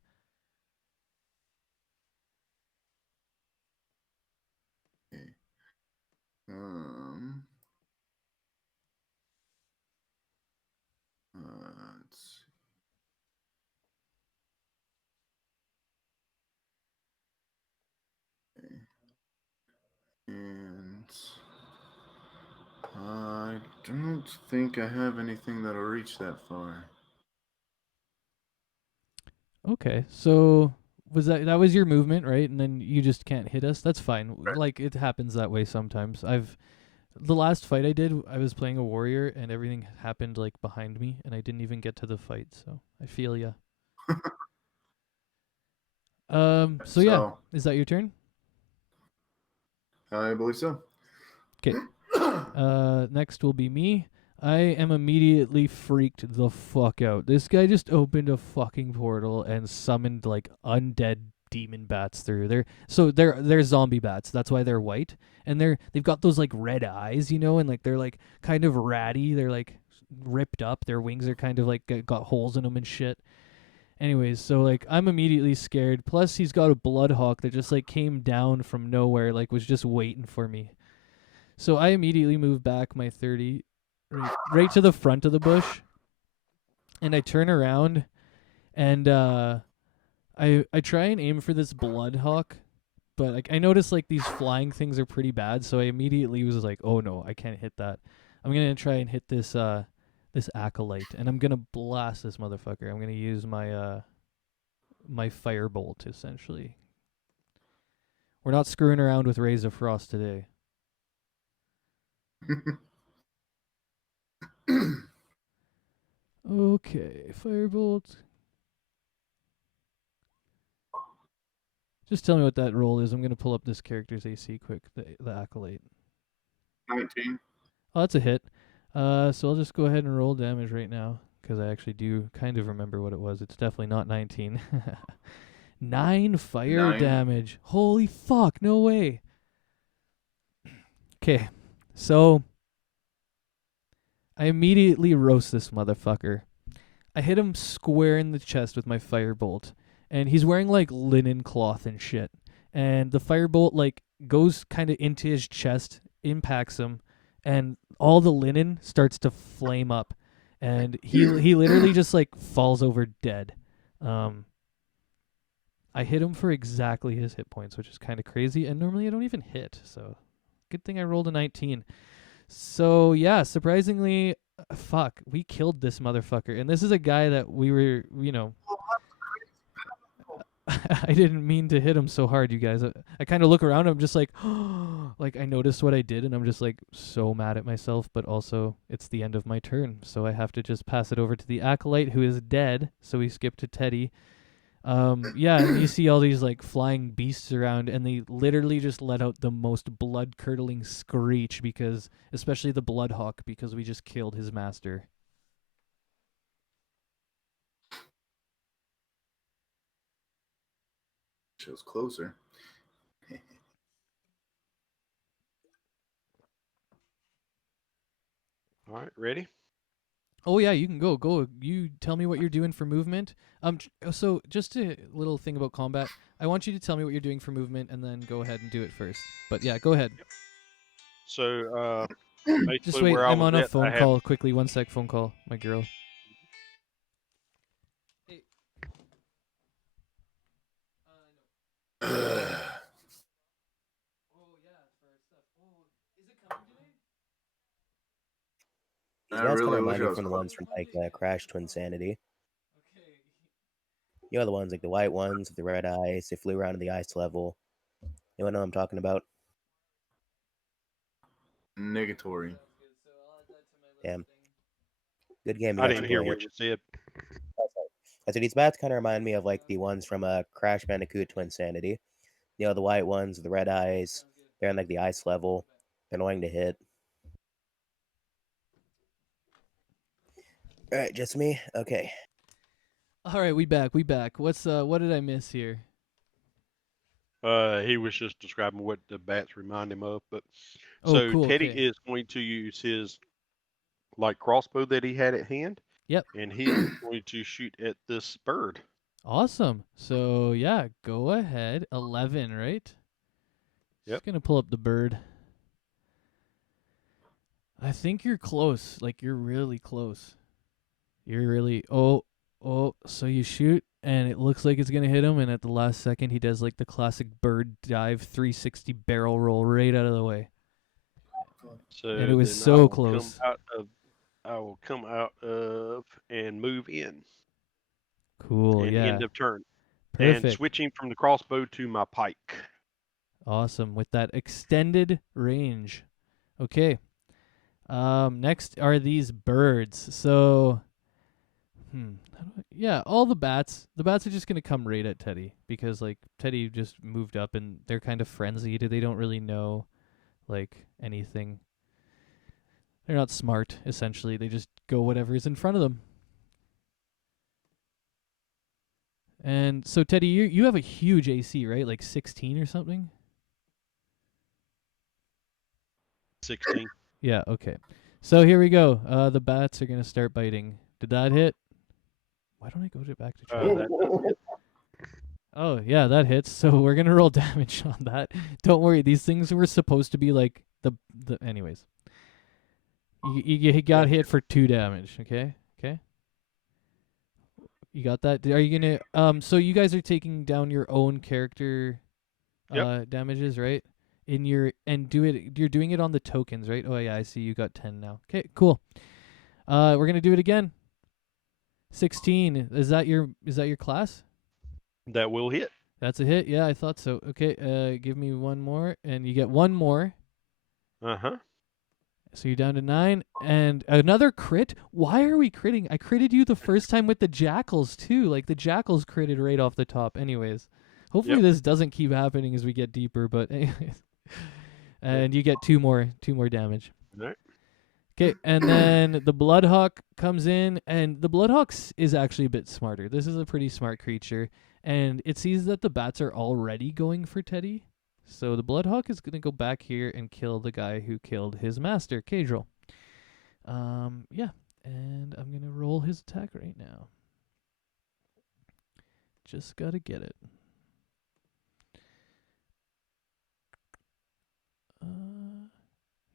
Okay. Let's see. Okay. And I don't think I have anything that'll reach that far. Okay, so that was your movement, right? And then you just can't hit us. That's fine. Right. Like it happens that way sometimes. The last fight I did, I was playing a warrior, and everything happened like behind me, and I didn't even get to the fight. So I feel ya. So yeah, So is that your turn? I believe so. Okay. Next will be me. I am immediately freaked the fuck out. This guy just opened a fucking portal and summoned like undead demon bats through. They're zombie bats. That's why they're white. And they've got those like red eyes, and like they're like kind of ratty. They're like ripped up. Their wings are kind of like got holes in them and shit. Anyways, so like I'm immediately scared. Plus he's got a bloodhawk that just like came down from nowhere, like was just waiting for me. So I immediately move back my 30 right to the front of the bush, and I turn around, and I try and aim for this bloodhawk, but like I notice like these flying things are pretty bad, so I immediately was like, oh no, I can't hit that. I'm gonna try and hit this acolyte, and I'm gonna blast this motherfucker. I'm gonna use my firebolt essentially. We're not screwing around with Rays of Frost today. Okay, firebolt. Just tell me what that roll is. I'm gonna pull up this character's AC quick. The acolyte. 19. Oh, that's a hit. So I'll just go ahead and roll damage right now because I actually do kind of remember what it was. It's definitely not 19. 9 fire 9. damage. Holy fuck! No way. Okay, so I immediately roast this motherfucker. I hit him square in the chest with my firebolt, and he's wearing like linen cloth and shit. And the firebolt like goes kind of into his chest, impacts him, and all the linen starts to flame up, and he literally just like falls over dead. I hit him for exactly his hit points, which is kind of crazy. And normally I don't even hit, so good thing I rolled a 19. So yeah, surprisingly, fuck, we killed this motherfucker, and this is a guy that we were, I didn't mean to hit him so hard, you guys. I kind of look around, I'm just like, like I noticed what I did, and I'm just like so mad at myself, but also it's the end of my turn, so I have to just pass it over to the acolyte who is dead. So we skip to Teddy. Yeah, and you see all these like flying beasts around, and they literally just let out the most blood-curdling screech because, especially the Bloodhawk, because we just killed his master. Shows closer. All right, ready? Oh yeah, you can go. Go. You tell me what you're doing for movement. So just a little thing about combat. I want you to tell me what you're doing for movement, and then go ahead and do it first. But yeah, go ahead. So Just basically, wait. where I I'm was on a at, I phone had call. Quickly, 1 sec. Phone call. My girl. Hey. No. Oh yeah, for our stuff. Oh, is it coming today? These I bats kind really of wish remind I me was from the ones from like Crash to Insanity. Okay. You know the ones like the white ones with the red eyes. They flew around to the ice level. You know what I'm talking about? negatory. Sounds good. So I'll add that to my Yeah, little thing. good game. You I guys didn't should hear play it. what you said. Oh, sorry. I said these bats kind of remind me of like the ones from Crash Bandicoot to Insanity. You know the white ones with the red eyes. Sounds good. They're in like the ice level. They're annoying to hit. All right, just me. Okay. All right, we back. We back. What did I miss here? He was just describing what the bats remind him of. But Oh, so cool. Teddy Okay. is going to use his like crossbow that he had at hand, Yep. and he is going to shoot at this bird. Awesome. So yeah, go ahead. 11, right? Yep. Just gonna pull up the bird. I think you're close. Like you're really close. You're really. Oh. So you shoot, and it looks like it's gonna hit him, and at the last second, he does like the classic bird dive 360 barrel roll right out of the way. So And it was then so close. I will come out of and move in. Cool. and Yeah. end of turn. And Perfect. switching from the crossbow to my pike. Awesome. With that extended range. Okay. Next are these birds. So, yeah, all the bats. The bats are just gonna come right at Teddy because like Teddy just moved up and they're kind of frenzied. They don't really know like anything. They're not smart. Essentially, they just go whatever's in front of them. And so Teddy, you have a huge AC, right? Like 16 or something. 16. Yeah. Okay. So here we go. The bats are gonna start biting. Did that hit? Why don't I go back to try? That does hit. Oh, yeah, that hits. So we're going to roll damage on that. Don't worry. These things were supposed to be like the anyways. You got hit for 2 damage, okay? Okay. You got that? Are you going to so you guys are taking down your own character Yep. damages, right? You're doing it on the tokens, right? Oh yeah, I see you got 10 now. Okay, cool. We're going to do it again. 16. Is that your class? That will hit. That's a hit. Yeah, I thought so. Okay, give me one more, and you get one more. Uh-huh. So you're down to 9, and another crit. Why are we critting? I critted you the first time with the jackals too. Like the jackals critted right off the top. Anyways, hopefully Yep. this doesn't keep happening as we get deeper. But anyways, and you get two more damage. All right. Okay, and then the Bloodhawk comes in, and the Bloodhawk is actually a bit smarter. This is a pretty smart creature, and it sees that the bats are already going for Teddy. So the Bloodhawk is going to go back here and kill the guy who killed his master, Kae'dral. Yeah, and I'm going to roll his attack right now. Just got to get it.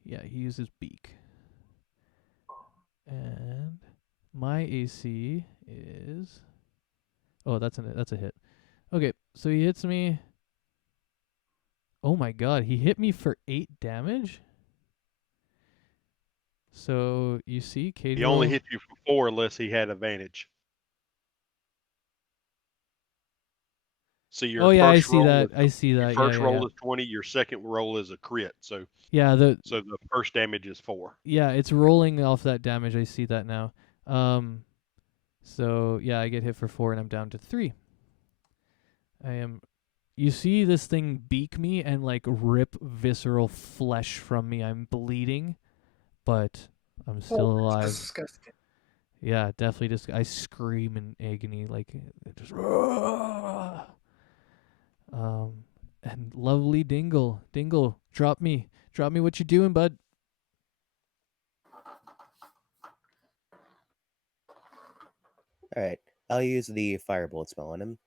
Yeah, he uses beak. And my AC is... Oh, that's a hit. Okay, so he hits me... Oh my god, he hit me for 8 damage? So, you see, Kae'dral... He only hit you for 4 unless he had advantage. So your Oh yeah, I first see roll that. is, I see that. your first yeah, roll is 20, your second roll is a crit. So yeah, so the first damage is 4. yeah, it's rolling off that damage. I see that now. So yeah, I get hit for 4 and I'm down to 3. You see this thing beak me and like rip visceral flesh from me. I'm bleeding, but I'm still alive. Disgusting. Yeah, definitely. I scream in agony, like just. And lovely Dingle, drop me what you doing, bud? All right, I'll use the firebolt spell on him.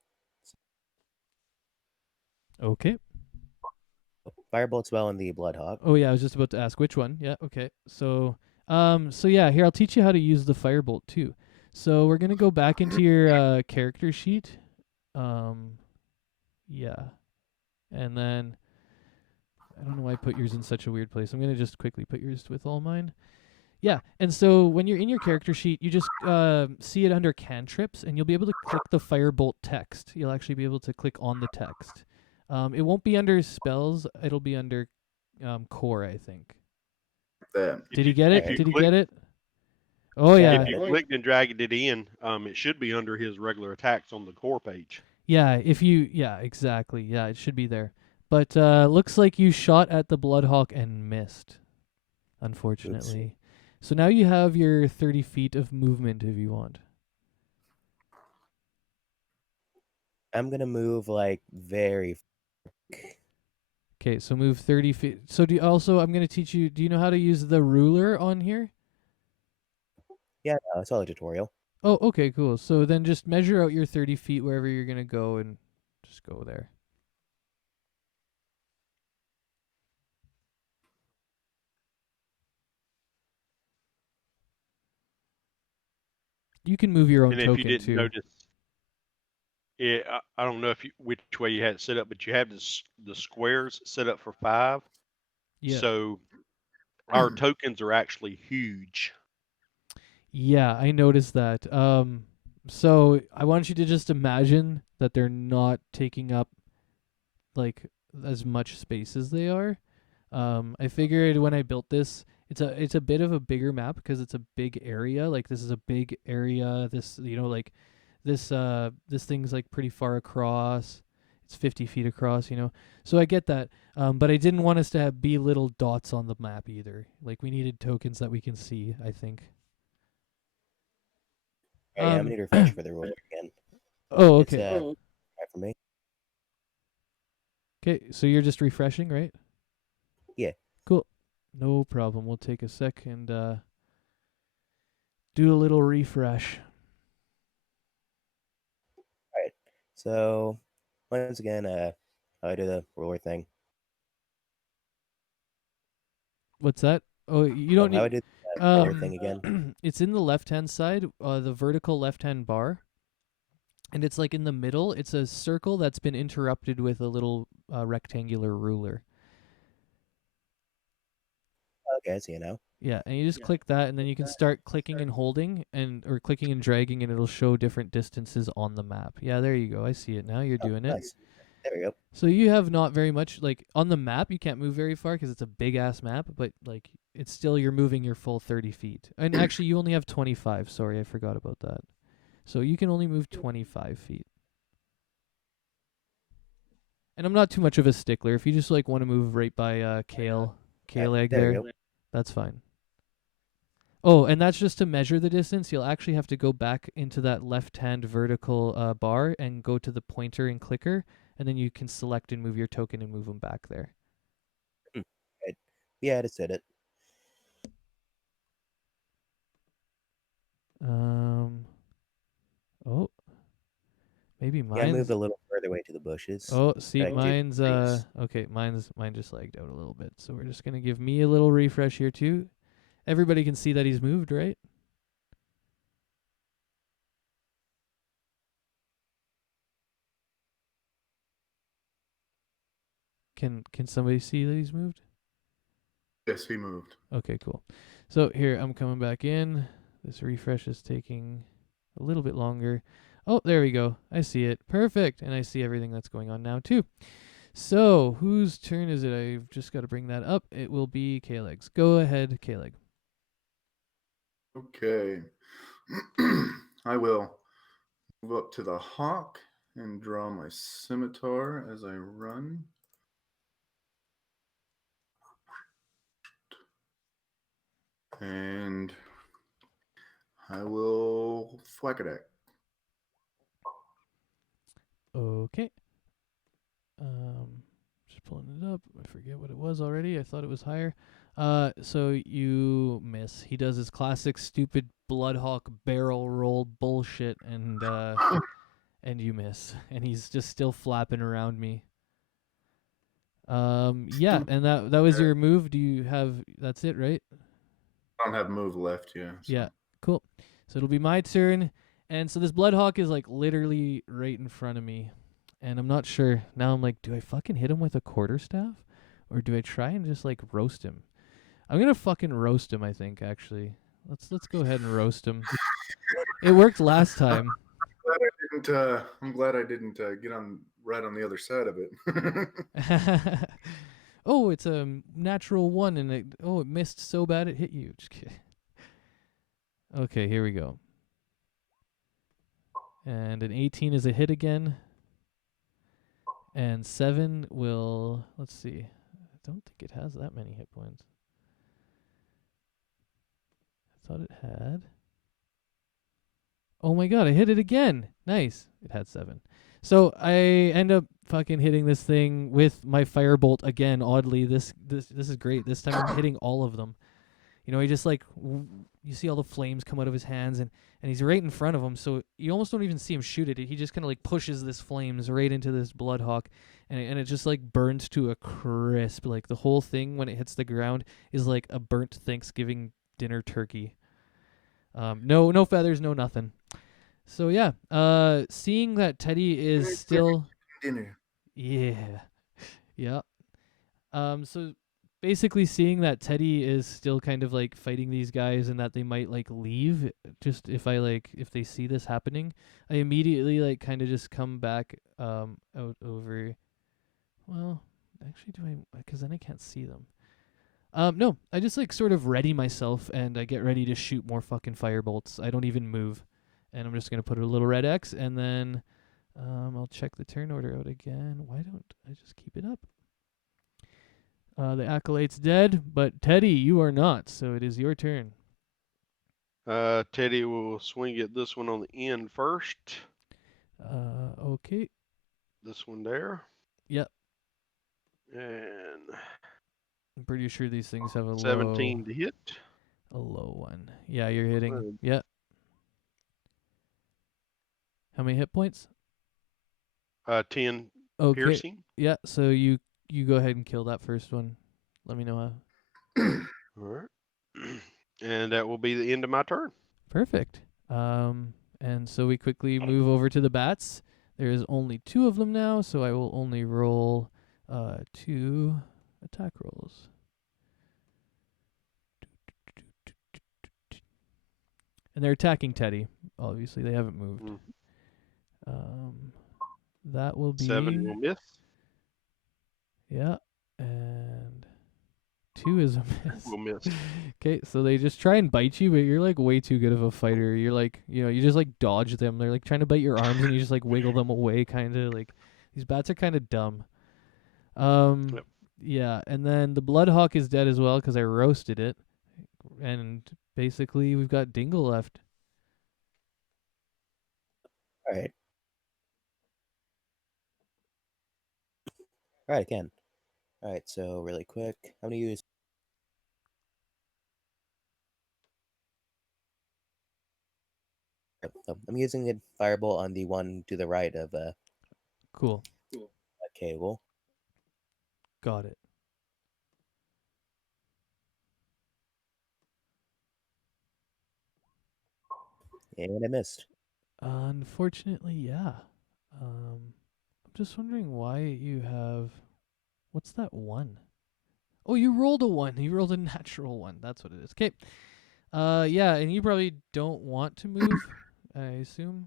Okay. Firebolt spell on the Bloodhawk. Oh yeah, I was just about to ask which one. Yeah, okay. So yeah, here I'll teach you how to use the firebolt too. So we're gonna go back into your character sheet. Yeah. And then I don't know why I put yours in such a weird place. I'm gonna just quickly put yours with all mine. Yeah, and so when you're in your character sheet, you just see it under cantrips, and you'll be able to click the firebolt text. You'll actually be able to click on the text. It won't be under spells. It'll be under core, I think. Did he get it? Did he get it? Oh yeah. If you clicked and dragged it in, it should be under his regular attacks on the core page. Yeah, exactly. Yeah, it should be there. But looks like you shot at the Bloodhawk and missed, unfortunately. Oopsie. So now you have your 30 feet of movement if you want. I'm gonna move like very. Okay, so move 30 feet. So I'm going to teach you, do you know how to use the ruler on here? Yeah, no, it's all a tutorial. Oh, okay, cool. So then just measure out your 30 feet wherever you're going to go and just go there. You can move your own And if token you didn't too. notice, I don't know which way you had it set up, but you have the squares set up for 5. Yeah. So our tokens are actually huge. Yeah, I noticed that. So I want you to just imagine that they're not taking up like as much space as they are. I figured when I built this, it's a bit of a bigger map because it's a big area. Like this is a big area. This like this thing's like pretty far across. It's 50 feet across. So I get that. But I didn't want us to be little dots on the map either. Like we needed tokens that we can see, I think. Yeah, I'm gonna need to refresh for the ruler again. Oh, It's okay. right for me. Okay, so you're just refreshing, right? Yeah. Cool. No problem. We'll take a sec and do a little refresh. Alright. So once again, I do the ruler thing. What's that? Oh, you don't How I need. do the ruler thing again. It's in the left-hand side, the vertical left-hand bar, and it's like in the middle. It's a circle that's been interrupted with a little rectangular ruler. Okay, I see it now. Yeah, and you just click that, and then you can start clicking and holding, or clicking and dragging, and it'll show different distances on the map. Yeah, there you go. I see it now. You're doing it. Nice. There we go. So you have not very much, like on the map. You can't move very far because it's a big ass map, but like it's still you're moving your full 30 feet. And actually, you only have 25. Sorry, I forgot about that. So you can only move 25 feet. And I'm not too much of a stickler. If you just like want to move right by Cailegh There we there, go. that's fine. Oh, and that's just to measure the distance. You'll actually have to go back into that left-hand vertical bar and go to the pointer and clicker, and then you can select and move your token and move them back there. Right. Yeah, I just did it. Oh, maybe Yeah, I mine's. moved a little further away to the bushes. Oh, see, Back to mine's trees. okay. Mine just lagged out a little bit, so we're just gonna give me a little refresh here too. Everybody can see that he's moved, right? Can somebody see that he's moved? Yes, he moved. Okay, cool. So here, I'm coming back in. This refresh is taking a little bit longer. Oh, there we go. I see it. Perfect. And I see everything that's going on now too. So, whose turn is it? I've just got to bring that up. It will be Cailegh's. Go ahead, Cailegh. Okay. I will move up to the hawk and draw my scimitar as I run. And I will thwack it at. Okay. Just pulling it up. I forget what it was already. I thought it was higher. So you miss. He does his classic stupid Bloodhawk barrel roll bullshit, and you miss. And he's just still flapping around me. Yeah, and that was your move. Do you have? That's it, right? I don't have move left, yeah. So. Yeah, cool. So it'll be my turn, and so this Bloodhawk is like literally right in front of me. And I'm not sure. Now I'm like, do I fucking hit him with a quarterstaff? Or do I try and just like roast him? I'm gonna fucking roast him, I think, actually. Let's go ahead and roast him. It worked last time. I'm glad I didn't get on right on the other side of it. Oh, it's a natural one, and it missed so bad it hit you. Just kidding. Okay, here we go. And an 18 is a hit again. And 7 will, let's see. I don't think it has that many hit points. I thought it had. Oh my god, I hit it again. Nice. It had 7. So I end up fucking hitting this thing with my firebolt again. Oddly, this is great. This time I'm hitting all of them. He just like you see all the flames come out of his hands, and he's right in front of him, so you almost don't even see him shoot it. He just kind of like pushes this flames right into this Bloodhawk, and it just like burns to a crisp. Like the whole thing when it hits the ground is like a burnt Thanksgiving dinner turkey. No feathers, no nothing. So yeah, seeing that Teddy is still Dinner. yeah. So basically seeing that Teddy is still kind of like fighting these guys and that they might like leave just if they see this happening, I immediately like kind of just come back out over. Well, actually, do I? Because then I can't see them. No, I just like sort of ready myself and I get ready to shoot more fucking firebolts. I don't even move, and I'm just gonna put a little red X and then I'll check the turn order out again. Why don't I just keep it up? The Acolyte's dead, but Teddy, you are not, so it is your turn. Teddy will swing at this one on the end first. Okay. This one there. Yep. And I'm pretty sure these things have a 17 to hit. low one. Yeah, you're hitting. Good. Yeah. How many hit points? 10 Okay. piercing. Yeah, so you go ahead and kill that first one. Let me know how. All right. And that will be the end of my turn. Perfect. And so we quickly move over to the bats. There is only 2 of them now, so I will only roll 2 attack rolls. And they're attacking Teddy. Obviously, they haven't moved. That will be 7 will miss. Yeah, and 2 is a miss. Will miss. Okay, so they just try and bite you, but you're like way too good of a fighter. You're like, you just like dodge them. They're like trying to bite your arms, and you just like wiggle them away, kind of like. These bats are kind of dumb. Yep. Yeah, and then the Bloodhawk is dead as well because I roasted it, and basically we've got Dingle left. All right. All right, again. All right, so really quick, I'm gonna use. I'm using a firebolt on the one to the right of Cool. Cailegh. Got it. And I missed. Unfortunately, yeah. I'm just wondering why you have. What's that 1? Oh, you rolled a 1. You rolled a natural 1. That's what it is. Okay. Yeah, and you probably don't want to move, I assume.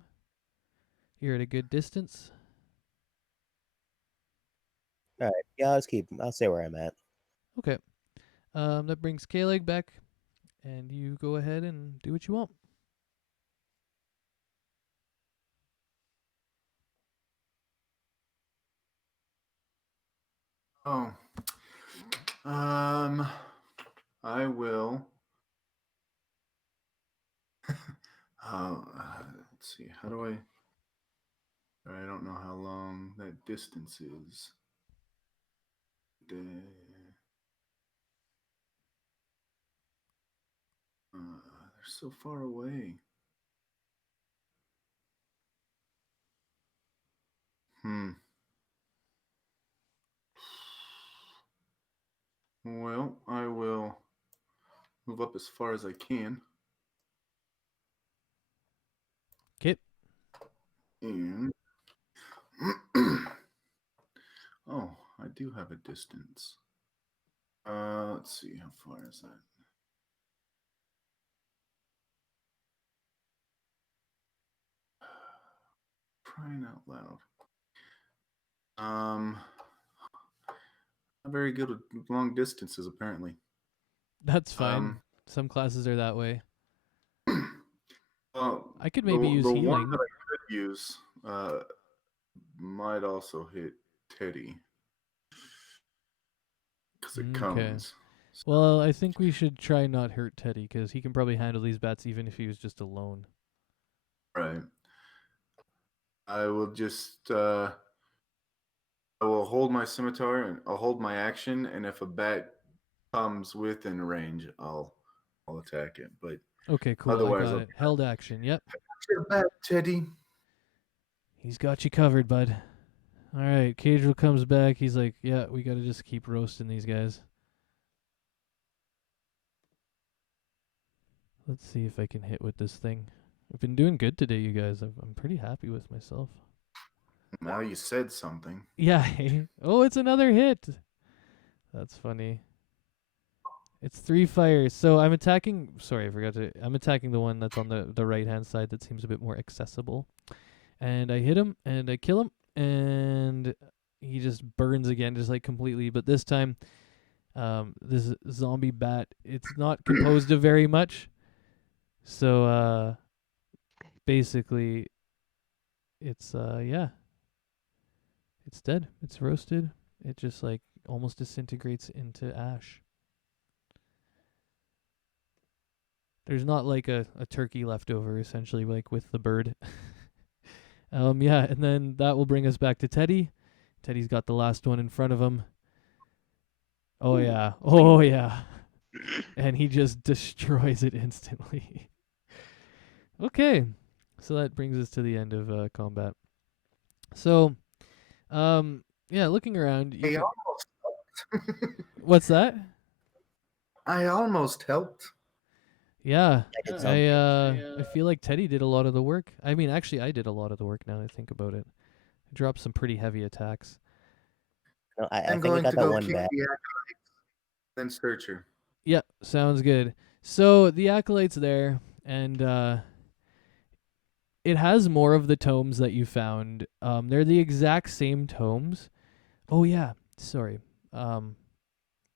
You're at a good distance. All right, yeah, I'll stay where I'm at. Okay. That brings Cailegh back, and you go ahead and do what you want. Oh. I will. Let's see. How do I don't know how long that distance is. They're so far away. Well, I will move up as far as I can. Okay. And oh, I do have a distance. Let's see, how far is that? Crying out loud. Not very good with long distances, apparently. That's fine. Some classes are that way. I could maybe use the healing. one that I could use might also hit Teddy because it comes. So. Well, I think we should try not hurt Teddy because he can probably handle these bats even if he was just alone. Right. I will just I will hold my scimitar and I'll hold my action, and if a bat comes within range, I'll attack it. But okay, cool. Otherwise, I got it. Held action. Yep. You're back, Teddy. He's got you covered, bud. All right, Kae'dral comes back. He's like, "Yeah, we gotta just keep roasting these guys." Let's see if I can hit with this thing. I've been doing good today, you guys. I'm pretty happy with myself. Now you said something. Yeah. Oh, it's another hit. That's funny. It's 3 fires. So I'm attacking. Sorry, I forgot to. I'm attacking the one that's on the right hand side that seems a bit more accessible. And I hit him and I kill him and he just burns again, just like completely. But this time, this zombie bat, it's not composed of very much. So basically, it's yeah, it's dead. It's roasted. It just like almost disintegrates into ash. There's not like a turkey left over, essentially, like with the bird. Yeah, and then that will bring us back to Teddy. Teddy's got the last one in front of him. Oh yeah. Oh yeah. And he just destroys it instantly. Okay. So that brings us to the end of combat. So, yeah, looking around. I almost What's that? I almost helped. Yeah, I did I something. I feel like Teddy did a lot of the work. I mean, actually, I did a lot of the work now that I think about it. I dropped some pretty heavy attacks. No, I I'm think I going got to that go one kick back. the acolyte, then search her. Yep, sounds good. So the Acolyte's there, and it has more of the tomes that you found. They're the exact same tomes. Oh yeah, sorry.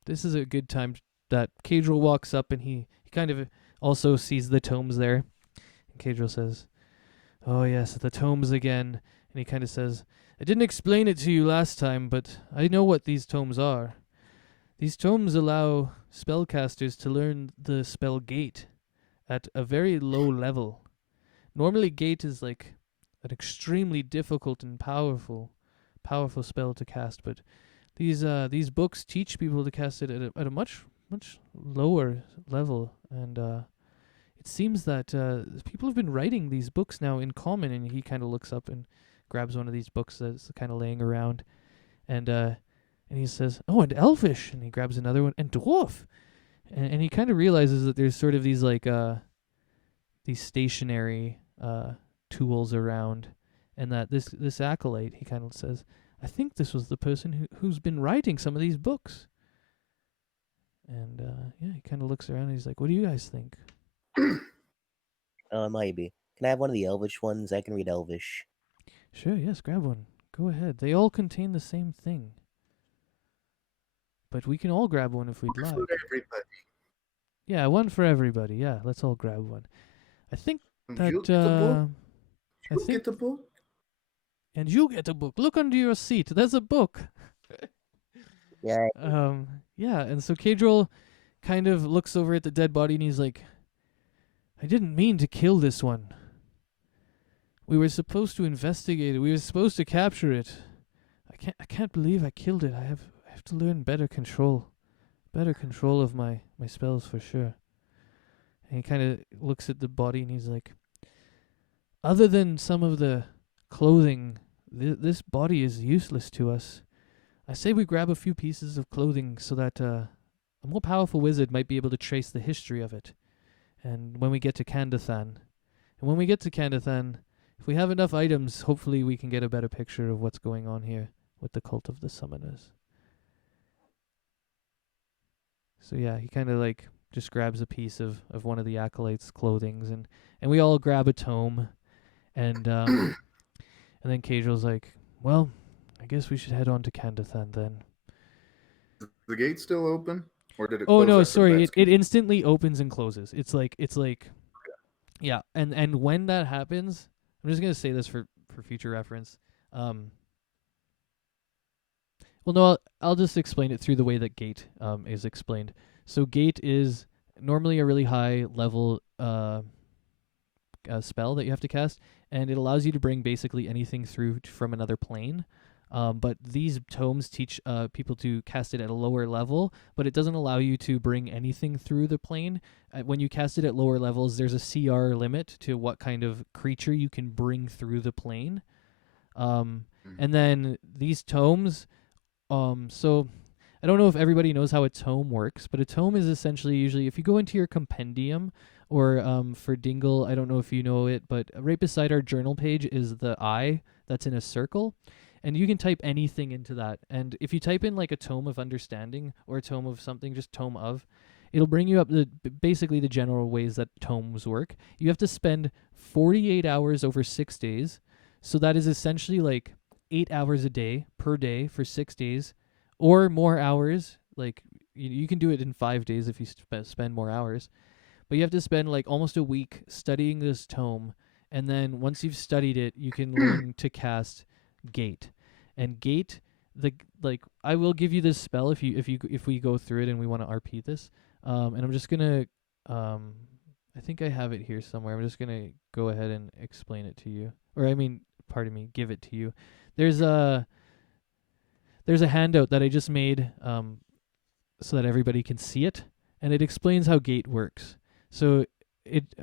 This is a good time that Kae'dral walks up, and he kind of also sees the tomes there. And Kae'dral says, "Oh yes, the tomes again." And he kind of says, "I didn't explain it to you last time, but I know what these tomes are. These tomes allow spellcasters to learn the spell Gate at a very low level. Normally, Gate is like an extremely difficult and powerful spell to cast, but these books teach people to cast it at a much lower level, and it seems that people have been writing these books now in common." And he kind of looks up and grabs one of these books that's kind of laying around, and he says, "Oh, and Elvish," and he grabs another one, and Dwarf, and he kind of realizes that there's sort of these like these stationary tools around, and that this acolyte, he kind of says, "I think this was the person who's been writing some of these books." And yeah, he kind of looks around and he's like, "What do you guys think?" Maybe. Can I have one of the Elvish ones? I can read Elvish. Sure, yes, grab one. Go ahead. They all contain the same thing. But we can all grab one if we'd For like. everybody. Yeah, one for everybody. Yeah, let's all grab one. I think that You get the book. I You think get the book. and you get a book. Look under your seat. There's a book. Yeah. Yeah, and so Kae'dral kind of looks over at the dead body and he's like, "I didn't mean to kill this one. We were supposed to investigate it. We were supposed to capture it. I can't believe I killed it. I have to learn better control of my spells for sure." And he kind of looks at the body and he's like, "Other than some of the clothing, this body is useless to us. I say we grab a few pieces of clothing so that a more powerful wizard might be able to trace the history of it. And when we get to Candathan, if we have enough items, hopefully we can get a better picture of what's going on here with the cult of the summoners." So yeah, he kind of like just grabs a piece of one of the acolytes' clothings, and we all grab a tome, and and then Kae'dral's like, "Well, I guess we should head on to Candathan then." Is the gate still open? Or did it Oh close no, after sorry, bats it instantly opens and closes. It's like yeah, and when that happens, I'm just gonna say this for future reference. Well, no, I'll just explain it through the way that Gate is explained. So Gate is normally a really high level spell that you have to cast, and it allows you to bring basically anything through from another plane. But these tomes teach people to cast it at a lower level, but it doesn't allow you to bring anything through the plane. When you cast it at lower levels, there's a CR limit to what kind of creature you can bring through the plane. And then these tomes, so I don't know if everybody knows how a tome works, but a tome is essentially usually if you go into your compendium, or for Dingle, I don't know if you know it, but right beside our journal page is the eye that's in a circle. And you can type anything into that. And if you type in like a tome of understanding or a tome of something, just tome of, it'll bring you up basically the general ways that tomes work. You have to spend 48 hours over 6 days. So that is essentially like 8 hours a day per day for 6 days, or more hours. Like you can do it in 5 days if you spend more hours. But you have to spend like almost a week studying this tome, and then once you've studied it, you can learn to cast Gate. And Gate, I will give you this spell if we go through it and we want to RP this. And I'm just gonna I think I have it here somewhere. I'm just gonna go ahead and explain it to you, or I mean, pardon me, give it to you. There's a handout that I just made so that everybody can see it, and it explains how Gate works. So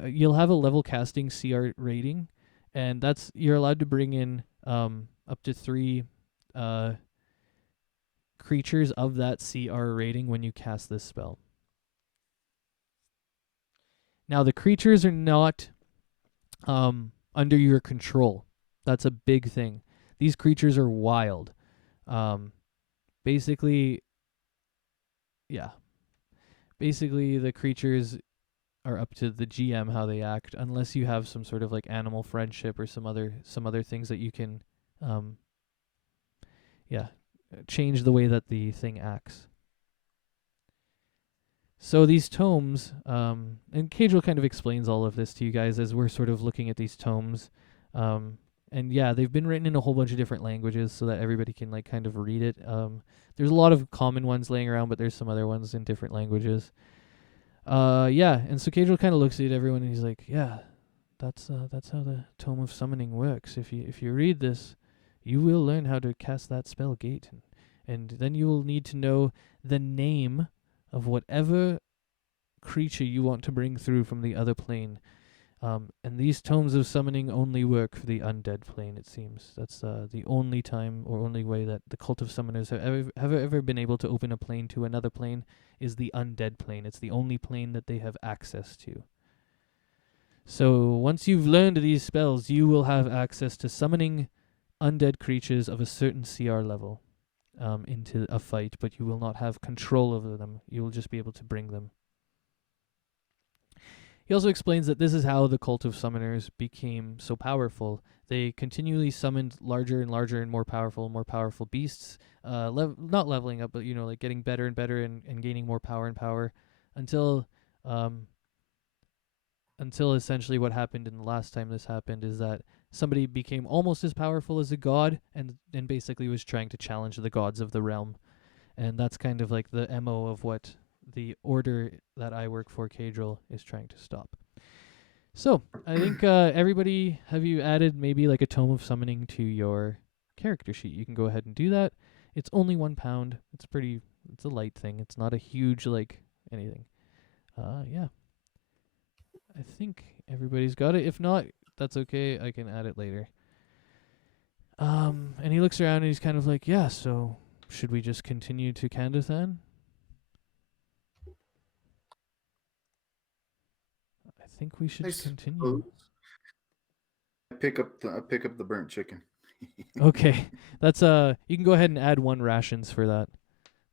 you'll have a level casting CR rating, and you're allowed to bring in up to 3 creatures of that CR rating when you cast this spell. Now the creatures are not under your control. That's a big thing. These creatures are wild. Basically the creatures are up to the GM how they act, unless you have some sort of like animal friendship or some other things that you can change the way that the thing acts. So these tomes, and Kae'dral kind of explains all of this to you guys as we're sort of looking at these tomes. And yeah, they've been written in a whole bunch of different languages so that everybody can like kind of read it. There's a lot of common ones laying around, but there's some other ones in different languages. And so Kae'dral kind of looks at everyone and he's like, yeah, that's how the Tome of Summoning works. If you read this, you will learn how to cast that spell Gate, and then you will need to know the name of whatever creature you want to bring through from the other plane. And these Tomes of Summoning only work for the undead plane, it seems. That's the only time or only way that the Cult of Summoners have ever been able to open a plane to another plane is the undead plane. It's the only plane that they have access to. So once you've learned these spells, you will have access to summoning undead creatures of a certain CR level into a fight, but you will not have control over them. You will just be able to bring them. He also explains that this is how the Cult of Summoners became so powerful. They continually summoned larger and larger and more powerful beasts, not leveling up, but like getting better and better and gaining more power and power until essentially what happened in the last time this happened is that somebody became almost as powerful as a god and basically was trying to challenge the gods of the realm. And that's kind of like the MO of what the order that I work for, Kae'dral, is trying to stop. So, I think everybody, have you added maybe like a Tome of Summoning to your character sheet? You can go ahead and do that. It's only £1. It's a light thing. It's not a huge, like, anything. Yeah. I think everybody's got it. If not, that's okay. I can add it later. And he looks around and he's kind of like, yeah, so should we just continue to Kandathan? I think we should continue. I pick up the burnt chicken. Okay. That's you can go ahead and add 1 rations for that.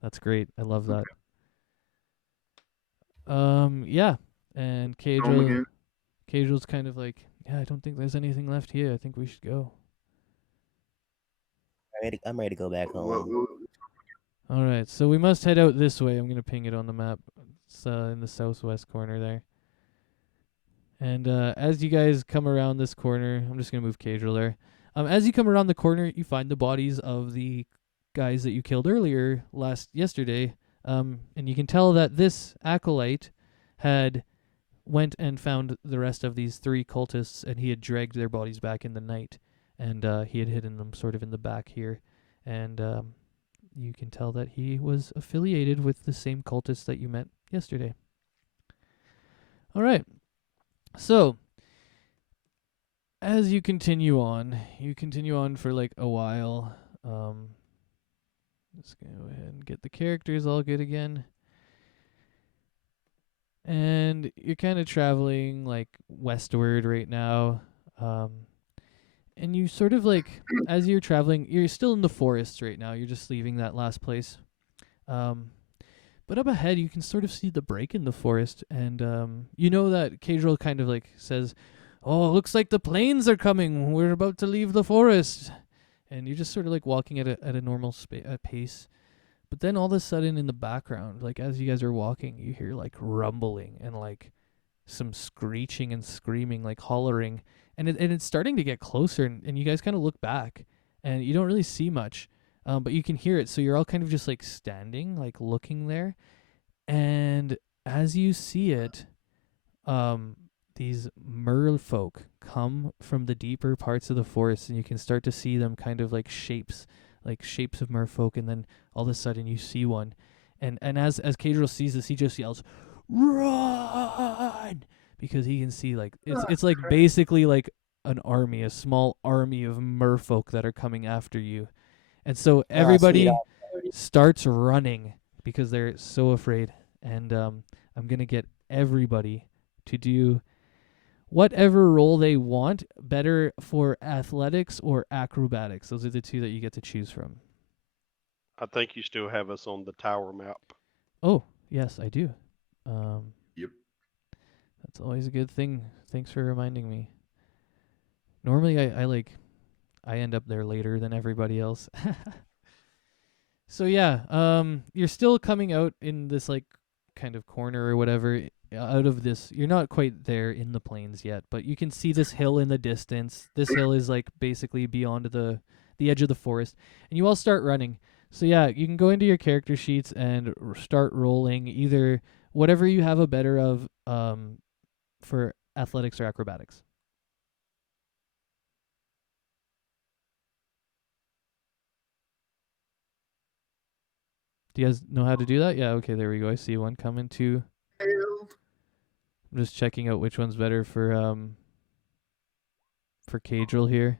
That's great. I love that. Yeah. And Kaedral's kind of like, yeah, I don't think there's anything left here. I think we should go. I'm ready to go back home. All right, so we must head out this way. I'm going to ping it on the map. It's in the southwest corner there. And as you guys come around this corner, I'm just going to move Kae'dral there. As you come around the corner, you find the bodies of the guys that you killed yesterday. And you can tell that this acolyte had went and found the rest of these 3 cultists, and he had dragged their bodies back in the night. And he had hidden them sort of in the back here. And you can tell that he was affiliated with the same cultists that you met yesterday. All right. So, as you continue on for like a while. Just going to go ahead and get the characters all good again. And you're kind of traveling like westward right now. And you sort of like, as you're traveling, you're still in the forests right now. You're just leaving that last place. But up ahead, you can sort of see the break in the forest, and you know that Kae'dral kind of like says, "Oh, looks like the planes are coming. We're about to leave the forest." And you're just sort of like walking at a normal pace. But then all of a sudden, in the background, like as you guys are walking, you hear like rumbling and like some screeching and screaming, like hollering, and it's starting to get closer. And you guys kind of look back, and you don't really see much. But you can hear it, so you're all kind of just like standing, like looking there. And as you see it, these merfolk come from the deeper parts of the forest, and you can start to see them kind of like shapes of merfolk. And then all of a sudden, you see one, and as Kae'dral sees this, he just yells, "Run!" Because he can see like it's like basically like an army, a small army of merfolk that are coming after you. And so everybody starts running because they're so afraid. And I'm going to get everybody to do whatever role they want, better for athletics or acrobatics. Those are the two that you get to choose from. I think you still have us on the tower map. Oh, yes, I do. Yep. That's always a good thing. Thanks for reminding me. Normally, I end up there later than everybody else. So yeah, you're still coming out in this like kind of corner or whatever out of this. You're not quite there in the plains yet, but you can see this hill in the distance. This hill is like basically beyond the edge of the forest, and you all start running. So yeah, you can go into your character sheets and start rolling either whatever you have a better of for athletics or acrobatics. Do you guys know how to do that? Yeah, okay, there we go. I see one coming too. I'm just checking out which one's better for Kae'dral here.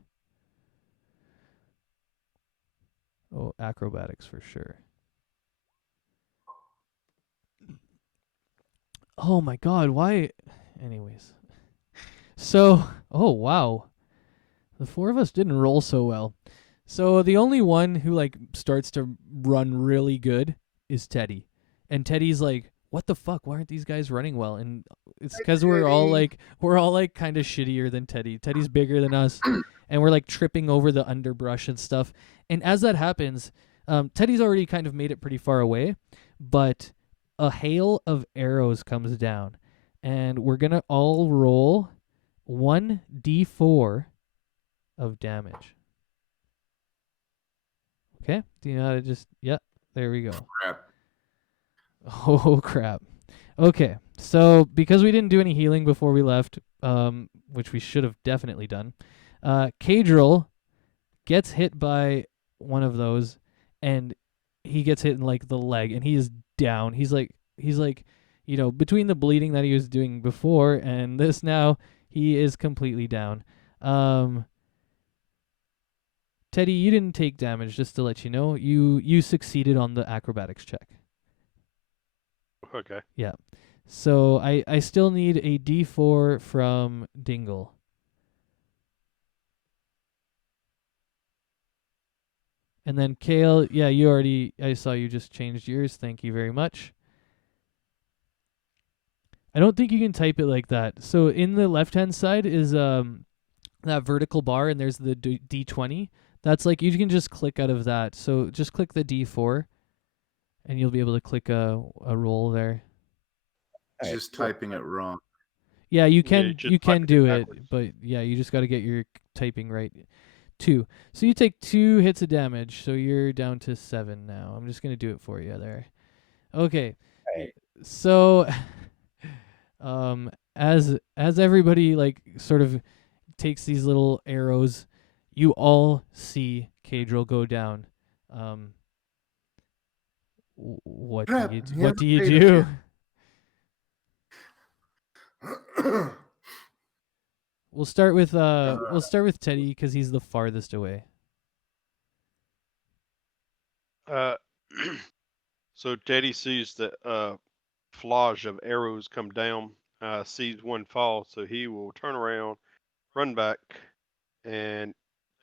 Oh, acrobatics for sure. Oh my god, why? Anyways. So, oh wow. The four of us didn't roll so well. So the only one who like starts to run really good is Teddy. And Teddy's like, "What the fuck? Why aren't these guys running well?" And it's cuz we're all like kind of shittier than Teddy. Teddy's bigger than us, and we're like tripping over the underbrush and stuff. And as that happens, Teddy's already kind of made it pretty far away, but a hail of arrows comes down, and we're going to all roll 1d4 of damage. Okay? Do you know how to just... Yeah, there we go. Crap. Oh, crap. Okay, so because we didn't do any healing before we left, which we should have definitely done, Kae'dral gets hit by one of those, and he gets hit in, like, the leg, and he is down. He's like, you know, between the bleeding that he was doing before and this now, he is completely down. Teddy, you didn't take damage, just to let you know. You succeeded on the acrobatics check. Okay. Yeah. So I still need a D4 from Dingle. And then Kale, yeah, I saw you just changed yours. Thank you very much. I don't think you can type it like that. So in the left-hand side is that vertical bar, and there's the D20. That's like, you can just click out of that. So just click the D4, and you'll be able to click a roll there. Just typing it wrong. Yeah, you can do it, backwards. but yeah, you just got to get your typing right. 2. So you take 2 hits of damage, so you're down to 7 now. I'm just gonna do it for you there. Okay. Right. So, as everybody like sort of takes these little arrows, you all see Kae'dral go down. What do you do? We'll start with Teddy because he's the farthest away. So Teddy sees the flage of arrows come down, sees one fall, so he will turn around, run back, and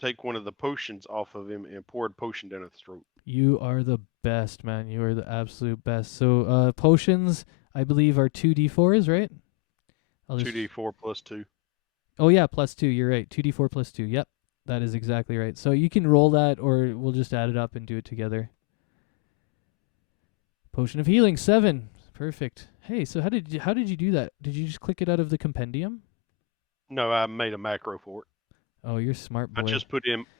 take one of the potions off of him and pour a potion down his throat. You are the best, man. You are the absolute best. So, potions, I believe, are 2d4s, right? I'll just 2d4 plus 2. Oh yeah, +2. You're right. 2d4 +2. Yep, that is exactly right. So you can roll that, or we'll just add it up and do it together. Potion of healing 7. Perfect. Hey, so how did you do that? Did you just click it out of the compendium? No, I made a macro for it. Oh, you're a smart boy.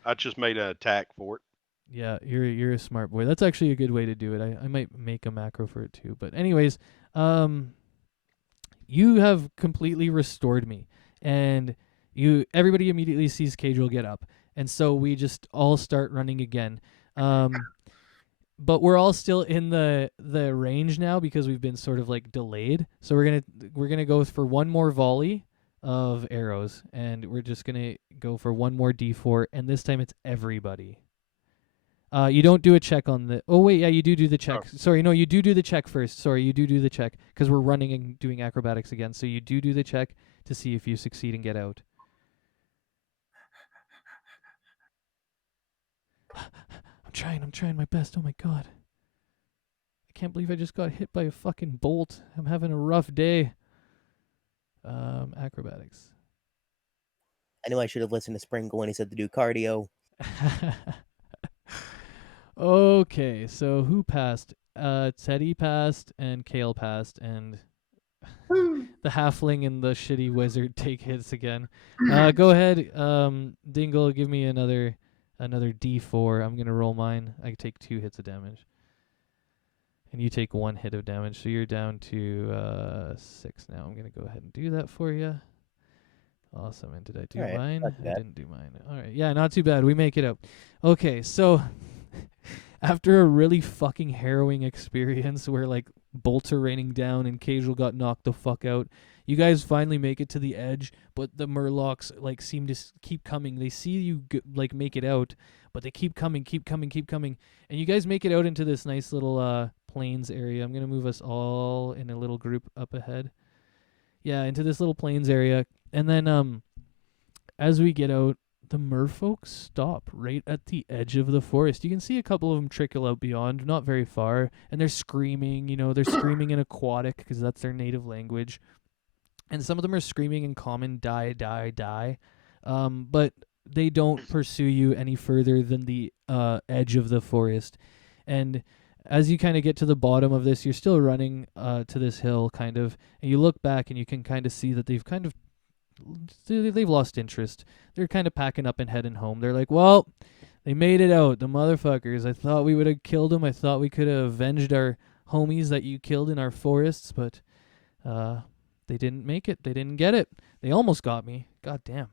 I just made an attack for it. Yeah, you're a smart boy. That's actually a good way to do it. I might make a macro for it too. But anyways, you have completely restored me, and everybody immediately sees Kae'dral get up, and so we just all start running again. But we're all still in the range now because we've been sort of like delayed. So we're gonna go for one more volley of arrows, and we're just gonna go for one more d4, and this time it's everybody. You don't do a check on the. Oh wait, yeah, you do the check. Oh. Sorry, no, you do the check first. Sorry, you do the check because we're running and doing acrobatics again. So you do the check to see if you succeed and get out. I'm trying my best. Oh my god, I can't believe I just got hit by a fucking bolt. I'm having a rough day. Acrobatics. I knew I should have listened to Sprinkle when he said to do cardio. Okay, so who passed? Teddy passed, and Kale passed, and the halfling and the shitty wizard take hits again. Go ahead, Dingle, give me another d4. I'm gonna roll mine. I take 2 hits of damage, and you take 1 hit of damage, so you're down to 6 now. I'm gonna go ahead and do that for you. Awesome. And did I do All right, mine? not too I bad. didn't do mine. All right. Yeah, not too bad. We make it up. Okay, so after a really fucking harrowing experience where like bolts are raining down and Kae'dral got knocked the fuck out, you guys finally make it to the edge, but the Murlocs like seem to keep coming. They see you like make it out, but they keep coming, and you guys make it out into this nice little plains area. I'm gonna move us all in a little group up ahead. Yeah, into this little plains area. And then as we get out, the merfolk stop right at the edge of the forest. You can see a couple of them trickle out beyond, not very far, and they're screaming. They're screaming in aquatic because that's their native language. And some of them are screaming in common, die, die, die. But they don't pursue you any further than the edge of the forest. And as you kind of get to the bottom of this, you're still running to this hill, kind of, and you look back and you can kind of see that they've lost interest. They're kind of packing up and heading home. They're like, well, they made it out, the motherfuckers. I thought we would have killed them. I thought we could have avenged our homies that you killed in our forests, but they didn't make it. They didn't get it. They almost got me. God damn.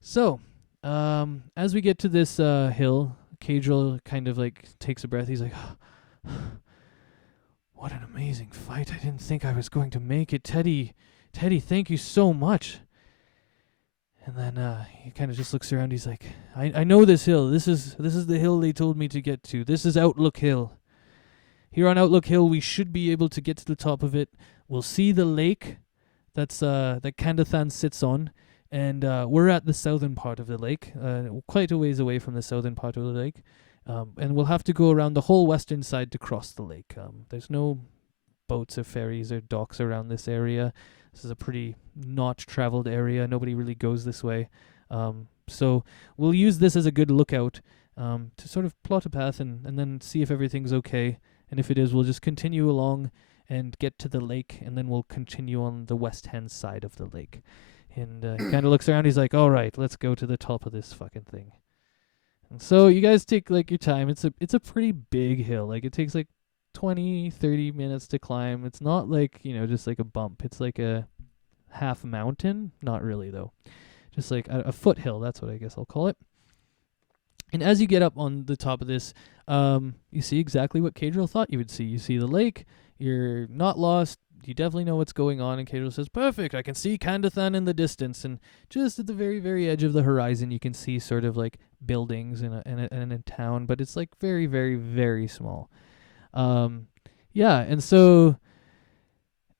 So, as we get to this hill, Kae'dral kind of like takes a breath. He's like, what an amazing fight. I didn't think I was going to make it. Teddy, thank you so much. And then he kind of just looks around. He's like, I know this hill. This is the hill they told me to get to. This is Outlook Hill. Here on Outlook Hill, we should be able to get to the top of it. We'll see the lake that Kandathan sits on. And we're at the southern part of the lake, quite a ways away from the southern part of the lake. And we'll have to go around the whole western side to cross the lake. There's no boats or ferries or docks around this area. This is a pretty not traveled area. Nobody really goes this way. So we'll use this as a good lookout to sort of plot a path and then see if everything's okay. And if it is, we'll just continue along and get to the lake, and then we'll continue on the west-hand side of the lake. And he kind of looks around. He's like, all right, let's go to the top of this fucking thing. And so you guys take like your time. It's a pretty big hill. Like it takes like 20, 30 minutes to climb. It's not like, just like a bump. It's like a half mountain. Not really, though. Just like a foothill. That's what I guess I'll call it. And as you get up on the top of this, you see exactly what Kae'dral thought you would see. You see the lake. You're not lost. You definitely know what's going on. And Kae'dral says, perfect. I can see Kandathan in the distance. And just at the very, very edge of the horizon, you can see sort of like buildings in a town. But it's like very, very, very small. Yeah, and so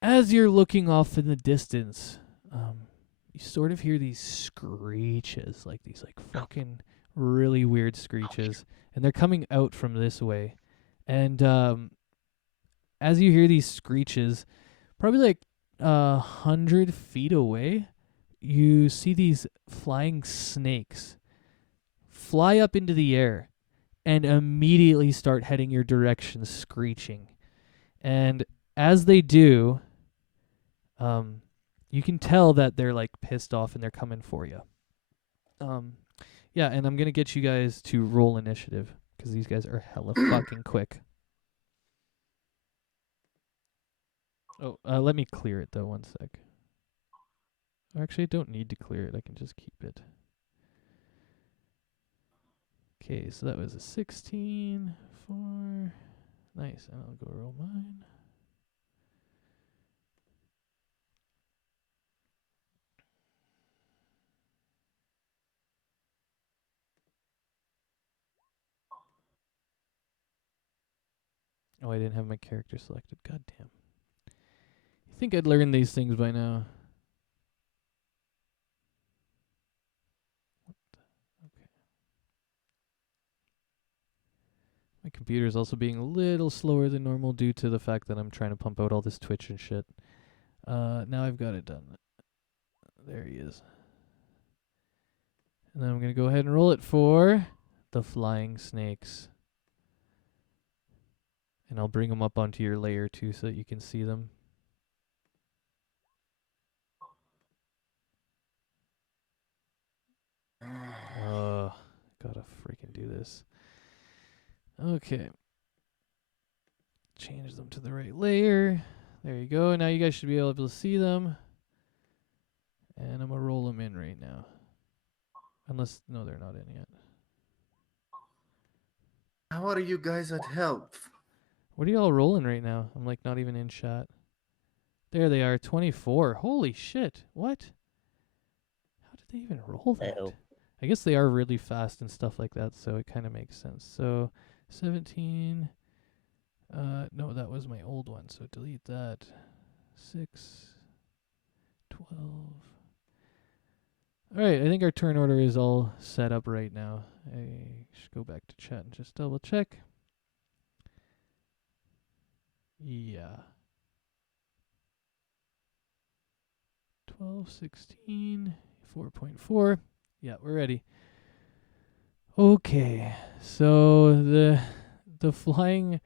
as you're looking off in the distance, you sort of hear these screeches, like these like fucking really weird screeches, and they're coming out from this way. And as you hear these screeches, probably like 100 feet away, you see these flying snakes fly up into the air and immediately start heading your direction, screeching. And as they do, you can tell that they're like pissed off and they're coming for you. Yeah, and I'm gonna get you guys to roll initiative because these guys are hella fucking quick. Oh, let me clear it though. 1 sec. Actually, I don't need to clear it. I can just keep it. Okay, so that was a 16 for. Nice, and I'll go roll mine. Oh, I didn't have my character selected. God damn. You think I'd learn these things by now? Okay. My computer's also being a little slower than normal due to the fact that I'm trying to pump out all this Twitch and shit. Now I've got it done. There he is. And then I'm going to go ahead and roll it for the flying snakes. And I'll bring them up onto your layer too so that you can see them. Gotta freaking do this. Okay. Change them to the right layer. There you go. Now you guys should be able to see them. And I'm going to roll them in right now. Unless, no, they're not in yet. How are you guys at health? What are y'all rolling right now? I'm like not even in chat. There they are, 24. Holy shit. What? How did they even roll that? Uh-oh. I guess they are really fast and stuff like that, so it kind of makes sense. So 17. No, that was my old one, so delete that. 6, 12. Alright, I think our turn order is all set up right now. I should go back to chat and just double check. Yeah. 12, 16, 4.4. Yeah, we're ready. Okay, so the flying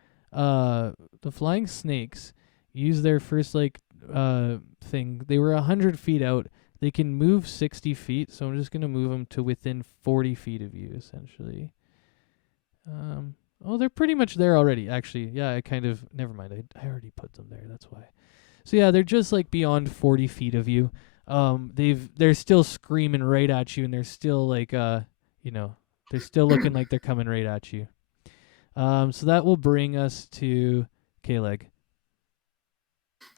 snakes use their first thing. They were 100 feet out. They can move 60 feet, so I'm just gonna move them to within 40 feet of you, essentially. Oh, they're pretty much there already. Actually, yeah, I kind of never mind. I already put them there. That's why. So yeah, they're just like beyond 40 feet of you. They're still screaming right at you, and they're still like they're still looking like they're coming right at you. So that will bring us to Cailegh.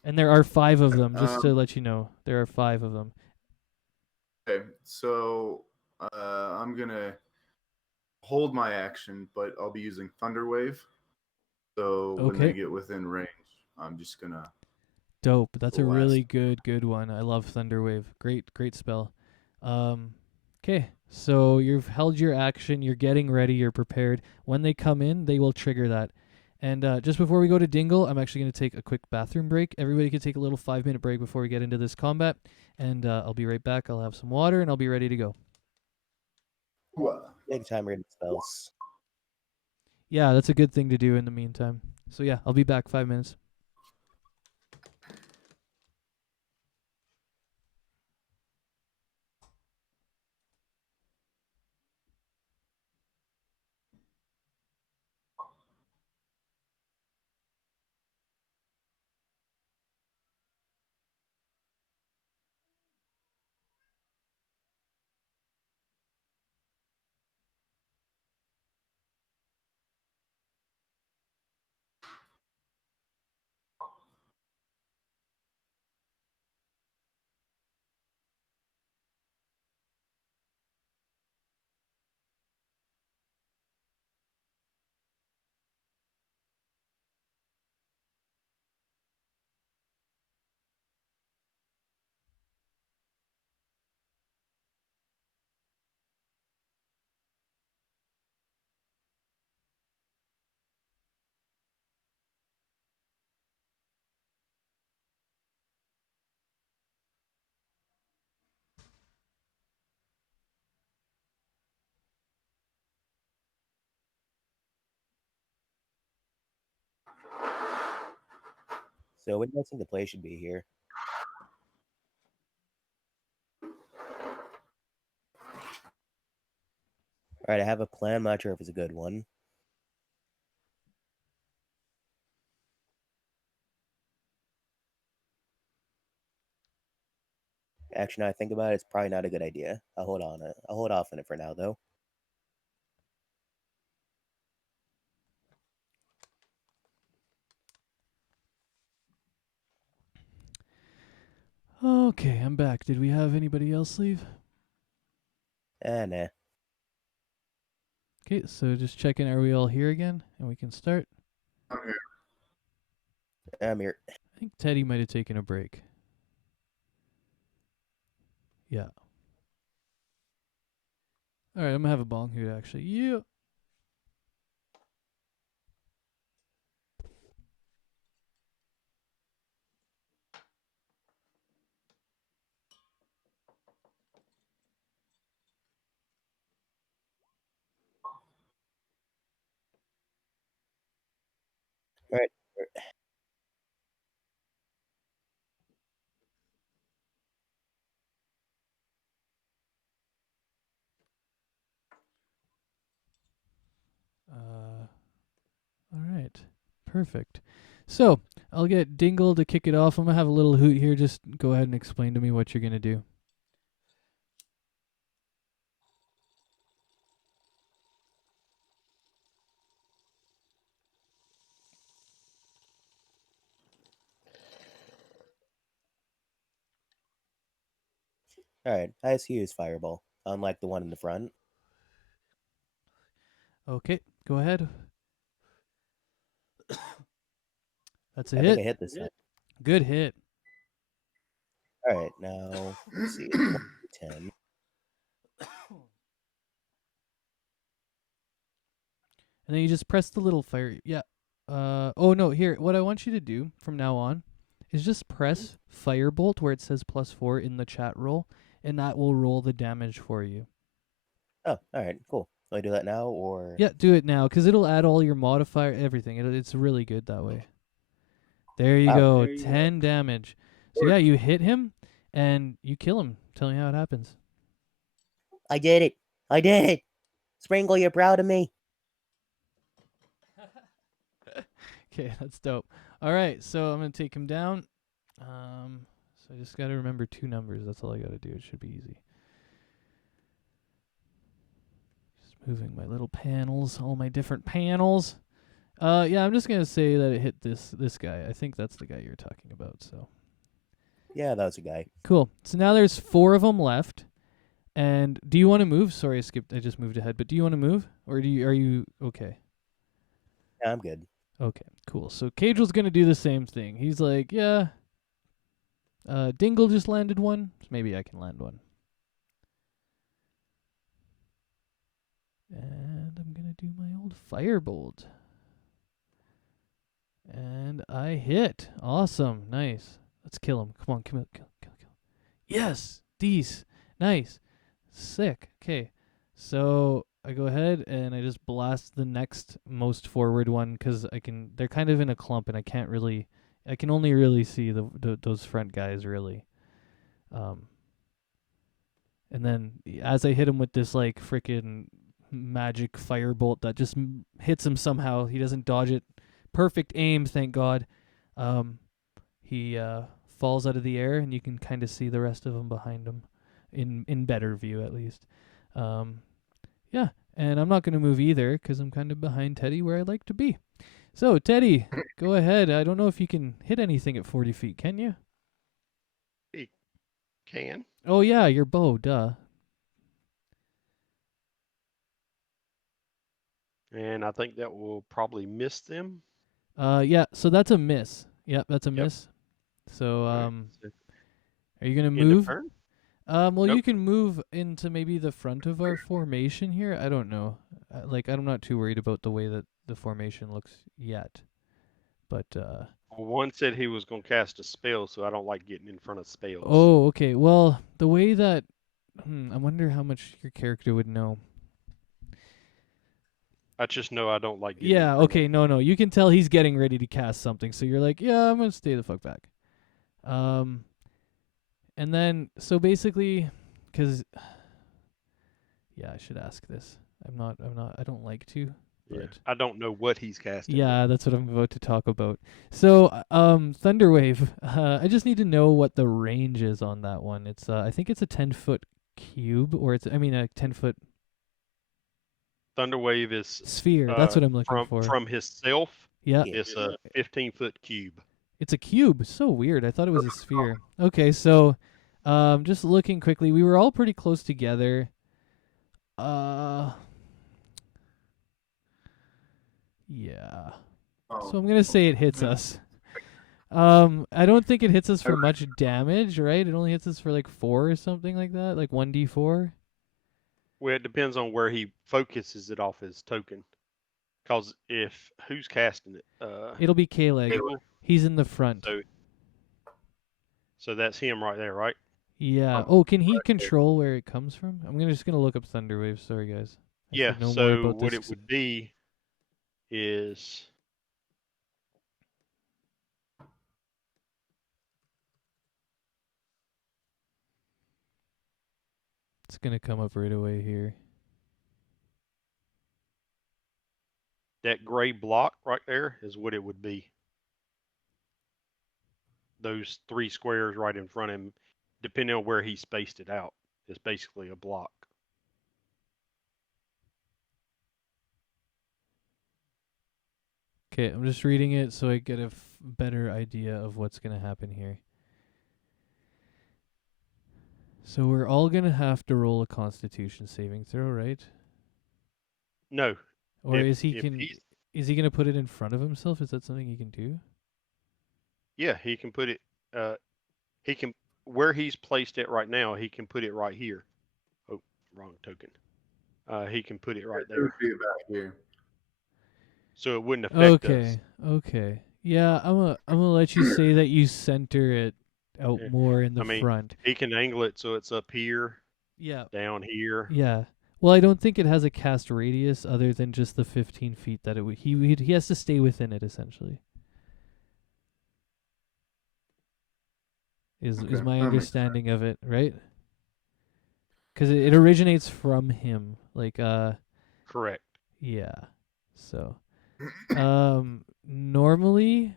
And there are 5 of them, just to let you know. There are 5 of them. Okay, so I'm gonna hold my action, but I'll be using Thunder Wave. So when they get within range, I'm just gonna. Dope. That's a really blast. good one. I love Thunderwave. Great spell. Okay, so you've held your action. You're getting ready. You're prepared. When they come in, they will trigger that. And just before we go to Dingle, I'm actually going to take a quick bathroom break. Everybody can take a little 5-minute break before we get into this combat. And I'll be right back. I'll have some water, and I'll be ready to go. Big time reading spells. Yeah, that's a good thing to do in the meantime. So yeah, I'll be back 5 minutes. So what do you guys think the play should be here? Alright, I have a plan. I'm not sure if it's a good one. Actually, now I think about it, it's probably not a good idea. I'll hold off on it for now, though. Okay, I'm back. Did we have anybody else leave? Nah. Okay, so just checking, are we all here again? And we can start. I'm here. I'm here. I think Teddy might have taken a break. Yeah. Alright, I'm gonna have a bong hoot actually. Yeah. Alright. Alright. Perfect. So, I'll get Dingle to kick it off. I'm gonna have a little hoot here. Just go ahead and explain to me what you're gonna do. Alright, I just use Fireball, unlike the one in the front. Okay, go ahead. That's a I hit. think I hit this time. Good hit. Alright, now, let's see. 1 to 10. And then you just press the little fire. Yeah. Oh no, here. What I want you to do from now on is just press Firebolt where it says +4 in the chat roll, and that will roll the damage for you. Oh, alright, cool. Do I do that now, or...? Yeah, do it now, because it'll add all your modifier, everything. It's really good that way. There you go. 10 damage. So yeah, you hit him, and you kill him. Tell me how it happens. I did it! I did it! Sprinkle, you're proud of me! Okay, that's dope. All right, so I'm going to take him down. So I just got to remember 2 numbers. That's all I got to do. It should be easy. Just moving my little panels, all my different panels. Yeah, I'm just going to say that it hit this guy. I think that's the guy you're talking about, so. Yeah, that was a guy. Cool. So now there's 4 of them left. And do you want to move? Sorry, I skipped. I just moved ahead. But do you want to move? Or are you okay? Yeah, I'm good. Okay, cool. So Caedral's going to do the same thing. He's like, yeah. Dingle just landed one. So maybe I can land one. And I'm going to do my old Firebolt. And I hit. Awesome. Nice. Let's kill him. Come on, kill. Yes! These. Nice. Sick. Okay. So I go ahead and I just blast the next most forward one because they're kind of in a clump and I can only really see those front guys really. And then as I hit him with this like freaking magic firebolt that just hits him somehow, he doesn't dodge it. Perfect aim, thank God. He falls out of the air and you can kind of see the rest of them behind him in better view at least. Yeah, and I'm not going to move either because I'm kind of behind Teddy where I like to be. So, Teddy, go ahead. I don't know if you can hit anything at 40 feet, can you? He can. Oh, yeah, your bow, duh. And I think that will probably miss them. Yeah, so that's a miss. Yep, that's a Yep. miss. So, Alright, so are you going to end of move? turn? Well, Nope. you can move into maybe the front of our formation here. I don't know. I'm not too worried about the way that the formation looks yet. But, Well, one said he was going to cast a spell, so I don't like getting in front of spells. oh, okay. Well, the way that... I wonder how much your character would know. I just know I don't like getting Yeah, in front of okay, no. You can tell he's getting ready to cast something, so you're like, yeah, I'm gonna stay the fuck back. And then so basically, because yeah, I should ask this. I don't like to, Yeah. but I don't know what he's casting. yeah, that's what I'm about to talk about. So, Thunderwave. I just need to know what the range is on that one. It's I think it's a 10-foot cube, or a 10-foot Thunderwave is sphere. That's what I'm looking for. from himself. Yeah, Yeah. It's a 15-foot cube. it's a cube. So weird. I thought it was a sphere. Okay, so, just looking quickly, we were all pretty close together. Yeah. Oh, So I'm gonna say it hits us. I don't think it hits us for much damage, right? It only hits us for like 4 or something like that, like 1d4. Well, it depends on where he focuses it off his token. Because if who's casting it? It'll be Cailegh. Abel? He's in the front. So that's him right there, right? Yeah. Oh, can he control where it comes from? I'm just gonna look up Thunderwave. Sorry, guys. I Yeah. should know more So about what this. it would be is It's gonna come up right away here. that gray block right there is what it would be. Those 3 squares right in front of him, depending on where he spaced it out, is basically a block. Okay, I'm just reading it so I get a better idea of what's gonna happen here. So we're all gonna have to roll a Constitution saving throw, right? No. Or if is he gonna put it in front of himself? Is that something he can do? Yeah, he can put it. He can where he's placed it right now. He can put it right here. Oh, wrong token. He can put it right It would there, be back here. so it wouldn't affect us. Okay. Yeah, I'm gonna let you say that you center it out Yeah. more in the I mean, front. He can angle it so it's up here, Yeah. down here. Yeah. Well, I don't think it has a cast radius other than just the 15 feet that it would. He has to stay within it essentially. Is Okay, my that makes understanding of it, right? Because it originates from him, like Correct. yeah. So, normally,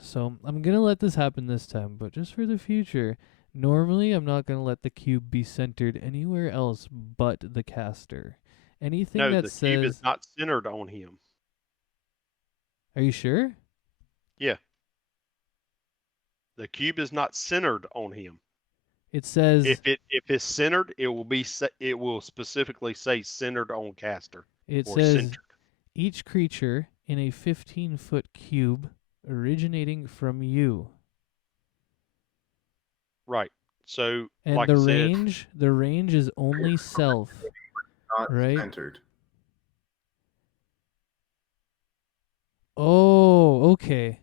so I'm gonna let this happen this time, but just for the future, normally I'm not gonna let the cube be centered anywhere else but the caster. Anything No, that the says, cube is not centered on him. are you sure? Yeah. The cube is not centered on him. It says If it's centered, it will specifically say centered on caster it or says centered. each creature in a 15-foot cube originating from you. Right. So, And like the I said, range is only self, Not right? centered. Oh, okay.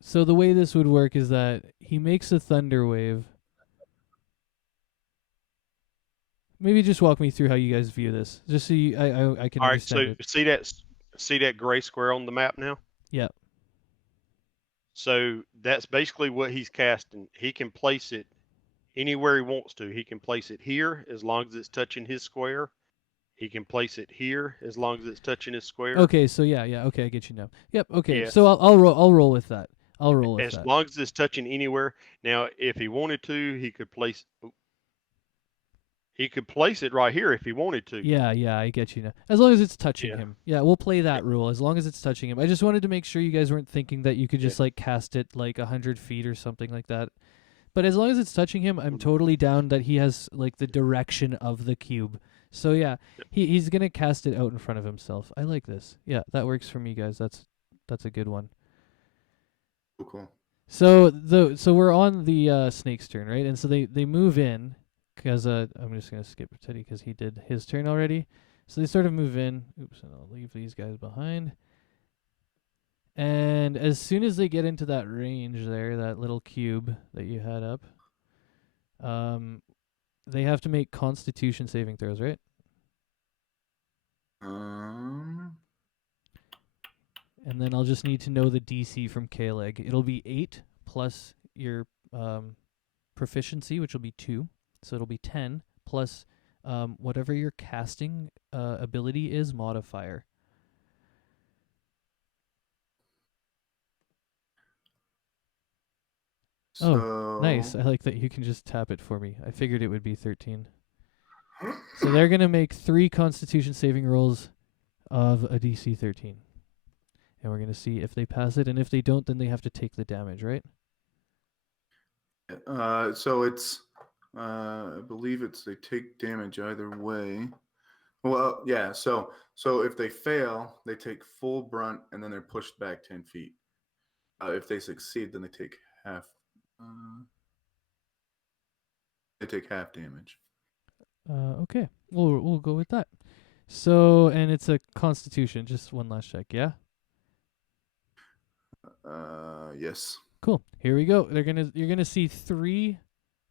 So the way this would work is that he makes a thunder wave. Maybe just walk me through how you guys view this, just so I can all right. So understand it. see that gray square on the map now. Yeah. So that's basically what he's casting. He can place it anywhere he wants to. He can place it here as long as it's touching his square. He can place it here as long as it's touching his square. Okay. So yeah. Okay, I get you now. Yep. Okay. Yeah. So I'll roll with that. I'll roll with As that. long as it's touching anywhere. Now, if he wanted to, he could place. He could place it right here if he wanted to. Yeah, I get you now. As long as it's touching Yeah. him. Yeah, we'll play that rule. As long as it's touching him. I just wanted to make sure you guys weren't thinking that you could just like cast it like 100 feet or something like that. But as long as it's touching him, I'm totally down that he has like the direction of the cube. So yeah, he's gonna cast it out in front of himself. I like this. Yeah, that works for me, guys. That's a good one. Cool. So we're on the snake's turn, right? And so they move in. Because I'm just going to skip Teddy because he did his turn already. So they sort of move in. Oops, and I'll leave these guys behind. And as soon as they get into that range there, that little cube that you had up, they have to make Constitution saving throws, right? And then I'll just need to know the DC from Cailegh. It'll be 8 plus your proficiency, which will be 2. So it'll be 10 plus whatever your casting ability is modifier. Oh, nice. I like that you can just tap it for me. I figured it would be 13. So they're going to make 3 Constitution saving rolls of a DC 13. And we're going to see if they pass it. And if they don't, then they have to take the damage, right? So it's, I believe it's they take damage either way. Well, yeah. So if they fail, they take full brunt, and then they're pushed back 10 feet. If they succeed, then they take half. They take half damage. Okay. We'll go with that. So, and it's a Constitution. Just one last check, yeah? Yes. Cool. Here we go. You're gonna see 3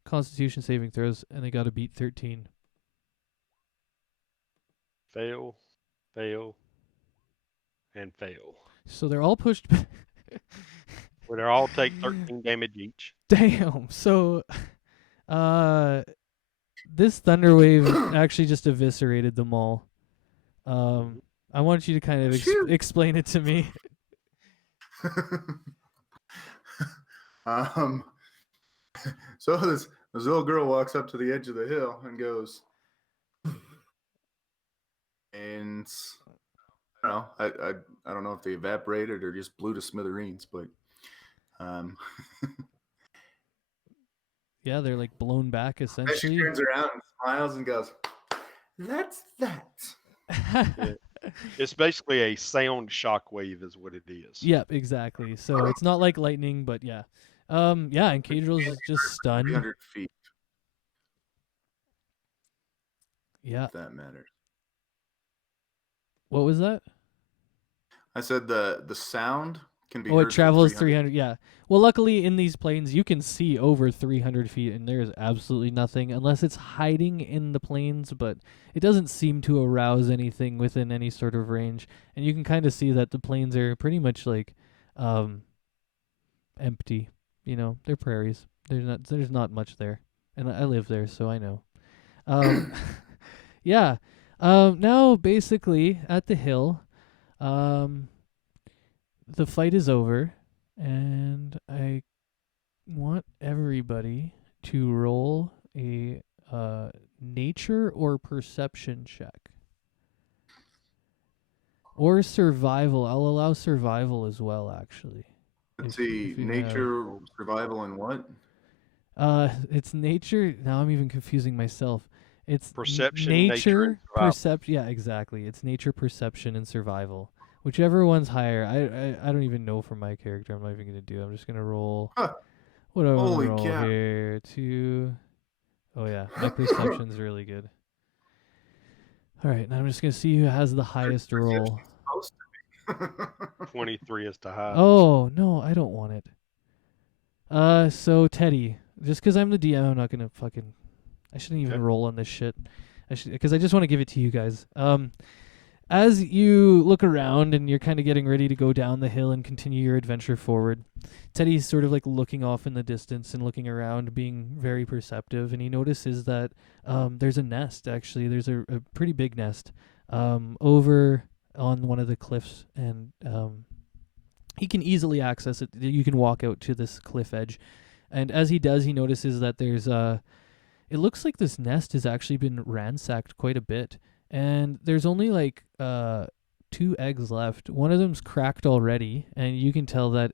Constitution saving throws, and they got to beat 13. Fail, fail, and fail. So they're all pushed. Well, they all take 13 damage each. Damn. So, this thunder wave actually just eviscerated them all. I want you to kind of explain it to me. So this little girl walks up to the edge of the hill and goes, and I don't know. I don't know if they evaporated or just blew to smithereens, but yeah, they're like blown back and essentially. she turns around and smiles and goes, "That's that." Yeah. It's basically a sound shockwave, is what it is. Yep, exactly. So it's not like lightning, but yeah. Yeah, and Kae'dral's is just stunned. 300 feet. Yeah. If that matters. What was that? I said the sound can be. Oh, it heard travels from 300. Yeah. Well, luckily in these planes you can see over 300 feet, and there's absolutely nothing unless it's hiding in the planes. But it doesn't seem to arouse anything within any sort of range, and you can kind of see that the plains are pretty much like empty. You know, they're prairies. There's not much there, and I live there, so I know. Yeah. Now basically at the hill, the fight is over, and I want everybody to roll a nature or perception check. Or survival. I'll allow survival as well, actually. Let's see, nature, survival, and what? It's nature. Now I'm even confusing myself. It's Perception, nature, and perception. Yeah, exactly. It's nature, perception, and survival. Whichever one's higher. I don't even know for my character. I'm not even gonna do. I'm just gonna roll. Huh. What do I want Holy to roll cow. here? 2. Oh yeah, my perception's really good. All right, now I'm just gonna see who has the highest roll. Supposed to be. 23 is the high. Oh no, I don't want it. So Teddy, just 'cause I'm the DM, I'm not gonna fucking. I shouldn't even roll on this shit. Because I just want to give it to you guys. As you look around and you're kind of getting ready to go down the hill and continue your adventure forward, Teddy's sort of like looking off in the distance and looking around, being very perceptive, and he notices that there's a nest. Actually, there's a pretty big nest over on one of the cliffs, and he can easily access it. You can walk out to this cliff edge, and as he does, he notices that there's it looks like this nest has actually been ransacked quite a bit, and there's only like 2 eggs left. One of them's cracked already, and you can tell that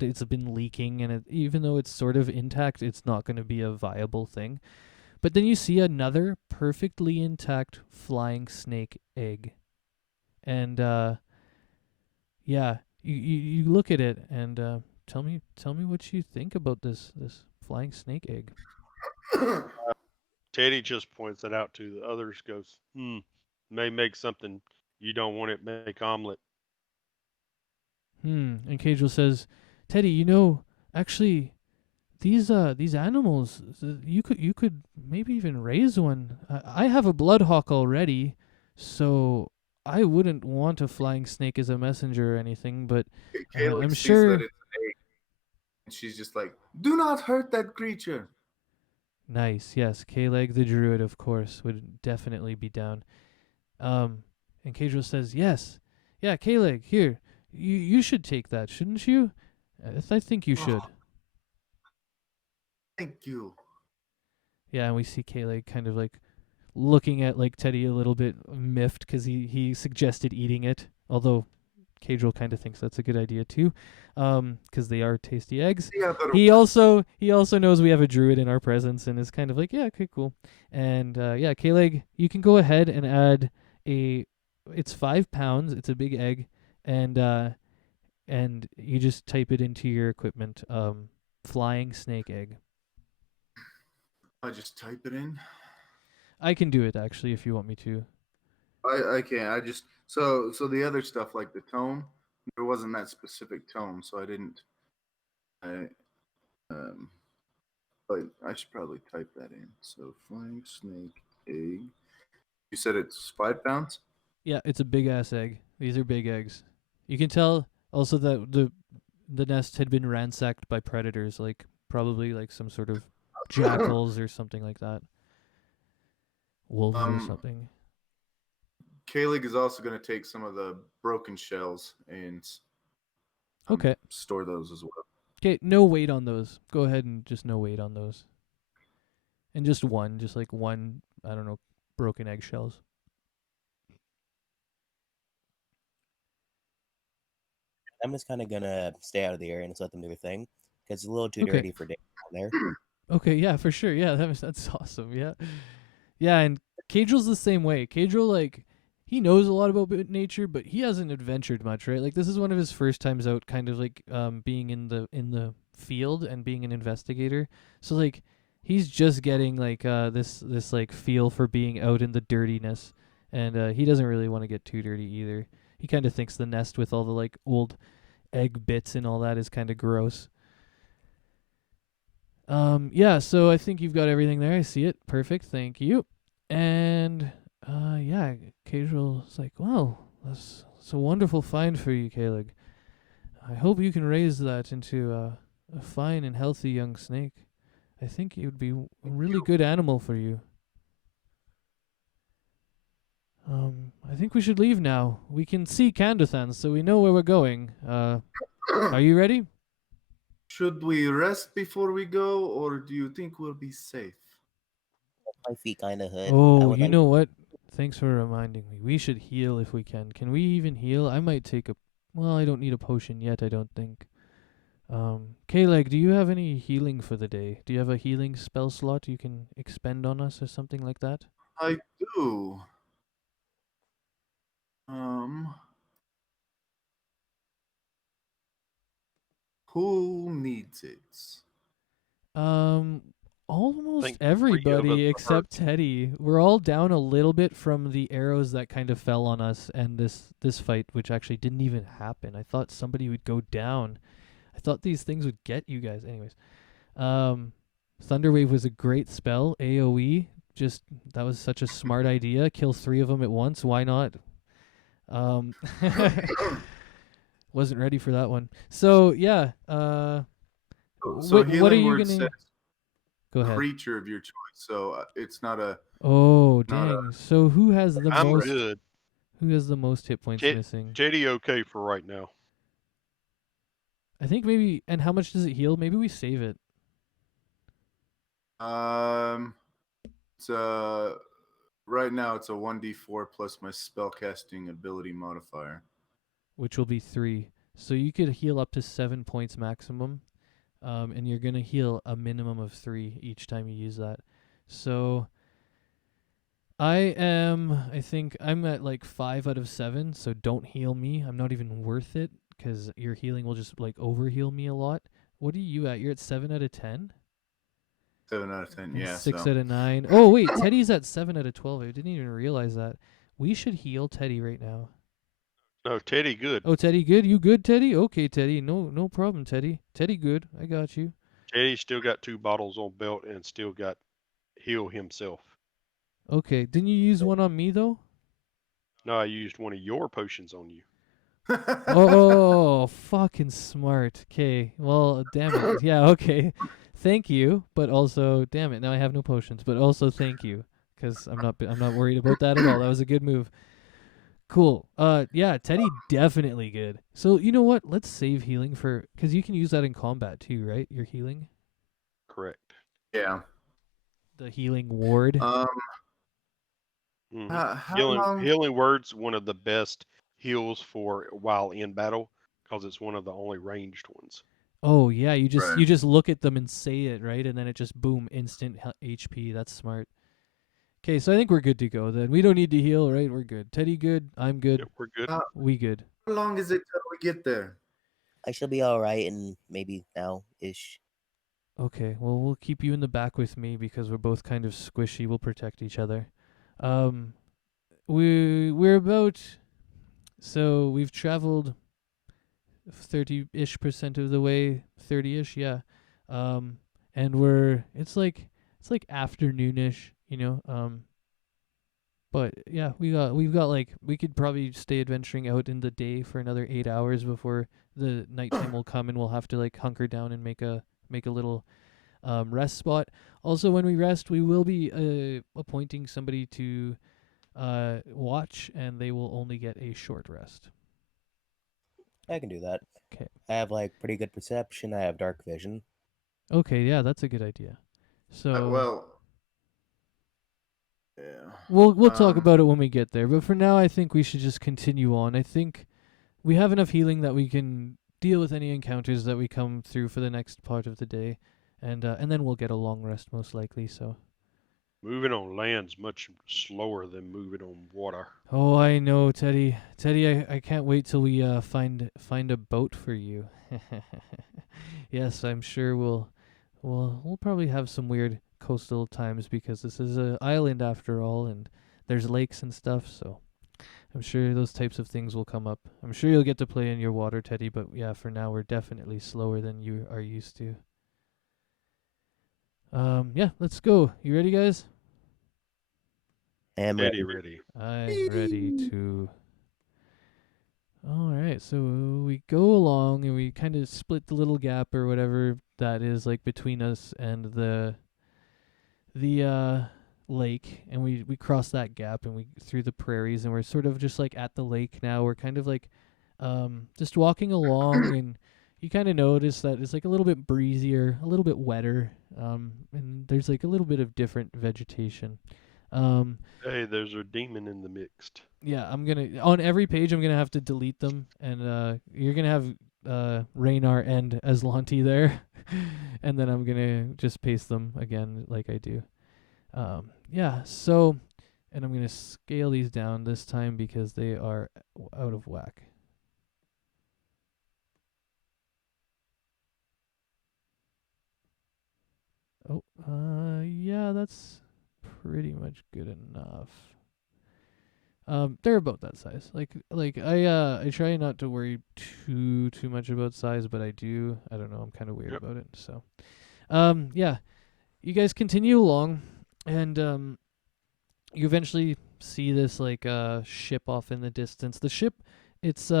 it's been leaking, and even though it's sort of intact, it's not going to be a viable thing. But then you see another perfectly intact flying snake egg, and yeah, you look at it and tell me what you think about this flying snake egg. Teddy just points it out to the others, goes, may make something you don't want it, make omelet. And Kae'dral says, Teddy, actually, these animals, you could maybe even raise one. I have a bloodhawk already, so I wouldn't want a flying snake as a messenger or anything, but Cailegh I'm sees that sure. it's an egg, and she's just like, "Do not hurt that creature." Nice, yes. Cailegh the druid, of course, would definitely be down. And Kae'dral says, "Yes, yeah, Cailegh, here, you should take that, shouldn't you? I think you Oh, should." thank you. Yeah, and we see Cailegh kind of like looking at like Teddy a little bit miffed because he suggested eating it, although Kae'dral kind of thinks that's a good idea too, because they are tasty eggs. Yeah, but He also knows we have a druid in our presence and is kind of like, yeah, okay, cool. And yeah, Cailegh, you can go ahead and add it's 5 pounds. It's a big egg, and you just type it into your equipment. Flying snake egg. I just type it in. I can do it actually if you want me to. I can't. I just so the other stuff like the tome, there wasn't that specific tome, so I didn't. I but I should probably type that in. So flying snake egg. You said it's 5 pounds. Yeah, it's a big ass egg. These are big eggs. You can tell also that the nest had been ransacked by predators, like probably like some sort of jackals or something like that. Wolves or something. Cailegh is also going to take some of the broken shells and Okay. store those as well. Okay, no weight on those. Go ahead and just no weight on those. And just like one, I don't know, broken eggshells. I'm just kind of gonna stay out of the area and just let them do their thing because it's a little too Okay. dirty for day down there. Okay, yeah, for sure. Yeah, that's awesome. Yeah. Yeah, and Kae'dral's the same way. Kae'dral, like, he knows a lot about nature, but he hasn't adventured much, right? Like, this is one of his first times out, kind of like being in the field and being an investigator. So like, he's just getting like this like feel for being out in the dirtiness, and he doesn't really want to get too dirty either. He kind of thinks the nest with all the like old egg bits and all that is kind of gross. Yeah, so I think you've got everything there. I see it. Perfect. Thank you. And yeah, Kae'dral's like, well, that's a wonderful find for you, Cailegh. I hope you can raise that into a fine and healthy young snake. I think it would be a really good animal for you. I think we should leave now. We can see Candothan, so we know where we're going. Are you ready? Should we rest before we go, or do you think we'll be safe? My feet kind of hurt. I Oh, would you like know what? Thanks for reminding me. We should heal if we can. Can we even heal? I might take a... Well, I don't need a potion yet, I don't think. Cailegh, do you have any healing for the day? Do you have a healing spell slot you can expend on us or something like that? I do. Who needs it? Almost think 3 of us everybody are except hurt. Teddy. We're all down a little bit from the arrows that kind of fell on us and this fight, which actually didn't even happen. I thought somebody would go down. I thought these things would get you guys. Anyways, Thunderwave was a great spell. AOE, just that was such a smart idea. Kill 3 of them at once. Why not? Wasn't ready for that one. So yeah. So What are healing you word gonna? says Go ahead. creature of your choice. So it's not a. Oh not dang! So who has the I'm most? good. Who has the most hit points missing? JD okay for right now. I think maybe. And how much does it heal? Maybe we save it. It's right now it's a 1d4 plus my spellcasting ability modifier. Which will be 3. So you could heal up to 7 points maximum, and you're gonna heal a minimum of 3 each time you use that. So I think I'm at like 5 out of 7. So don't heal me. I'm not even worth it because your healing will just like overheal me a lot. What are you at? You're at 7 out of 10. 7 out of 10. And Yeah. 6 so. out of 9. Oh wait, Teddy's at 7 out of 12. I didn't even realize that. We should heal Teddy right now. No, Teddy good. Oh, Teddy good? You good, Teddy? Okay, Teddy. No problem, Teddy. Teddy good. I got you. Teddy still got 2 bottles on belt and still got heal himself. Okay. Didn't you use one on me though? No, I used one of your potions on you. Oh, fucking smart. Okay. Well, damn it. Yeah, okay. Thank you, but also, damn it. Now I have no potions, but also thank you, because I'm not worried about that at all. That was a good move. Cool. Yeah, Teddy definitely good. So you know what? Let's save healing because you can use that in combat too, right? Your healing, Correct. Yeah. the healing ward. Hmm. How long? Healing word's one of the best heals for while in battle because it's one of the only ranged ones. Oh yeah, you Right. just look at them and say it, right? And then it just boom, instant HP. That's smart. Okay, so I think we're good to go then. We don't need to heal, right? We're good. Teddy good. I'm good. Yep, we're good. We good. How long is it till we get there? I shall be all right in maybe now ish. Okay, well we'll keep you in the back with me because we're both kind of squishy. We'll protect each other. Um, we're about. So we've traveled 30-ish% of the way, 30-ish, yeah. And it's like afternoonish, you know. But yeah, we've got like we could probably stay adventuring out in the day for another 8 hours before the nighttime will come, and we'll have to like hunker down and make a little rest spot. Also, when we rest, we will be appointing somebody to watch, and they will only get a short rest. I can do that. 'Kay. I have like pretty good perception. I have dark vision. Okay, yeah, that's a good idea. So Well, yeah. we'll talk about it when we get there. But for now, I think we should just continue on. I think we have enough healing that we can deal with any encounters that we come through for the next part of the day, and then we'll get a long rest most likely. So. Moving on land's much slower than moving on water. Oh, I know, Teddy. Teddy, I can't wait till we find a boat for you. Yes, I'm sure we'll probably have some weird coastal times because this is an island after all, and there's lakes and stuff. So I'm sure those types of things will come up. I'm sure you'll get to play in your water, Teddy. But yeah, for now we're definitely slower than you are used to. Yeah, let's go. You ready, guys? Am ready. Ready. I'm ready to. All right, so we go along and we kind of split the little gap or whatever that is like between us and the lake, and we cross that gap and we through the prairies, and we're sort of just like at the lake now. We're kind of like just walking along, and you kind of notice that it's like a little bit breezier, a little bit wetter, and there's like a little bit of different vegetation. Hey, there's a demon in the mixed. Yeah, I'm gonna on every page I'm gonna have to delete them, and you're gonna have Raynar and Aslanti there, and then I'm gonna just paste them again like I do. Yeah. So, and I'm gonna scale these down this time because they are out of whack. Oh, yeah, that's pretty much good enough. They're about that size. Like I try not to worry too much about size, but I do. I don't know. I'm kind of weird about it. So, yeah, you guys continue along, and you eventually see this like ship off in the distance. The ship, it's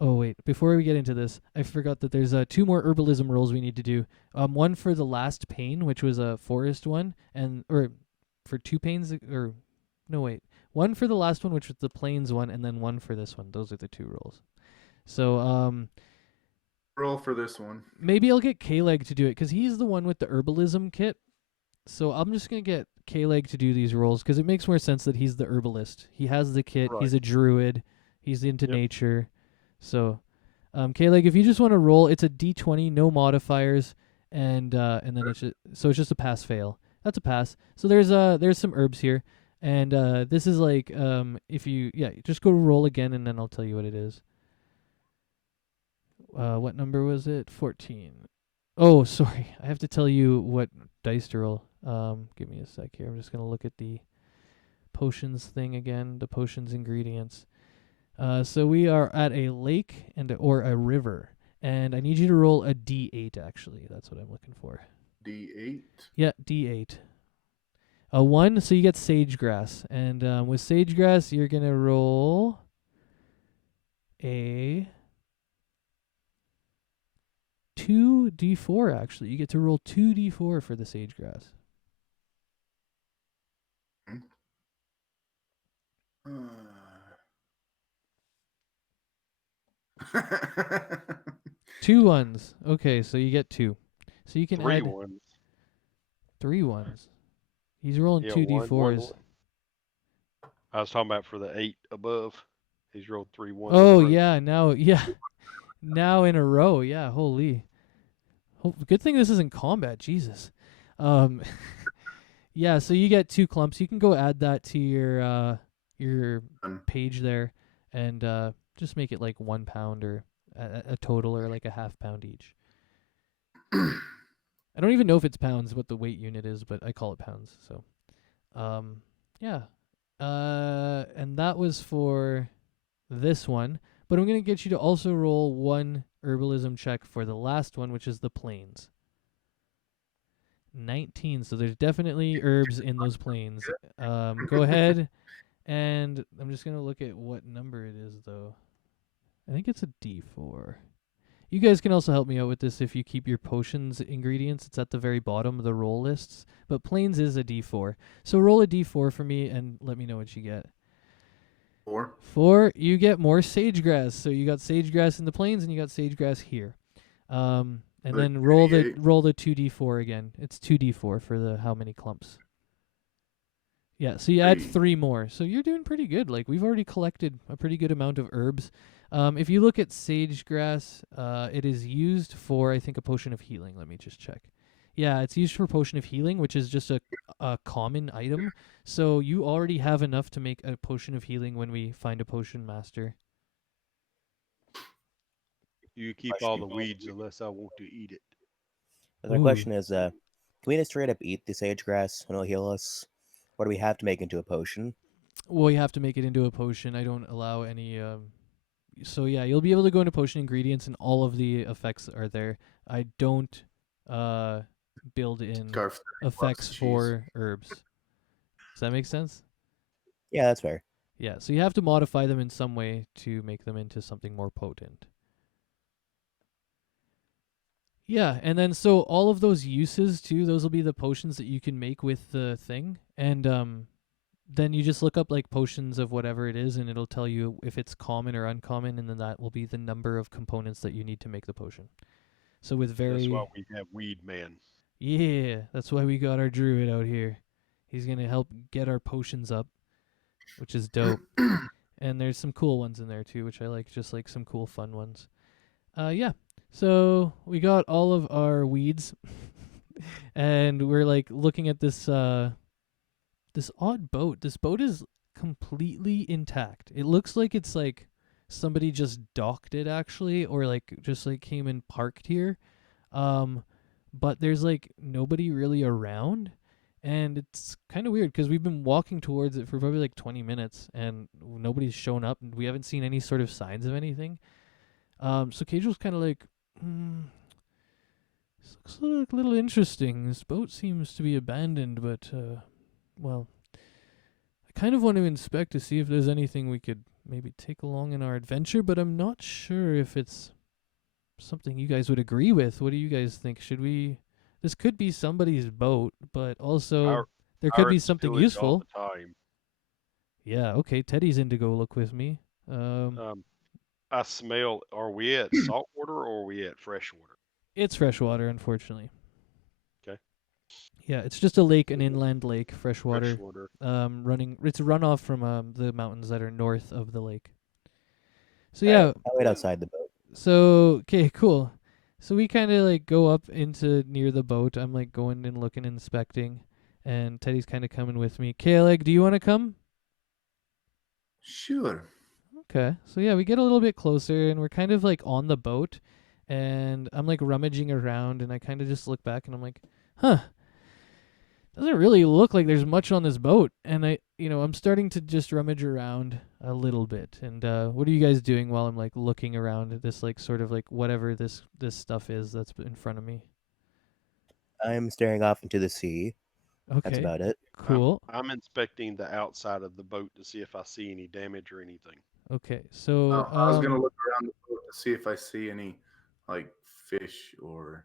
Oh wait, before we get into this, I forgot that there's 2 more herbalism rolls we need to do. One for the last pain, which was a forest one, or for 2 pains, or no wait, one for the last one, which was the plains one, and then one for this one. Those are the 2 rolls. So Roll for this one. maybe I'll get Cailegh to do it because he's the one with the herbalism kit. So I'm just gonna get Cailegh to do these rolls because it makes more sense that he's the herbalist. He has the kit. Right. He's a druid. He's into nature. So, Cailegh, if you just want to roll, it's a D20, no modifiers, and then it's just a pass fail. That's a pass. So there's some herbs here, and this is like if you just go roll again, and then I'll tell you what it is. What number was it? 14. Oh, sorry, I have to tell you what dice to roll. Give me a sec here. I'm just gonna look at the potions thing again. The potions ingredients. So we are at a lake or a river, and I need you to roll a D8. Actually, that's what I'm looking for. D8. Yeah, D8. A 1, so you get sage grass. And with sage grass, you're going to roll a 2d4, actually. You get to roll 2d4 for the sage grass. Two ones. Okay, so you get 2. So you can 3 add ones. 3 ones. He's rolling Yeah, 2d4s. I was talking about for the 8 above. He's rolled 3 ones. Oh, in a row. yeah, now in a row. Yeah, holy. Good thing this isn't combat, Jesus. Yeah, so you get 2 clumps. You can go add that to your page there, and just make it like 1 pound or a total, or like a half pound each. I don't even know if it's pounds, what the weight unit is, but I call it pounds. So, yeah. And that was for this one. But I'm going to get you to also roll 1 herbalism check for the last one, which is the plains. 19. So there's definitely herbs in those plains. Go ahead, and I'm just going to look at what number it is, though. I think it's a D4. You guys can also help me out with this if you keep your potions ingredients. It's at the very bottom of the roll lists. But plains is a D4. So roll a D4 for me and let me know what you get. 4. 4, you get more sage grass. So you got sage grass in the plains and you got sage grass here. And then roll the 2d4 again. It's 2d4 for the how many clumps. Yeah, so you add 3 more. So you're doing pretty good. Like, we've already collected a pretty good amount of herbs. If you look at sage grass, it is used for, I think, a potion of healing. Let me just check. Yeah, it's used for potion of healing, which is just a common item. So you already have enough to make a potion of healing when we find a potion master. You keep all the weeds unless I want to eat it. But my question is, can we just straight up eat the sage grass and it'll heal us? Or do we have to make it into a potion? Well, you have to make it into a potion. I don't allow any... So yeah, you'll be able to go into potion ingredients and all of the effects are there. I don't build in effects for herbs. Does that make sense? Yeah, that's fair. Yeah, so you have to modify them in some way to make them into something more potent. Yeah, and then so all of those uses too, those will be the potions that you can make with the thing. And then you just look up like potions of whatever it is, and it'll tell you if it's common or uncommon, and then that will be the number of components that you need to make the potion. So with That's why we have Weed Man. Yeah, that's why we got our druid out here. He's going to help get our potions up, which is dope. And there's some cool ones in there too, which I like, just like some cool fun ones. Yeah. So we got all of our weeds, and we're like looking at this this odd boat. This boat is completely intact. It looks like it's like somebody just docked it actually, or like just like came and parked here. But there's like nobody really around, and it's kind of weird because we've been walking towards it for probably like 20 minutes and nobody's shown up, and we haven't seen any sort of signs of anything. So Caedral's kind of like, this looks like a little interesting. This boat seems to be abandoned, but well, I kind of want to inspect to see if there's anything we could maybe take along in our adventure, but I'm not sure if it's something you guys would agree with. What do you guys think? Should we... This could be somebody's boat, but also there could be something useful. All the time. Yeah, okay, Teddy's in to go look with me. I smell... Are we at salt water or are we at fresh water? It's freshwater, unfortunately. Okay. Yeah, it's just a lake, an inland lake, freshwater. Freshwater. Running. It's a runoff from the mountains that are north of the lake. So yeah, I'll wait outside the boat. So okay, cool. So we kind of like go up into near the boat. I'm like going and looking, inspecting, and Teddy's kind of coming with me. Cailegh, do you want to come? Sure. Okay. So yeah, we get a little bit closer, and we're kind of like on the boat, and I'm like rummaging around, and I kind of just look back, and I'm like, huh. Doesn't really look like there's much on this boat, and I'm starting to just rummage around a little bit. And what are you guys doing while I'm like looking around at this like sort of like whatever this stuff is that's in front of me? I'm staring off into the sea. Okay. That's about it. Cool. I'm inspecting the outside of the boat to see if I see any damage or anything. Okay, so I was gonna look around the boat to see if I see any like fish or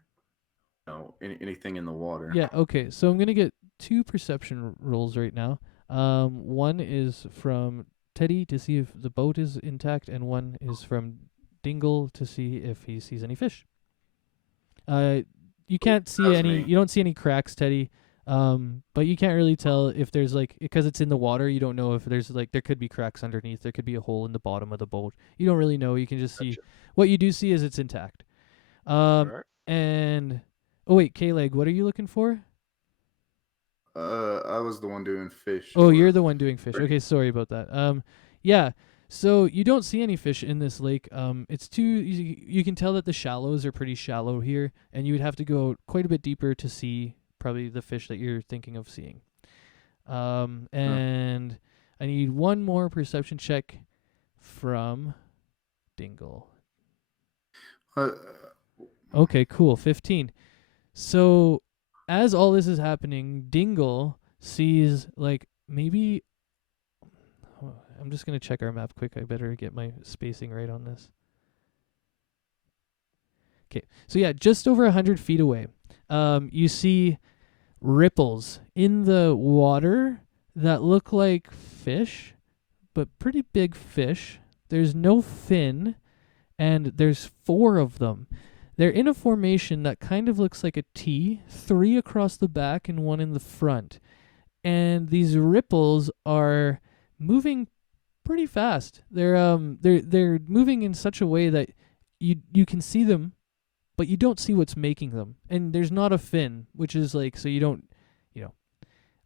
anything in the water. yeah, okay. So I'm gonna get 2 perception rolls right now. One is from Teddy to see if the boat is intact, and one is from Dingle to see if he sees any fish. You can't see That's any. me. You don't see any cracks, Teddy. But you can't really tell if there's like, because it's in the water. You don't know if there's like, there could be cracks underneath. There could be a hole in the bottom of the boat. You don't really know. You can just see. Gotcha. What you do see is it's intact. All right. And oh wait, Cailegh, what are you looking for? I was the one doing fish. Oh, you're the one doing fish. Okay, sorry about that. Yeah. So you don't see any fish in this lake. It's too. You can tell that the shallows are pretty shallow here, and you would have to go quite a bit deeper to see probably the fish that you're thinking of seeing. And I need one more perception check from Dingle. Okay, cool. 15. So as all this is happening, Dingle sees like maybe. I'm just going to check our map quick. I better get my spacing right on this. Okay, so yeah, just over 100 feet away, you see ripples in the water that look like fish, but pretty big fish. There's no fin, and there's 4 of them. They're in a formation that kind of looks like a T, 3 across the back and 1 in the front. And these ripples are moving pretty fast. They're moving in such a way that you can see them, but you don't see what's making them. And there's not a fin, which is like, so you don't,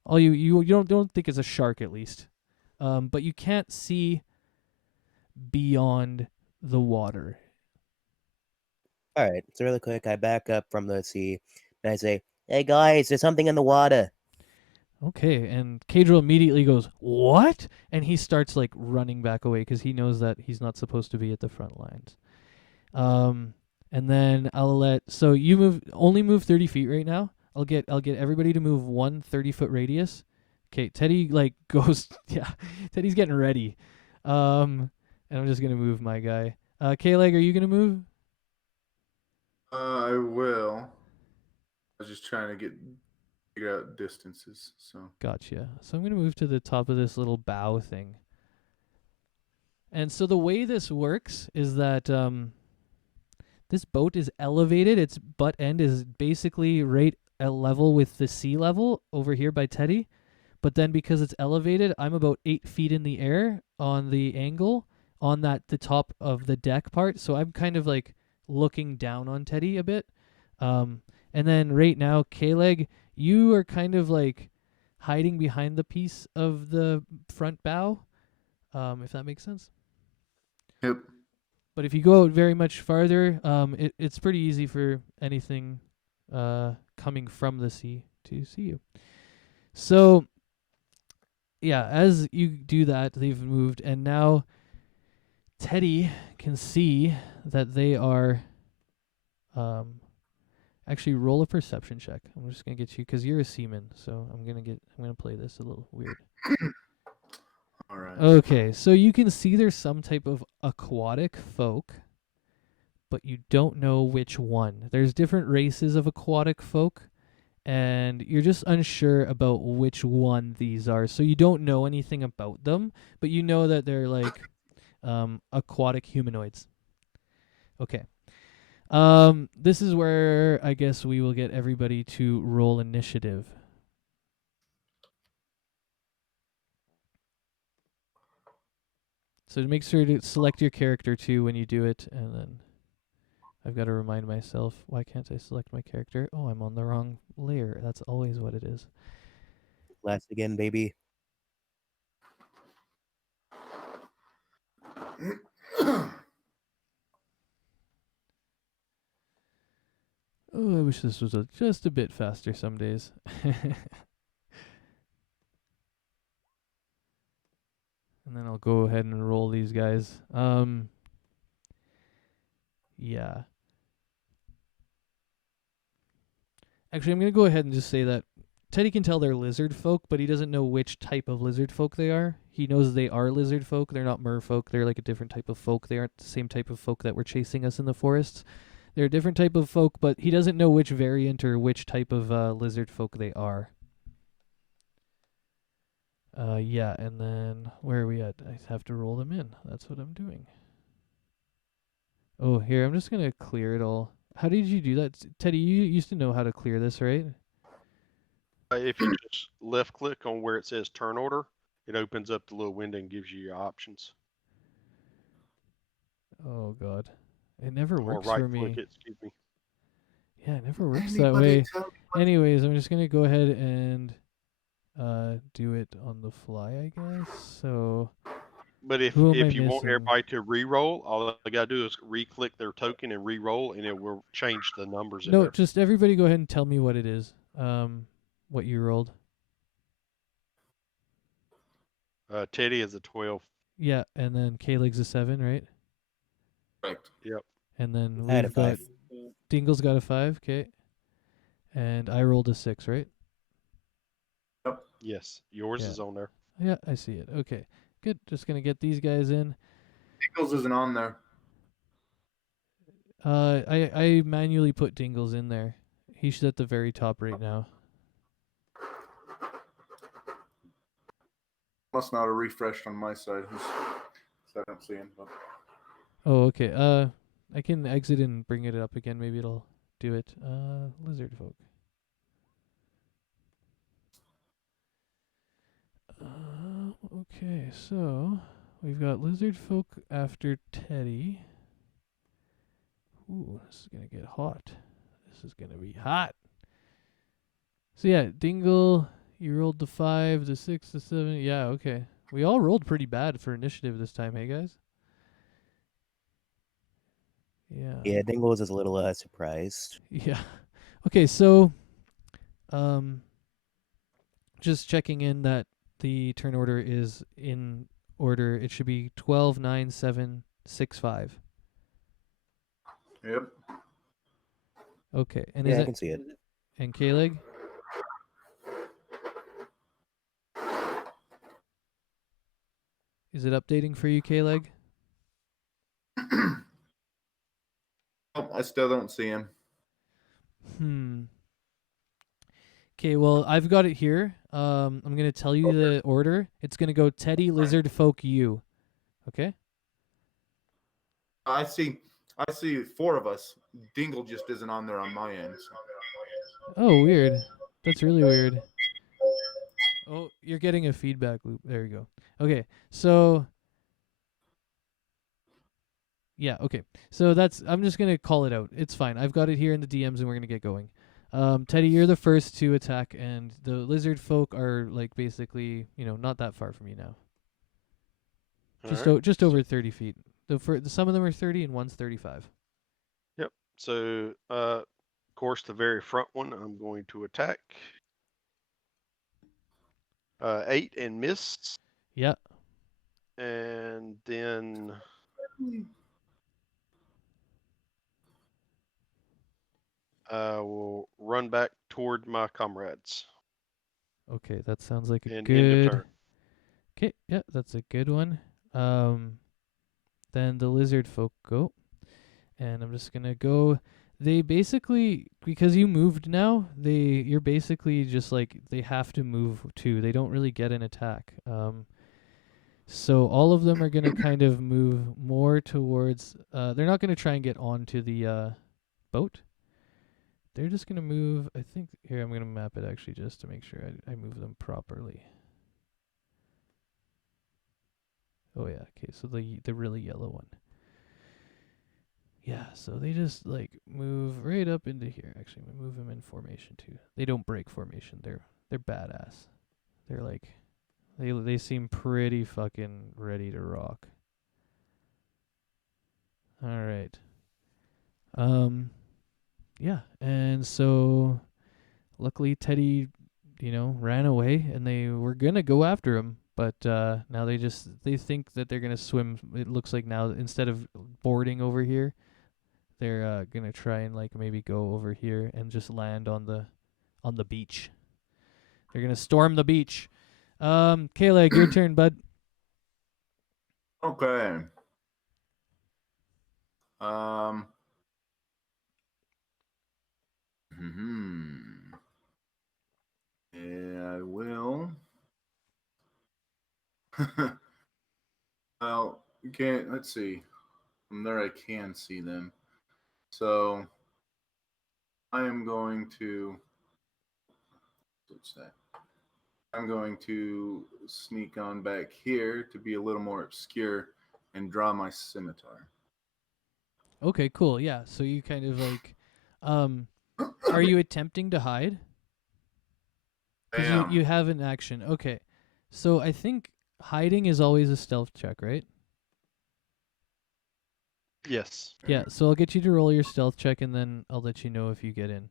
all you don't think it's a shark at least. But you can't see beyond the water. All right, so really quick, I back up from the sea and I say, "Hey guys, there's something in the water." Okay, and Kae'dral immediately goes, "What?" And he starts like running back away because he knows that he's not supposed to be at the front lines. And then so you only move 30 feet right now. I'll get everybody to move 1 30-foot radius. Okay, Teddy like goes, yeah, Teddy's getting ready. And I'm just gonna move my guy. Cailegh, are you gonna move? I will. I was just trying to figure out distances. So Gotcha. So I'm gonna move to the top of this little bow thing. And so the way this works is that this boat is elevated. Its butt end is basically right at level with the sea level over here by Teddy. But then because it's elevated, I'm about 8 feet in the air on the angle on the top of the deck part. So I'm kind of like looking down on Teddy a bit. And then right now, Cailegh, you are kind of like hiding behind the piece of the front bow, if that makes sense. yep. But if you go out very much farther, it's pretty easy for anything coming from the sea to see you. So, yeah, as you do that, they've moved, and now Teddy can see that they are. Actually, roll a perception check. I'm just gonna get you because you're a seaman, so I'm gonna play this a little weird. All right. Okay, so you can see there's some type of aquatic folk, but you don't know which one. There's different races of aquatic folk, and you're just unsure about which one these are. So you don't know anything about them, but you know that they're like aquatic humanoids. Okay. This is where I guess we will get everybody to roll initiative. So make sure to select your character too when you do it, and then I've got to remind myself, why can't I select my character? Oh, I'm on the wrong layer. That's always what it is. Last again, baby. Oh, I wish this was just a bit faster some days. And then I'll go ahead and roll these guys. Yeah. Actually, I'm going to go ahead and just say that Teddy can tell they're lizard folk, but he doesn't know which type of lizard folk they are. He knows they are lizard folk. They're not merfolk. They're like a different type of folk. They aren't the same type of folk that were chasing us in the forests. They're a different type of folk, but he doesn't know which variant or which type of lizard folk they are. Yeah, and then where are we at? I have to roll them in. That's what I'm doing. Oh, here, I'm just going to clear it all. How did you do that? Teddy, you used to know how to clear this, right? If you just left click on where it says turn order, it opens up the little window and gives you your options. Oh, God. It never Or works right for click me. it, excuse me. Yeah, it never works that way. Anyways, I'm just going to go ahead and do it on the fly, I guess. So, But if who am I you want missing? everybody to re-roll, all they gotta do is re-click their token and re-roll, and it will change the numbers in No, there. just everybody go ahead and tell me what it is. What you rolled. Teddy is a 12. Yeah, and then Cailegh's a 7, right? Correct. Yep. And then I had a we've got 5. Dingle's got a 5, okay. And I rolled a 6, right? Yes, yours Yeah. is on there. Yeah, I see it. Okay, good. Just gonna get these guys in. Nichols isn't on there. I manually put Dingles in there. He's at the very top right now. Must not have refreshed on my side. So I don't see him. But Oh, okay. I can exit and bring it up again. Maybe it'll do it. Lizard folk. Okay, so we've got lizard folk after Teddy. Ooh, this is gonna get hot. This is gonna be hot. So yeah, Dingle, you rolled the 5, the 6, the 7. Yeah, okay. We all rolled pretty bad for initiative this time, hey guys? Yeah. Yeah, Dingle was a little surprised. Yeah. Okay, so just checking in that the turn order is in order. It should be 12, 9, 7, 6, 5. yep. Okay, and Yeah, is I it can see it. and Cailegh? Is it updating for you, Cailegh? Oh, I still don't see him. Okay, well, I've got it here. I'm going to tell you the order. It's going to go Teddy, Lizard, Folk, you. Okay? I see 4 of us. Dingle just isn't on there on my end. So. Oh, weird. That's really weird. Oh, you're getting a feedback loop. There you go. Okay, so... Yeah, okay. So I'm just going to call it out. It's fine. I've got it here in the DMs and we're going to get going. Teddy, you're the first to attack, and the lizard folk are, like, basically, not that far from you now. Just over 30 feet. Some of them are 30 and one's 35. Yep. So, of course, the very front one, I'm going to attack. 8 and miss. Yeah. And then I will run back toward my comrades. Okay, that sounds like a And end of good... turn. Okay, yeah, that's a good one. Then the lizard folk go. And I'm just going to go... They basically, because you moved now, you're basically just like, they have to move too. They don't really get an attack. So all of them are going to kind of move more towards... they're not going to try and get onto the boat. They're just going to move, I think... Here, I'm going to map it actually just to make sure I move them properly. Oh yeah, okay, so the really yellow one. Yeah, so they just like move right up into here. Actually, I'm gonna move them in formation too. They don't break formation. They're badass. They're like they seem pretty fucking ready to rock. All right. Yeah, and so luckily Teddy, ran away, and they were gonna go after him. But now they think that they're gonna swim. It looks like now instead of boarding over here, they're gonna try and like maybe go over here and just land on the beach. They're gonna storm the beach. Cailegh, your turn, bud. Okay. Yeah, I will. Well, okay, let's see. From there I can see them. So I am going to what's that? I'm going to sneak on back here to be a little more obscure and draw my scimitar. Okay, cool. Yeah. So you kind of like, are you attempting to hide? I Because am. you have an action. Okay. So I think hiding is always a stealth check, right? Yes. Yeah. So I'll get you to roll your stealth check, and then I'll let you know if you get in.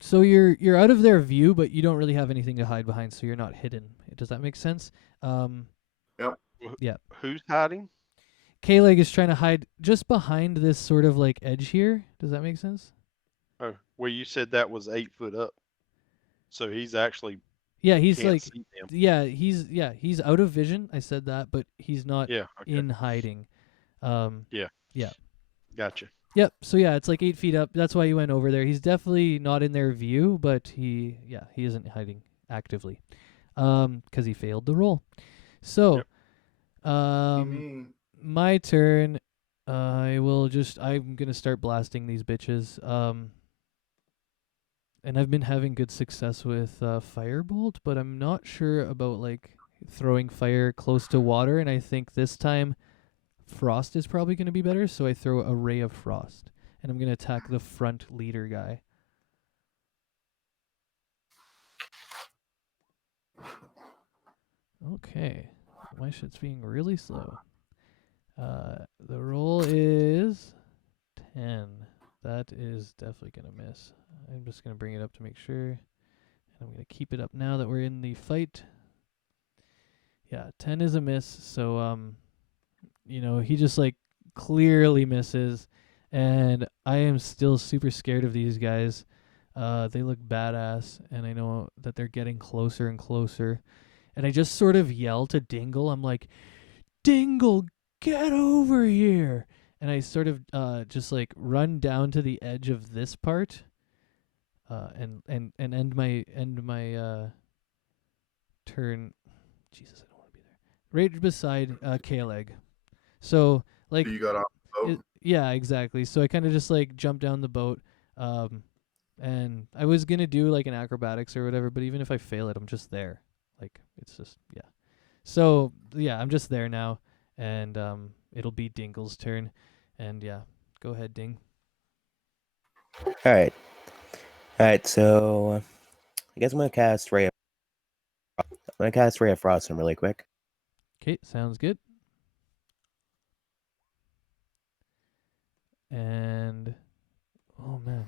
So you're out of their view, but you don't really have anything to hide behind, so you're not hidden. Does that make sense? Yep. Yeah. Who's hiding? Cailegh is trying to hide just behind this sort of like edge here. Does that make sense? Oh, well, you said that was 8 foot up, so he's actually Yeah, he's can't like, see them. he's out of vision. I said that, but he's not Yeah. Okay. in hiding. Yeah. Yeah. Gotcha. Yep. So yeah, it's like 8 feet up. That's why you went over there. He's definitely not in their view, but he isn't hiding actively, 'cause he failed the roll. So, Yep. Me. my turn. I'm gonna start blasting these bitches. And I've been having good success with firebolt, but I'm not sure about like throwing fire close to water. And I think this time frost is probably going to be better, so I throw a ray of frost, and I'm going to attack the front leader guy. Okay, my shit's being really slow. The roll is 10. That is definitely going to miss. I'm just going to bring it up to make sure, and I'm going to keep it up now that we're in the fight. Yeah, 10 is a miss, so he just like clearly misses, and I am still super scared of these guys. They look badass, and I know that they're getting closer and closer. And I just sort of yell to Dingle. I'm like, Dingle, get over here! And I sort of just like run down to the edge of this part, and end my turn. Jesus, I don't want to be there. Right beside Cailegh. So like, You got off the boat? yeah, exactly. So I kind of just like jumped down the boat, and I was gonna do like an acrobatics or whatever, but even if I fail it, I'm just there. Like, it's just, yeah. So yeah, I'm just there now, and it'll be Dingle's turn, and yeah, go ahead, Ding. All right. So I guess I'm gonna cast Ray of Frost on him really quick. Okay, sounds good. And oh man,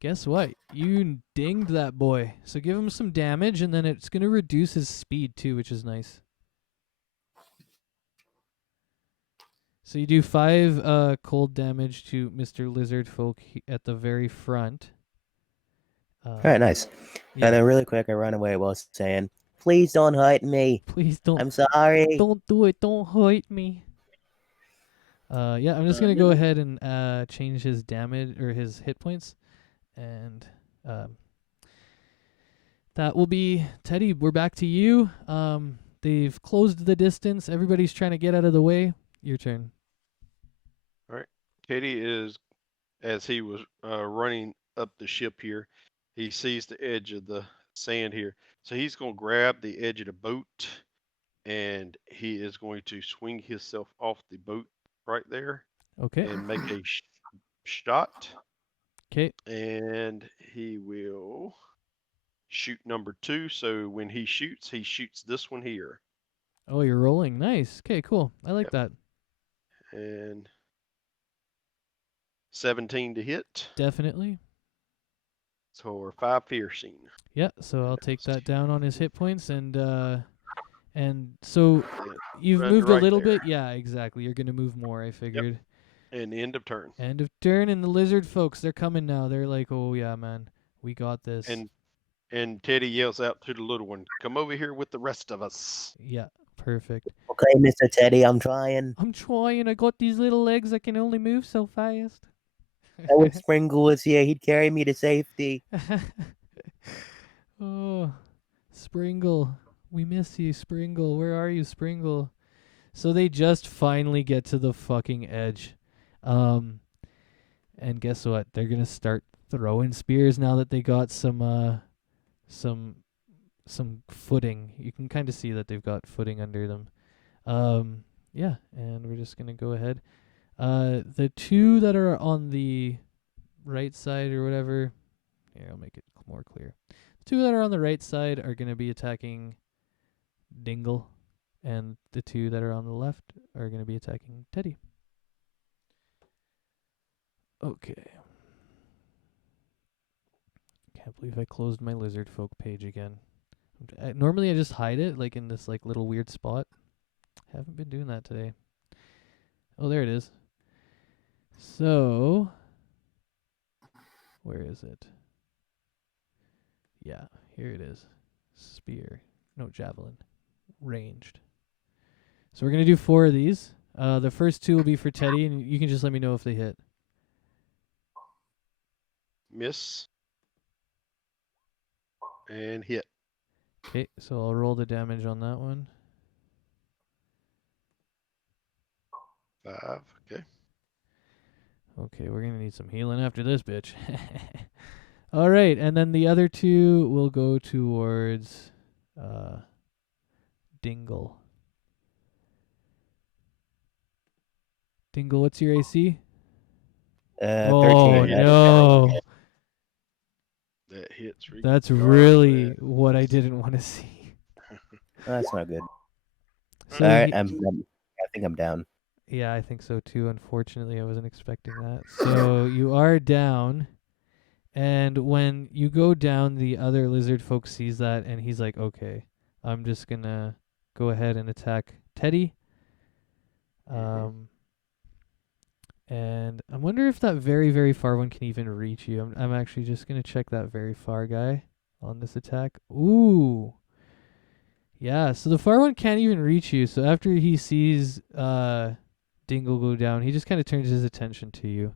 guess what? You dinged that boy. So give him some damage, and then it's gonna reduce his speed too, which is nice. So you do 5 cold damage to Mr. Lizard Folk at the very front. All right, nice. Yeah. And then really quick, I run away while saying, "Please don't hurt me. Please don't. I'm sorry. Don't do it. Don't hurt me." Yeah, I'm just gonna go ahead and change his damage or his hit points, and that will be Teddy. We're back to you. They've closed the distance. Everybody's trying to get out of the way. Your turn. All right. Katie is, as he was running up the ship here, he sees the edge of the sand here. So he's going to grab the edge of the boat, and he is going to swing himself off the boat right there. Okay. And make a shot. Okay. And he will shoot number 2. So when he shoots this one here. Oh, you're rolling. Nice. Okay, cool. I like that. And 17 to hit. Definitely. So we're 5 piercing. Yeah, so I'll take that down on his hit points, and so you've moved a little bit. Yeah, exactly. You're gonna move more, I figured. And end of turn. End of turn, and the lizard folks, they're coming now. They're like, oh yeah, man, we got this. And Teddy yells out to the little one, "Come over here with the rest of us." Yeah, perfect. Okay, Mr. Teddy, I'm trying. I'm trying. I got these little legs. I can only move so fast. I wish Springle was here. He'd carry me to safety. Oh, Springle. We miss you, Springle. Where are you, Springle? So they just finally get to the fucking edge. And guess what? They're gonna start throwing spears now that they got some footing. You can kind of see that they've got footing under them. Yeah, and we're just gonna go ahead. The two that are on the right side or whatever. Here, I'll make it more clear. The two that are on the right side are gonna be attacking Dingle, and the two that are on the left are gonna be attacking Teddy. Okay. Can't believe I closed my lizard folk page again. Normally I just hide it like in this like little weird spot. Haven't been doing that today. Oh, there it is. So, where is it? Yeah, here it is. Spear. No, javelin. Ranged. So we're going to do 4 of these. The first 2 will be for Teddy, and you can just let me know if they hit. Miss. And hit. Okay, so I'll roll the damage on that one. 5. Okay. Okay, we're going to need some healing after this, bitch. All right, and then the other 2 will go towards Dingle. Dingle, what's your AC? 13. No. That hits. That's really what I didn't want to see. That's not good. So All right, I think I'm down. yeah, I think so too. Unfortunately, I wasn't expecting that. So you are down, and when you go down, the other lizard folk sees that, and he's like, "Okay, I'm just gonna go ahead and attack Teddy." And I wonder if that very, very far one can even reach you. I'm actually just gonna check that very far guy on this attack. Ooh. Yeah, so the far one can't even reach you. So after he sees Dingle go down, he just kind of turns his attention to you.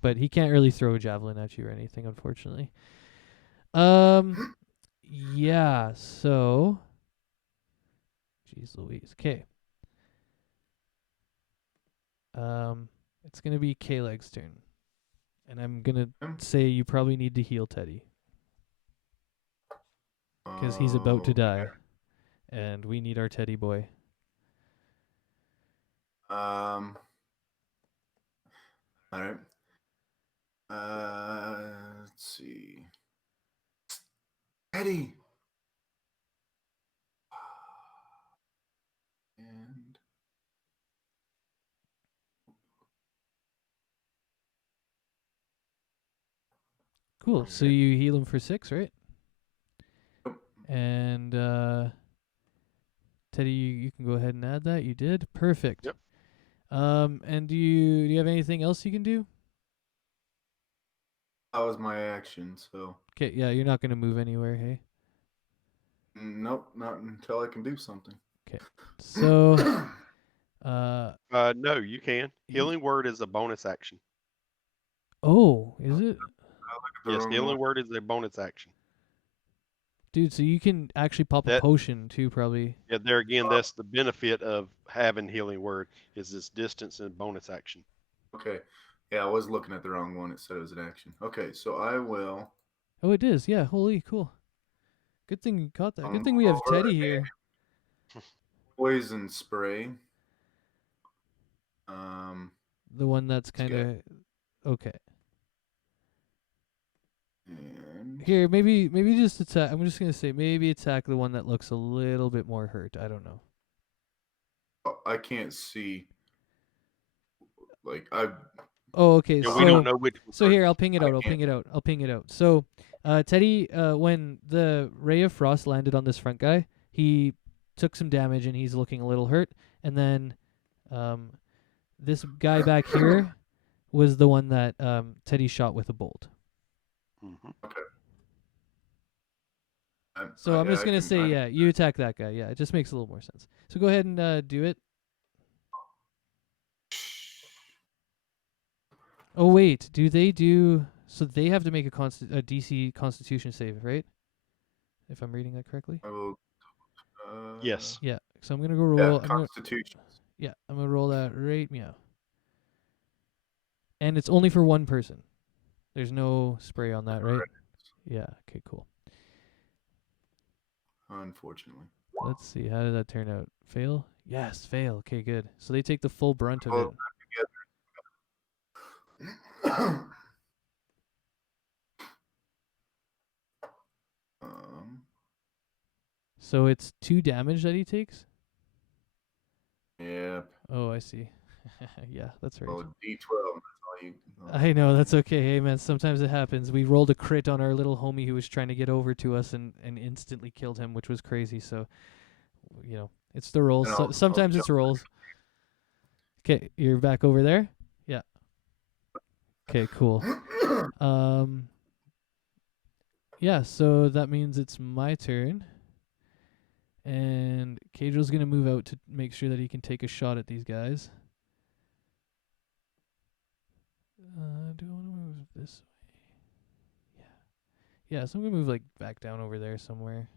But he can't really throw a javelin at you or anything, unfortunately. Yeah, so jeez Louise. Okay. It's gonna be Cailegh's turn. And I'm gonna say you probably need to heal Teddy. Because he's about to die. And we need our Teddy boy. All right. Let's see. Eddie. And Cool. So you heal him for 6, right? Yep. And Teddy, you can go ahead and add that. You did. Perfect. Yep. And do you have anything else you can do? that was my action, so Okay, yeah, you're not gonna move anywhere, hey? nope, not until I can do something. Okay. So No, you can. Healing word is a bonus action. oh, is it? Yes, healing word is a bonus action. Dude, so you can actually pop a potion too, probably. Yeah, there again, that's the benefit of having healing word is this distance and bonus action. Okay. Yeah, I was looking at the wrong one. It said it was an action. Okay, so I will. Oh, it is. Yeah, holy cool. Good thing you caught that. Good thing we have Teddy here. Poison spray. The one that's kind of okay. And Here, maybe just attack. I'm just gonna say maybe attack the one that looks a little bit more hurt. I don't know. I can't see. Like I. Oh, okay. Yeah, so we don't know which. So here, I'll ping it out. I'll ping it out. So, Teddy, when the ray of frost landed on this front guy, he took some damage and he's looking a little hurt. And then, this guy back here was the one that Teddy shot with a bolt. Mm-hmm. Okay. So I'm yeah, just gonna say, yeah, you attack that guy. Yeah, it just makes a little more sense. So go ahead and do it. Oh wait, do they do? So they have to make a DC Constitution save, right? If I'm reading that correctly. I will, Yes. Yeah. So I'm gonna go Yeah, roll. Constitution. I'm gonna roll that right meow. And it's only for one person. There's no spray on that, right? Yeah. Okay. Cool. Unfortunately. Let's see. How did that turn out? Fail? Yes, fail. Okay, good. So they take the full brunt of it. So it's 2 damage that he takes? Yeah. Oh, I see. Yeah, that's right. Well, D12. That's all you. I know, that's okay. Hey, man, sometimes it happens. We rolled a crit on our little homie who was trying to get over to us and instantly killed him, which was crazy. So, it's the rolls. And So, sometimes it's rolls. Okay, you're back over there? Yeah. Okay, cool. Yeah, so that means it's my turn. And Kaedral's going to move out to make sure that he can take a shot at these guys. Do I want to move this way? Yeah, so I'm going to move back down over there somewhere.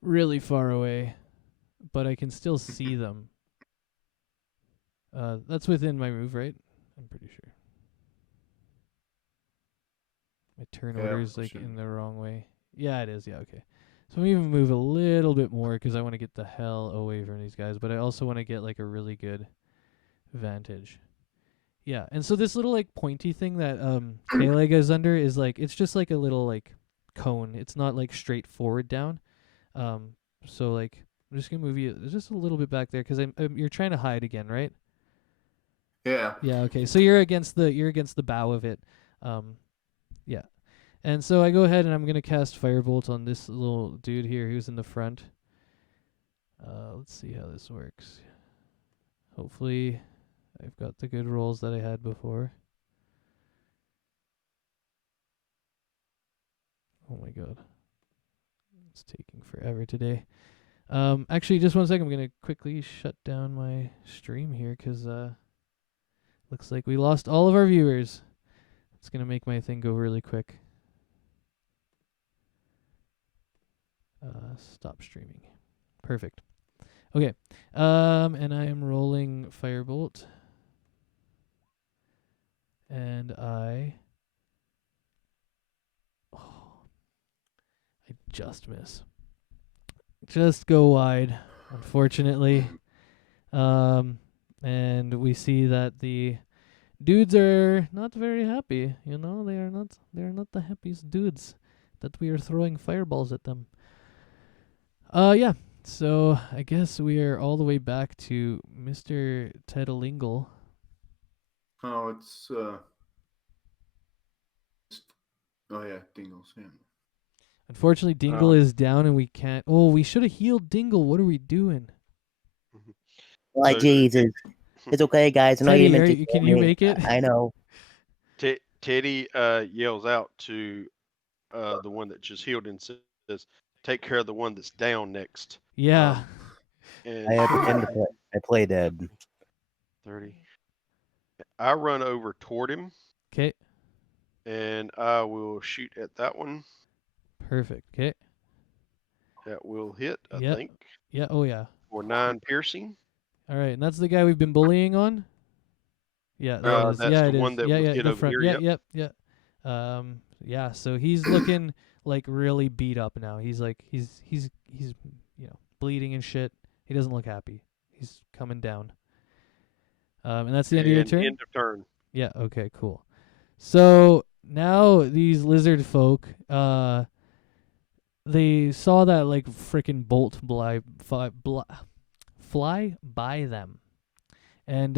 Really far away. But I can still see them. That's within my move, right? I'm pretty sure. My turn order is in the wrong way. Yeah, it is. Yeah, okay. So I'm even move a little bit more because I want to get the hell away from these guys, but I also want to get a really good vantage. Yeah, and so this little pointy thing that Cailegh is under is it's just a little cone. It's not straight forward down. So I'm just gonna move you just a little bit back there because you're trying to hide again, right? Yeah. Yeah. Okay. So you're against the bow of it. Yeah. And so I go ahead and I'm going to cast Firebolt on this little dude here who's in the front. Let's see how this works. Hopefully I've got the good rolls that I had before. Oh my god. It's taking forever today. Actually, just 1 second. I'm going to quickly shut down my stream here because looks like we lost all of our viewers. It's going to make my thing go really quick. Stop streaming. Perfect. Okay. And I am rolling Firebolt. And I just miss. Just go wide, unfortunately. And we see that the dudes are not very happy. They are not the happiest dudes that we are throwing fireballs at them. Yeah. So I guess we are all the way back to Mr. Cailegh. Oh, it's oh yeah, Dingles. Yeah. Unfortunately, Dingle is down and we can't. Oh, we should have healed Dingle. What are we doing? Why, Jesus. It's okay, guys. I know you meant to. Can you make it? I know. Teddy yells out to the one that just healed and says, "Take care of the one that's down next." Yeah. And I had pretend to play. I play dead. 30. I run over toward him. Okay. And I will shoot at that one. Perfect. Okay. That will hit, I think. Yeah. Oh yeah. For 9 piercing. All right, and that's the guy we've been bullying on. Yeah, that's the one that was hit the over front. here. Yeah. Yeah. So he's looking really beat up now. He's he's bleeding and shit. He doesn't look happy. He's coming down. And that's the end of your turn. End of turn. Yeah. Okay. Cool. So now these lizard folk, they saw that frickin' bolt fly by them, and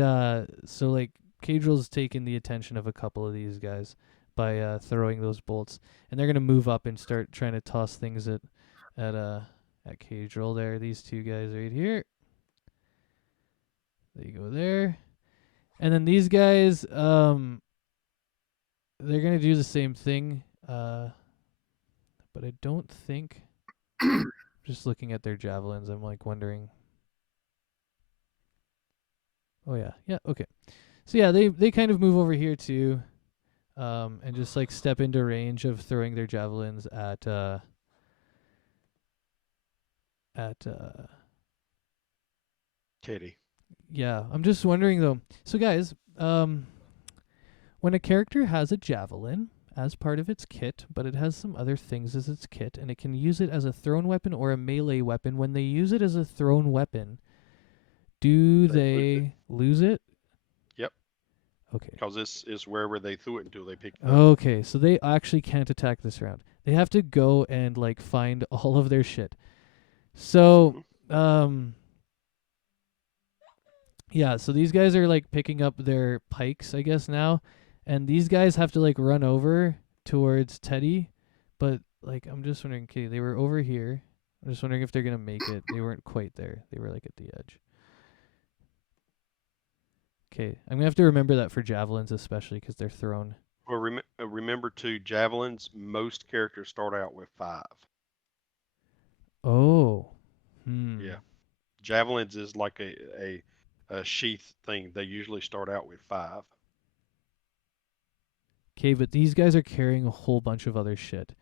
so Kaedral's taken the attention of a couple of these guys by throwing those bolts, and they're gonna move up and start trying to toss things at Kae'dral. There, these two guys right here. They go there. And then these guys, they're gonna do the same thing. But I don't think. Just looking at their javelins, I'm like wondering. Oh yeah, okay. So yeah, they kind of move over here too, and just like step into range of throwing their javelins at Katie. Yeah, I'm just wondering though. So guys, when a character has a javelin as part of its kit, but it has some other things as its kit, and it can use it as a thrown weapon or a melee weapon. When they use it as a thrown weapon, do they lose it? Yep. Okay. Because this is wherever they threw it until they picked it up. Okay, so they actually can't attack this round. They have to go and like find all of their shit. So, yeah, so these guys are like picking up their pikes, I guess now, and these guys have to like run over towards Teddy, but like I'm just wondering, okay, they were over here. I'm just wondering if they're gonna make it. They weren't quite there. They were like at the edge. Okay, I'm gonna have to remember that for javelins, especially because they're thrown. Well, remember too, javelins. Most characters start out with 5. Oh, Yeah, javelins is like a sheath thing. They usually start out with 5. Okay, but these guys are carrying a whole bunch of other shit.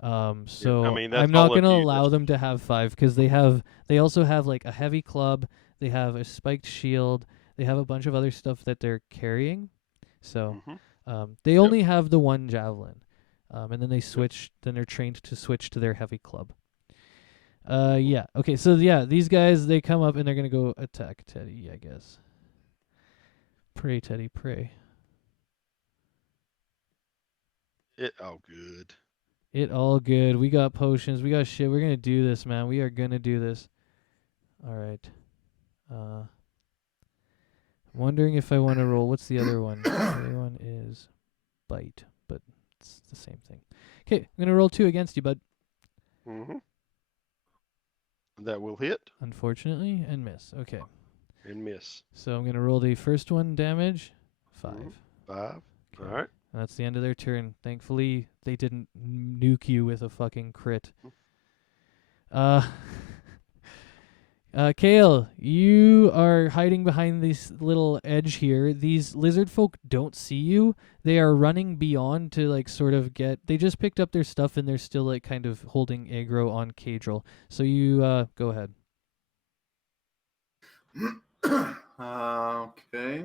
So I mean, that's I'm not all up gonna to you. allow them to have 5 because they also have like a heavy club, they have a spiked shield, they have a bunch of other stuff that they're carrying. So they only have the one javelin, and then they switch. Then they're trained to switch to their heavy club. Yeah. Okay. So yeah, these guys they come up and they're gonna go attack Teddy, I guess. Pray, Teddy, pray. Oh, good. It all good. We got potions. We got shit. We're gonna do this, man. We are gonna do this. All right. I'm wondering if I want to roll. What's the other one? The other one is bite, but it's the same thing. Okay, I'm gonna roll 2 against you, bud. That will hit Unfortunately, and miss. Okay. and miss. So I'm gonna roll the first one damage. 5. 5. Okay. All right. And that's the end of their turn. Thankfully, they didn't nuke you with a fucking crit. Cailegh, you are hiding behind this little edge here. These lizard folk don't see you. They are running beyond to like sort of get. They just picked up their stuff and they're still like kind of holding aggro on Kae'dral. So you go ahead. Okay.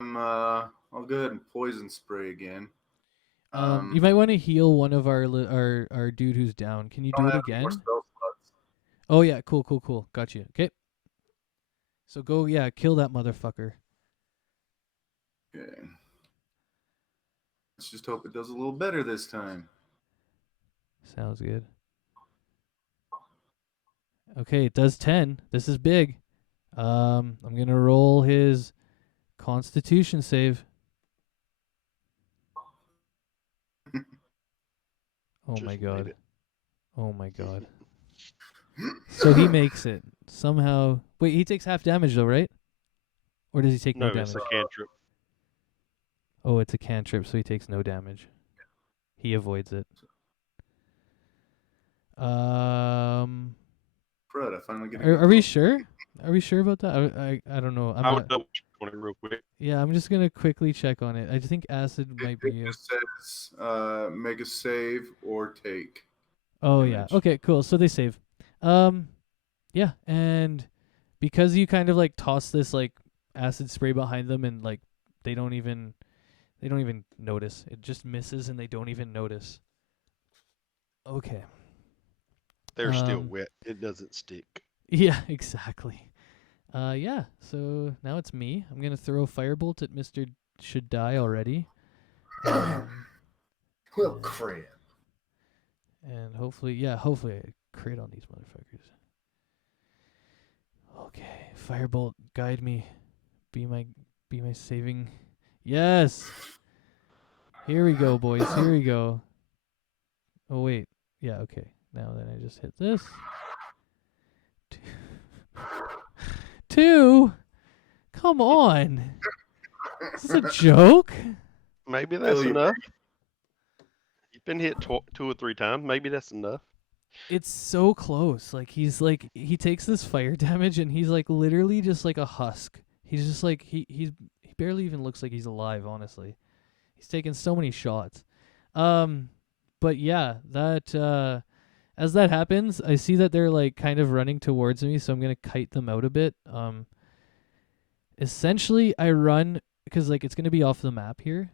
Well, I'll go ahead and poison spray again. You might want to heal one of our our dude who's down. Can you do it again? Oh yeah, cool. Got you. Okay. So go, kill that motherfucker. Okay. Let's just hope it does a little better this time. Sounds good. Okay, it does 10. This is big. I'm gonna roll his Constitution save. Oh Just my made god. it. Oh my god. So he makes it somehow. Wait, he takes half damage though, right? Or does he take no No, damage? it's a cantrip. Oh, it's a cantrip, so he takes no damage. He avoids it. Fred, I finally get. Are we sure? Are we sure about that? I don't know. I would double check on it real quick. Yeah, I'm just gonna quickly check on it. I think acid might It be. just says make a save or take. Oh damage. yeah. Okay, cool. So they save. Yeah, and because you kind of like toss this like acid spray behind them and like they don't even notice. It just misses and they don't even notice. Okay. They're still wet. It doesn't stick. Yeah, exactly. Yeah, so now it's me. I'm going to throw a firebolt at Mr. Should Die already. Well, crap. And hopefully I crit on these motherfuckers. Okay, firebolt, guide me. Be my saving. Yes. Here we go, boys. Here we go. Oh wait. Yeah, okay. Now then, I just hit this. 2? Come on. Is this a joke? Maybe that's Failure. enough. You've been hit 2 or 3 times. Maybe that's enough. It's so close. Like, he takes this fire damage and he's like literally just like a husk. He's just like, he barely even looks like he's alive, honestly. He's taken so many shots. But yeah, that, as that happens, I see that they're like kind of running towards me, so I'm going to kite them out a bit. Essentially I run, because like it's going to be off the map here.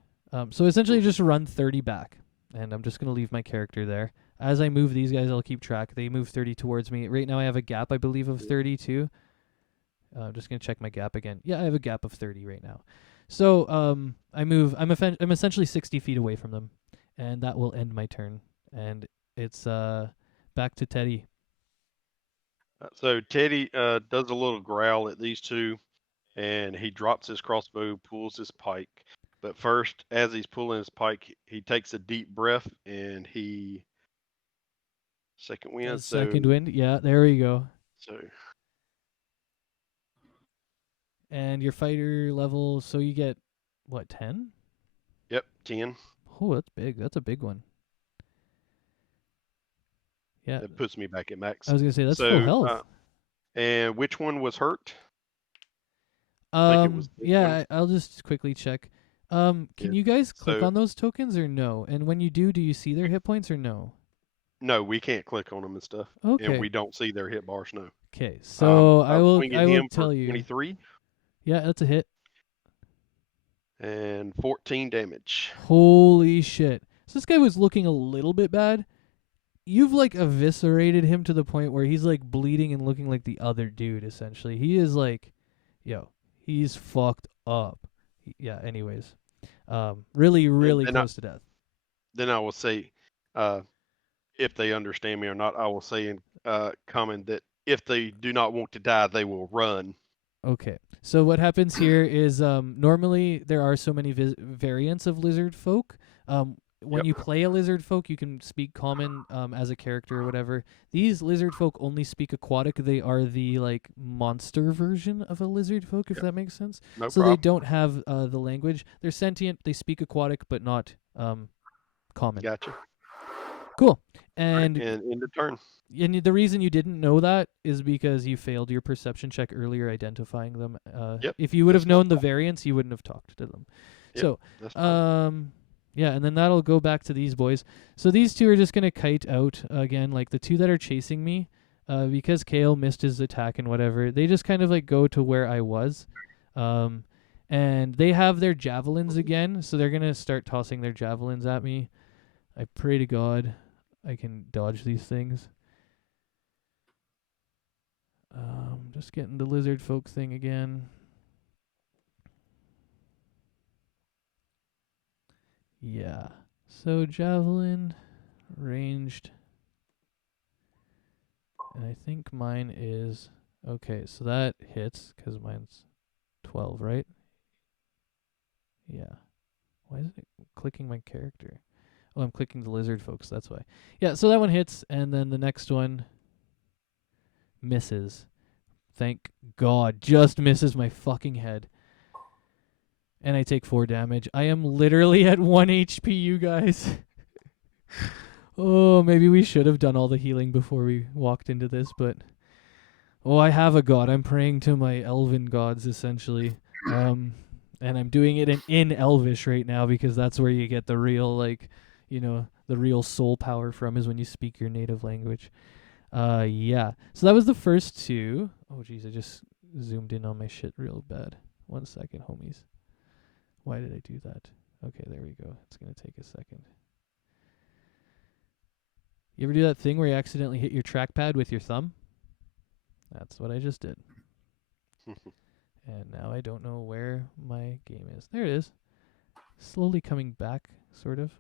So essentially just run 30 back, and I'm just going to leave my character there. As I move these guys, I'll keep track. They move 30 towards me. Right now I have a gap, I believe, of 32. I'm just going to check my gap again. Yeah, I have a gap of 30 right now. So I'm essentially 60 feet away from them, and that will end my turn. And it's back to Teddy. So Teddy does a little growl at these two, and he drops his crossbow, pulls his pike. But first, as he's pulling his pike, he takes a deep breath, and he second wind. Second wind. Yeah, there we go. So And your fighter level, so you get, what, 10? yep, 10. Oh, that's big. That's a big one. Yeah. That puts me back at max. I was going to say, that's So, full health. And which one was hurt? think it was this Yeah, one. I'll just quickly check. Can Yeah. you guys click So- on those tokens or no? And when you do you see their hit points or no? No, we can't click on them and stuff, Okay. and we don't see their hit bars. No. Okay, so I will swing at him tell for you. 23 Yeah, that's a hit. and 14 damage. Holy shit. So this guy was looking a little bit bad. You've like eviscerated him to the point where he's like bleeding and looking like the other dude, essentially. He is like, he's fucked up. Yeah, anyways. Really, really then close to death. Then I will say, if they understand me or not, I will say in common that if they do not want to die, they will run. Okay. So what happens here is normally there are so many variants of lizard folk. When Yep. you play a lizard folk, you can speak common as a character or whatever. These lizard folk only speak aquatic. They are the like monster version of a lizard folk, if that makes sense. No So problem. they don't have the language. They're sentient. They speak aquatic, but not common. Gotcha. Cool. And And end of turn. the reason you didn't know that is because you failed your perception check earlier identifying them. Yep, If you would have that's no known the variants, you wouldn't have talked to them. Yep, So, That's fine. yeah, and then that'll go back to these boys. So these two are just going to kite out again, like the two that are chasing me, because Cailegh missed his attack and whatever. They just kind of like go to where I was. And they have their javelins again, so they're going to start tossing their javelins at me. I pray to God I can dodge these things. Just getting the lizard folk thing again. Yeah. So javelin, ranged. And I think mine is... Okay, so that hits, because mine's 12, right? Yeah. Why is it clicking my character? Oh, I'm clicking the lizard folks, that's why. Yeah, so that one hits, and then the next one misses. Thank God, just misses my fucking head. And I take 4 damage. I am literally at 1 HP, you guys. Oh, maybe we should have done all the healing before we walked into this, but... Oh, I have a god. I'm praying to my elven gods, essentially. And I'm doing it in Elvish right now, because that's where you get the real, like... the real soul power from is when you speak your native language. Yeah. So that was the first 2. Oh, jeez, I just zoomed in on my shit real bad. 1 second, homies. Why did I do that? Okay, there we go. It's going to take a second. You ever do that thing where you accidentally hit your trackpad with your thumb? That's what I just did. And now I don't know where my game is. There it is. Slowly coming back, sort of.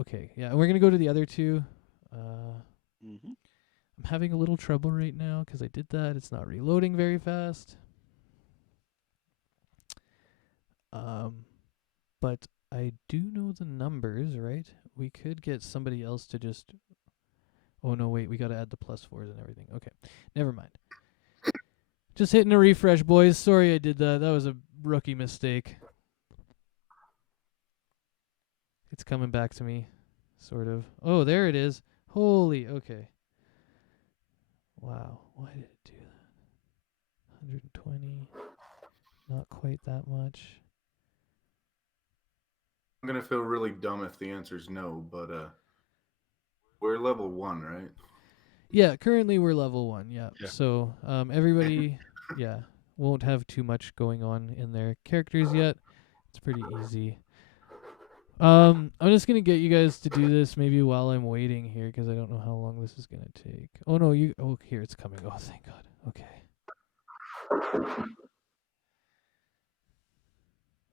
Okay, yeah, and we're gonna go to the other 2. Mm-hmm. I'm having a little trouble right now because I did that. It's not reloading very fast. But I do know the numbers, right? we could get somebody else to just... Oh, no, wait. We got to add the +4s and everything. Okay. Never mind. Just hitting a refresh, boys. Sorry I did that. That was a rookie mistake. It's coming back to me, sort of. Oh, there it is. Holy, okay. Wow. Why did it do that? 120. Not quite that much. I'm gonna feel really dumb if the answer is no, but we're level 1, right? Yeah, currently we're level 1, yeah. Yeah. So, everybody, yeah, won't have too much going on in their characters yet. It's pretty easy. I'm just going to get you guys to do this maybe while I'm waiting here, because I don't know how long this is going to take. Oh, no, here, it's coming. Oh, thank God. Okay.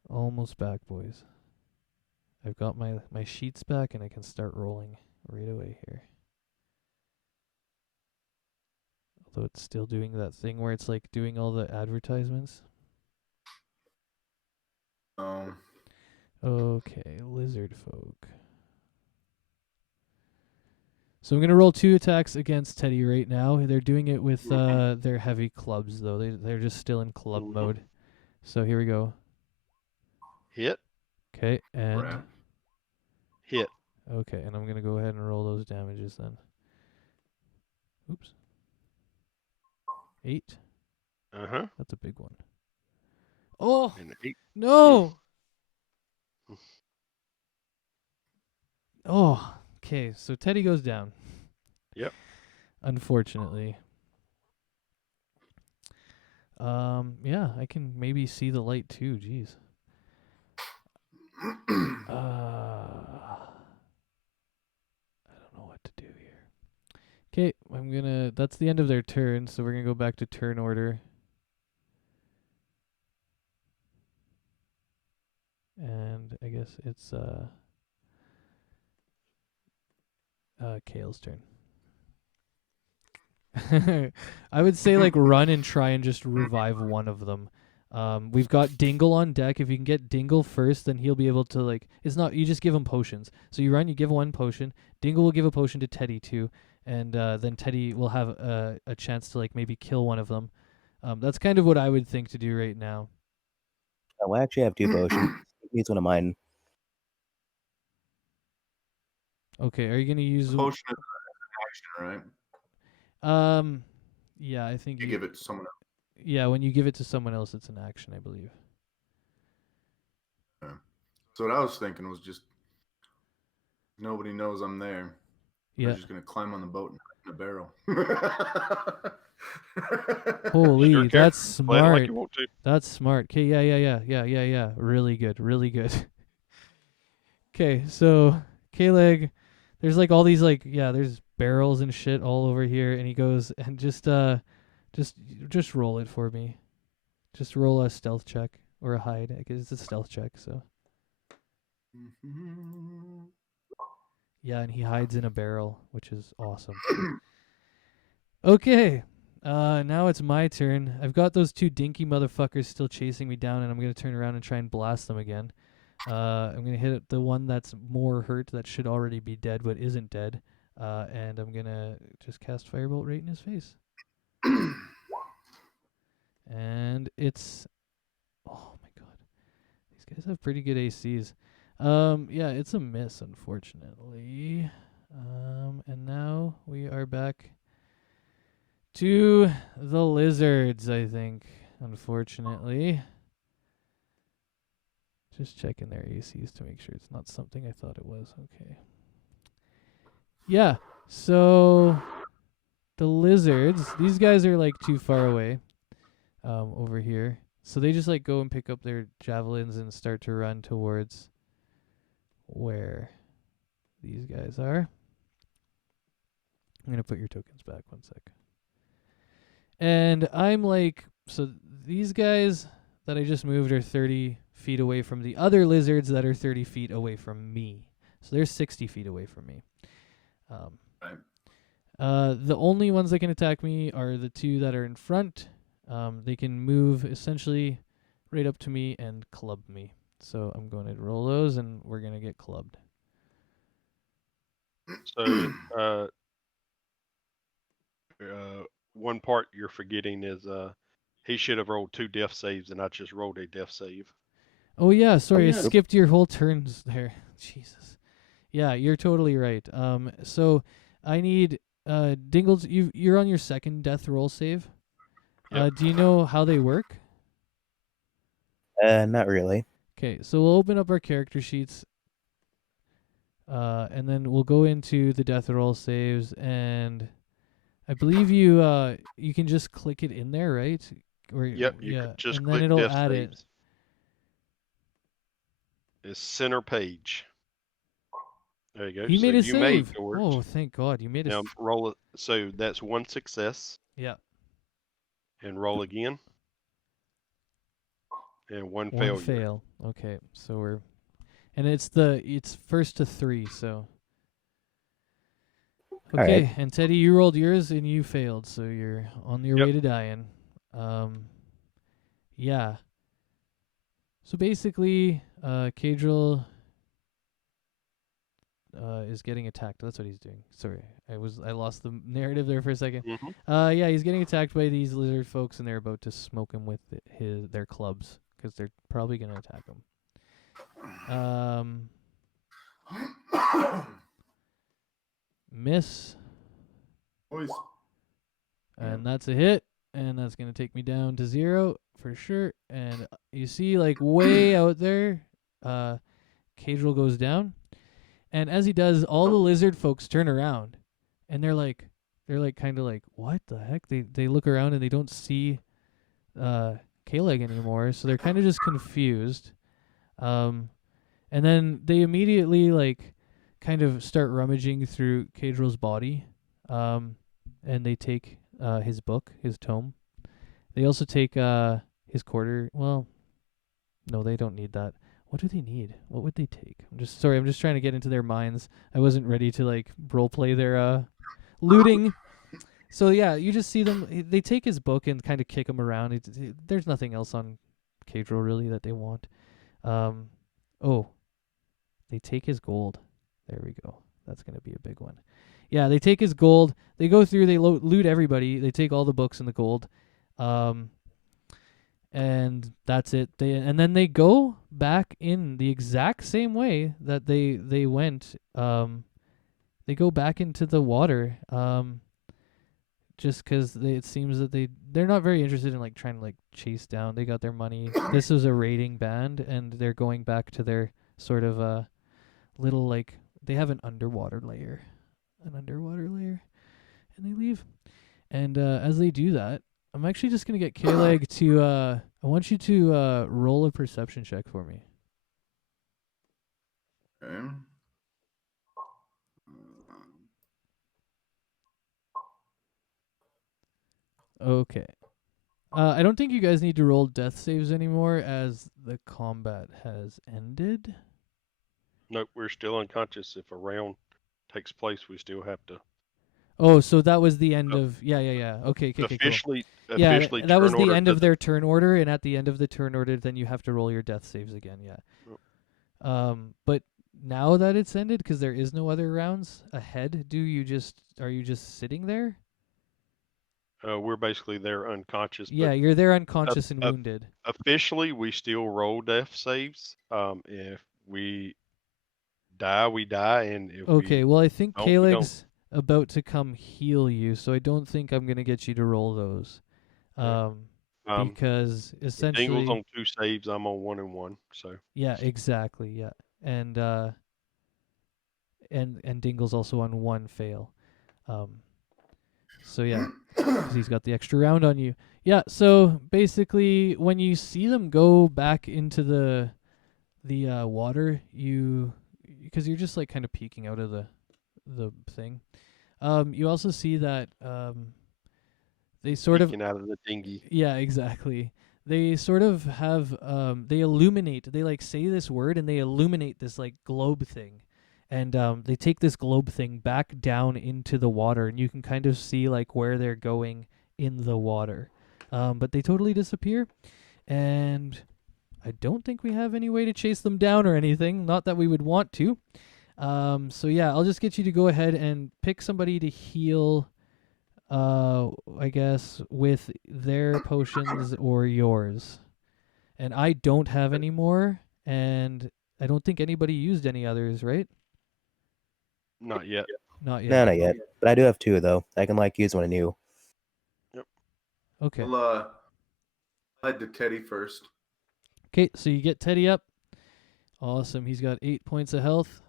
Almost back, boys. I've got my sheets back, and I can start rolling right away here. Although it's still doing that thing where it's like doing all the advertisements. Okay, lizard folk. So I'm gonna roll 2 attacks against Teddy right now. They're doing it with their heavy clubs though. They're just still in club mode. So here we go. Hit. Okay, and Crap. Hit. okay, and I'm gonna go ahead and roll those damages then. Oops. 8. Uh-huh. That's a big one. Oh And 8. no! Oh, okay. So Teddy goes down. Yep. Unfortunately. Yeah, I can maybe see the light too. Jeez. I don't know what to do here. Okay, that's the end of their turn, so we're gonna go back to turn order. And I guess it's Kale's turn. I would say like run and try and just revive one of them. We've got Dingle on deck. If you can get Dingle first, then he'll be able to like. It's not you just give him potions. So you run, you give one potion. Dingle will give a potion to Teddy too, and then Teddy will have a chance to like maybe kill one of them. That's kind of what I would think to do right now. Oh, I actually have 2 potions. He needs one of mine. Okay, are you gonna use? Potion is an action, right? Yeah, I think You give it to someone else. Yeah, when you give it to someone else, it's an action, I believe. Yeah. So what I was thinking was just nobody knows I'm there. Yeah. I'm just gonna climb on the boat and hide in a barrel. Holy, Sure, that's Play it smart. like you want to. That's smart. Okay, yeah. Really good, really good. Okay, so Cailegh, there's like all these like there's barrels and shit all over here, and he goes and just roll it for me. Just roll a stealth check or a hide. I guess it's a stealth check. So yeah, and he hides in a barrel, which is awesome. Okay. Now it's my turn. I've got those 2 dinky motherfuckers still chasing me down, and I'm gonna turn around and try and blast them again. I'm gonna hit the one that's more hurt, that should already be dead but isn't dead. And I'm gonna just cast Firebolt right in his face. And it's... Oh my god. These guys have pretty good ACs. Yeah, it's a miss, unfortunately. And now we are back to the lizards, I think, unfortunately. Just checking their ACs to make sure it's not something I thought it was. Okay. Yeah, so the lizards, these guys are like too far away over here. So they just like go and pick up their javelins and start to run towards where these guys are. I'm going to put your tokens back 1 sec. And I'm like, so these guys that I just moved are 30 feet away from the other lizards that are 30 feet away from me. So they're 60 feet away from me. The only ones that can attack me are the 2 that are in front. They can move essentially right up to me and club me. So I'm going to roll those, and we're going to get clubbed. So, one part you're forgetting is he should have rolled 2 death saves, and I just rolled a death save. Oh yeah, sorry, I yeah. skipped your whole turns there. Jesus. Yeah, you're totally right. So I need Dingles. You're on your second death roll save. Yep. Do you know how they work? Not really. Okay, so we'll open up our character sheets, and then we'll go into the death roll saves, and I believe you can just click it in there, right? Or Yep, you yeah, could just and then click it'll death add it. saves. It's center page. There you go. He So made a you made save. yours. Oh, thank God, you made a. Now roll it. So that's 1 success, Yeah, and roll again, and 1 one failure. fail. Okay, so we're, and it's first to 3, so. Alright. Okay, and Teddy, you rolled yours and you failed, so you're on your Yep. way to dying. Yeah. So basically, Kae'dral is getting attacked. That's what he's doing. Sorry, I lost the narrative there for a second. Mm-hmm. Yeah, he's getting attacked by these lizard folks, and they're about to smoke him with their clubs because they're probably gonna attack him. Miss, Boys. and that's a hit, and that's gonna take me down to 0 for sure. And you see, like way out there, Kae'dral goes down, and as he does, all the lizard folks turn around, and they're like kind of like, what the heck? They look around and they don't see Cailegh anymore, so they're kind of just confused. And then they immediately like kind of start rummaging through Kaedral's body, and they take his book, his tome. They also take his quarter. Well, no, they don't need that. What do they need? What would they take? I'm just trying to get into their minds. I wasn't ready to like role play their looting. So yeah, you just see them. They take his book and kind of kick him around. There's nothing else on Kae'dral really that they want. Oh, they take his gold. There we go. That's gonna be a big one. Yeah, they take his gold. They go through. They loot everybody. They take all the books and the gold. And that's it. And then they go back in the exact same way that they went. They go back into the water. Just because it seems that they're not very interested in like trying to like chase down. They got their money. This is a raiding band, and they're going back to their sort of little like they have an underwater layer, and they leave. And as they do that, I'm actually just gonna get Cailegh to. I want you to roll a perception check for me. Okay. Okay. I don't think you guys need to roll death saves anymore, as the combat has ended. Nope, we're still unconscious. If a round takes place, we still have to Oh, so that was the end Oh. of. Yeah. Okay, cool. officially Yeah, that was turn the order end of doesn't- their turn order, and at the end of the turn order, then you have to roll your death saves again. Yeah. But now that it's ended, because there is no other rounds ahead, are you just sitting there? We're basically there unconscious. Yeah, But you're there unconscious and wounded. officially, we still roll death saves. If we die, we die, and if Okay, we well, I think don't, we don't. Cailegh's about to come heal you, so I don't think I'm gonna get you to roll those. Yeah. Because Dingle's essentially, on 2 saves. I'm on 1 and 1. So yeah, exactly, yeah, and Dingle's also on 1 fail. So yeah, 'cause he's got the extra round on you. Yeah, so basically, when you see them go back into the water, because you're just like kind of peeking out of the thing. You also see that they sort of peeking out of the dinghy. yeah, exactly. They sort of have they illuminate. They like say this word and they illuminate this like globe thing, and they take this globe thing back down into the water, and you can kind of see like where they're going in the water. But they totally disappear, and I don't think we have any way to chase them down or anything. Not that we would want to. So yeah, I'll just get you to go ahead and pick somebody to heal. I guess with their potions or yours. And I don't have any more, and I don't think anybody used any others, right? Not yet. Not yet. No, not yet. But I do have 2 though. I can use one new. Okay. Well, head to Teddy first. Okay, so you get Teddy up. Awesome. He's got 8 points of health.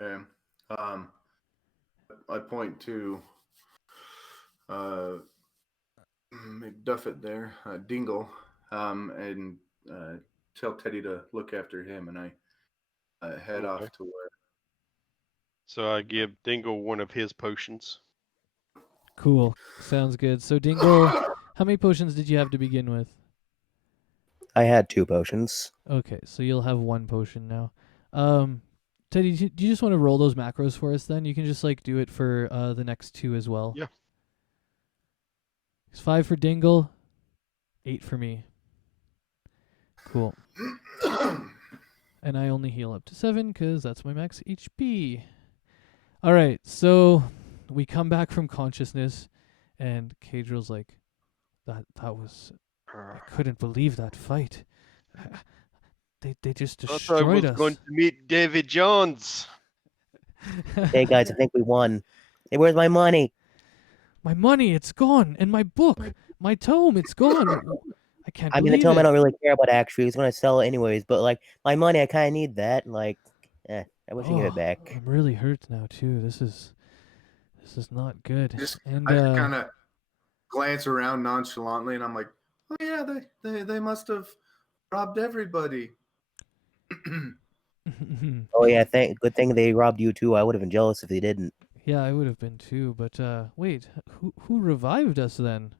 Okay. I point to McDuffet there, Dingle, and tell Teddy to look after him, and I head off Okay. to where. So I give Dingle one of his potions. Cool. Sounds good. So Dingle, how many potions did you have to begin with? I had 2 potions. Okay, so you'll have 1 potion now. Teddy, do you just want to roll those macros for us then? You can just do it for the next 2 as well. Yeah. It's 5 for Dingle, 8 for me. Cool. And I only heal up to 7 because that's my max HP. All right, so we come back from consciousness, and Kaedral's like, that was, I couldn't believe that fight. They just I thought I destroyed was us. going to meet David Jones. Hey guys, I think we won. Hey, where's my money? My money, it's gone, and my book, my tome, it's gone. I can't I mean, believe the tome I it. don't really care about actually. I was gonna sell it anyways, but my money, I kind of need that. I wish I could give it back. I'm really hurt now too. This is not good. I just And kind of glance around nonchalantly, and I'm like, oh yeah, they must have robbed everybody. Oh yeah, good thing they robbed you too. I would have been jealous if they didn't. yeah, I would have been too. But wait, who revived us then?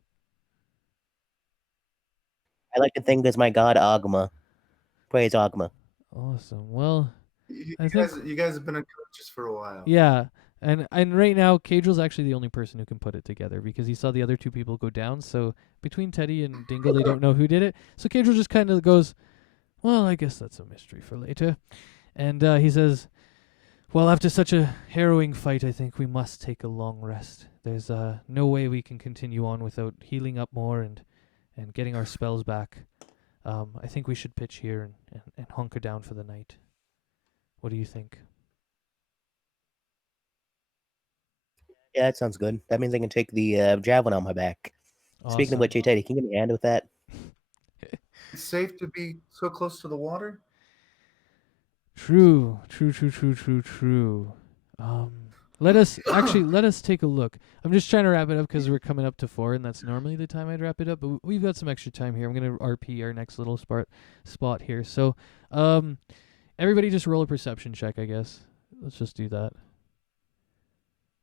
I like to think there's my god Agma. Praise Agma. Awesome. Well, You I think guys have been unconscious for a while. yeah. And right now, Kaedral's actually the only person who can put it together because he saw the other 2 people go down. So between Teddy and Dingle, they don't know who did it. So Kaedral just kind of goes, well, I guess that's a mystery for later. And he says, well, after such a harrowing fight, I think we must take a long rest. There's no way we can continue on without healing up more and getting our spells back. I think we should pitch here and hunker down for the night. What do you think? Yeah, that sounds good. That means I can take the javelin on my back. Speaking of Awesome. which, hey Teddy, can you give me a hand with that? It's safe to be so close to the water. True. Let us take a look. I'm just trying to wrap it up because we're coming up to 4, and that's normally the time I'd wrap it up. But we've got some extra time here. I'm gonna RP our next little spot here. So, everybody just roll a perception check, I guess. Let's just do that.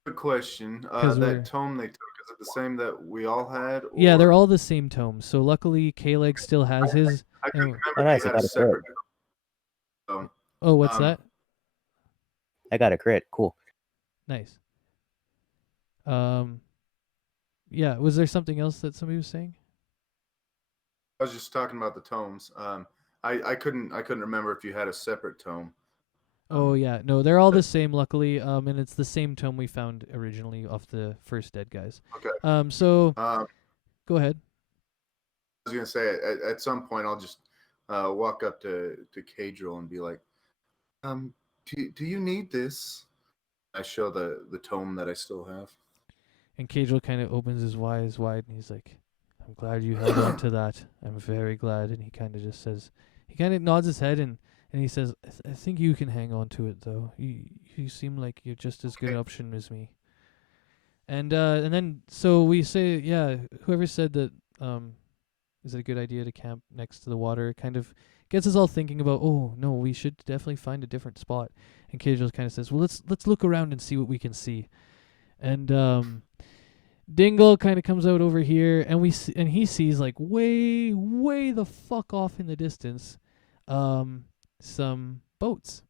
Good question. 'Cause we're- That tome they took, is it the same that we all had? Yeah, or- they're all the same tome. So luckily, Cailegh still has his. I couldn't and- remember nice, if you I had a got it separate. Oh, Oh, what's that? I got a crit. Cool. Nice. Yeah. Was there something else that somebody was saying? I was just talking about the tomes. I couldn't remember if you had a separate tome. Oh yeah, no, they're all the same. Luckily, and it's the same tome we found originally off the first dead guys. Okay. So I go ahead. was gonna say at some point I'll just walk up to Kae'dral and be like, do you need this? I show the tome that I still have. And Kae'dral kind of opens his eyes wide, and he's like, "I'm glad you held on to that. I'm very glad." And he kind of just says, he kind of nods his head, and he says, I think you can hang on to it though. You seem like you're just as good an option as me." And then so we say, yeah, whoever said that is it a good idea to camp next to the water kind of gets us all thinking about, oh no, we should definitely find a different spot. And Kae'dral kind of says, well, let's look around and see what we can see. And Dingle kind of comes out over here, and he sees like way the fuck off in the distance some boats,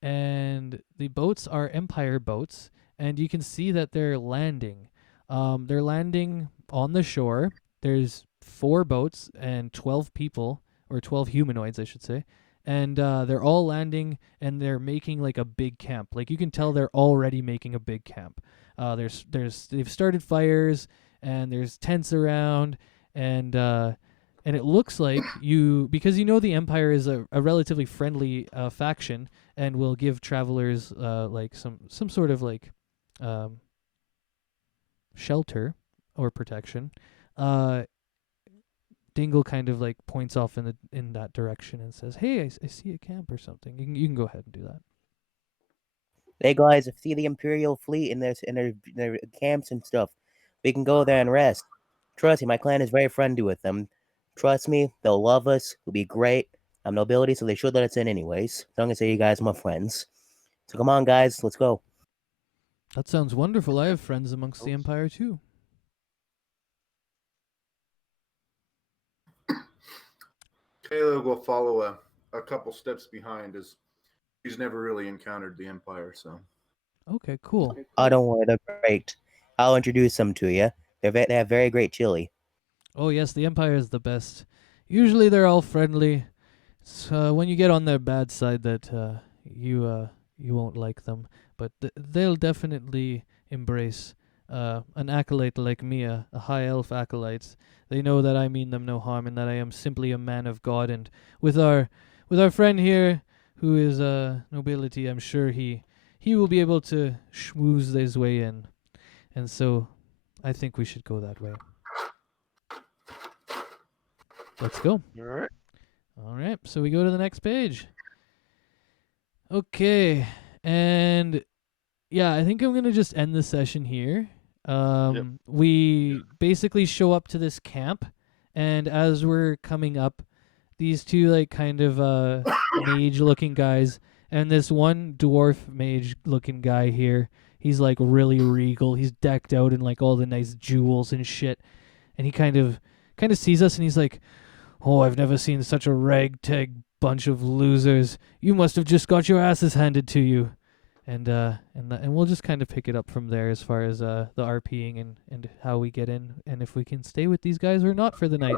and the boats are Empire boats, and you can see that they're landing. They're landing on the shore. There's 4 boats and 12 people, or 12 humanoids, I should say, and they're all landing, and they're making like a big camp. Like you can tell they're already making a big camp. They've started fires, and there's tents around, and it looks like because you know the Empire is a relatively friendly faction and will give travelers like some sort of like um, shelter or protection. Dingle kind of like points off in that direction and says, "Hey, I see a camp or something. You can go ahead and do that." Hey guys, I see the Imperial fleet in their camps and stuff. We can go there and rest. Trust me, my clan is very friendly with them. Trust me, they'll love us. It'll be great. I'm nobility, so they should let us in anyways. As long as you guys are my friends. So come on, guys, let's go. That sounds wonderful. I have friends amongst the Empire too. Cailegh will follow a couple steps behind, as he's never really encountered the Empire. So Okay, cool. Oh, don't worry, they're great. I'll introduce them to you. They have very great chili. Oh yes, the Empire is the best. Usually they're all friendly. So when you get on their bad side, that you won't like them, but they'll definitely embrace an acolyte like me, a high elf acolyte. They know that I mean them no harm, and that I am simply a man of God. And with our friend here, who is nobility, I'm sure he will be able to schmooze his way in, and so I think we should go that way. Let's go. All right. All right, so we go to the next page. Okay, and yeah, I think I'm gonna just end the session here. We basically show up to this camp, and as we're coming up, these two like kind of mage-looking guys, and this one dwarf mage-looking guy here. He's like really regal. He's decked out in like all the nice jewels and shit, and he kind of sees us, and he's like, "Oh, I've never seen such a ragtag bunch of losers. You must have just got your asses handed to you." And we'll just kind of pick it up from there as far as the RPing and how we get in, and if we can stay with these guys or not for the night.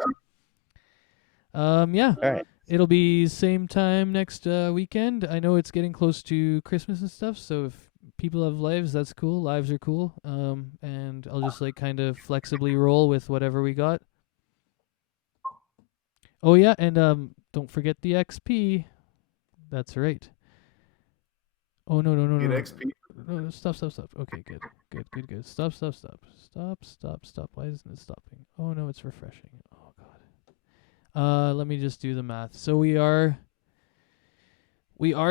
Yeah. All right. It'll be same time next weekend. I know it's getting close to Christmas and stuff, so if people have lives, that's cool. Lives are cool. And I'll just like kind of flexibly roll with whatever we got. Oh yeah, and don't forget the XP. That's right. Oh no. get XP. No, stop. Okay, good. Stop. Why isn't it stopping? Oh no, it's refreshing. Oh god. Let me just do the math. So we are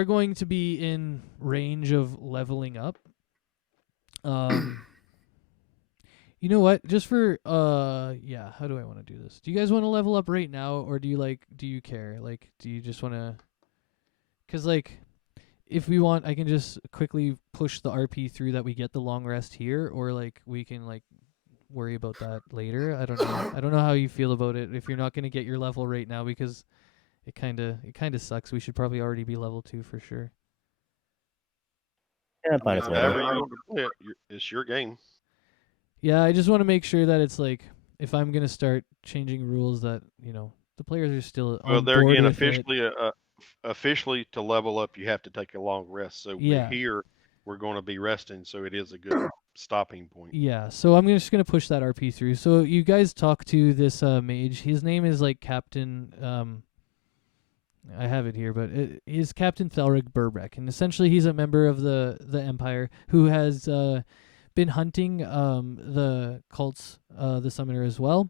going to be in range of leveling up. You know what? Just for yeah, how do I want to do this? Do you guys want to level up right now, or do you care? Like, do you just want to? Cause like, if we want, I can just quickly push the RP through that we get the long rest here, or like we can like worry about that later. I don't know. I don't know how you feel about it. If you're not gonna get your level right now, because it kind of sucks. We should probably already be level 2 for sure. Yeah, fine, it's However whatever. you want to play it, it's your game. Yeah, I just want to make sure that it's like, if I'm gonna start changing rules, that the players are still Well, on there board again, with it. officially to level up, you have to take a long rest. So Yeah. we're going to be resting, so it is a good stopping point. Yeah, so I'm just gonna push that RP through. So you guys talk to this mage. His name is like Captain. I have it here, but it is Captain Thelrig Burbeck, and essentially he's a member of the Empire who has been hunting the cults, the summoner as well.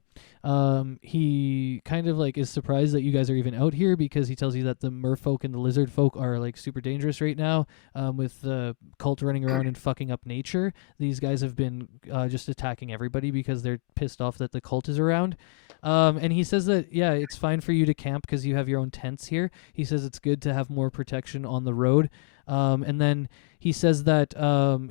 He kind of like is surprised that you guys are even out here, because he tells you that the merfolk and the lizard folk are like super dangerous right now, with the cult running around and fucking up nature. These guys have been just attacking everybody because they're pissed off that the cult is around. And he says that, yeah, it's fine for you to camp because you have your own tents here. He says it's good to have more protection on the road. And then he says that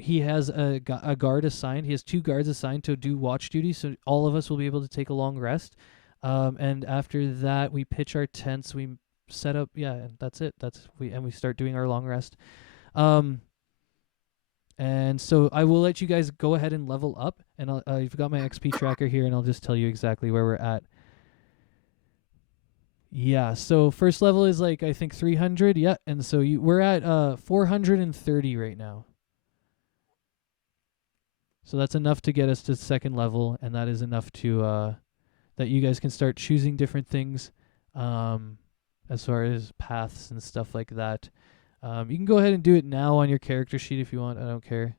he has a guard assigned. He has 2 guards assigned to do watch duty, so all of us will be able to take a long rest. And after that, we pitch our tents. We set up, yeah, and that's it. We start doing our long rest. And so I will let you guys go ahead and level up, and I've got my XP tracker here, and I'll just tell you exactly where we're at. Yeah, so first level is like I think 300. Yeah, and so we're at 430 right now. So that's enough to get us to second level, and that is enough to that you guys can start choosing different things, as far as paths and stuff like that. You can go ahead and do it now on your character sheet if you want. I don't care.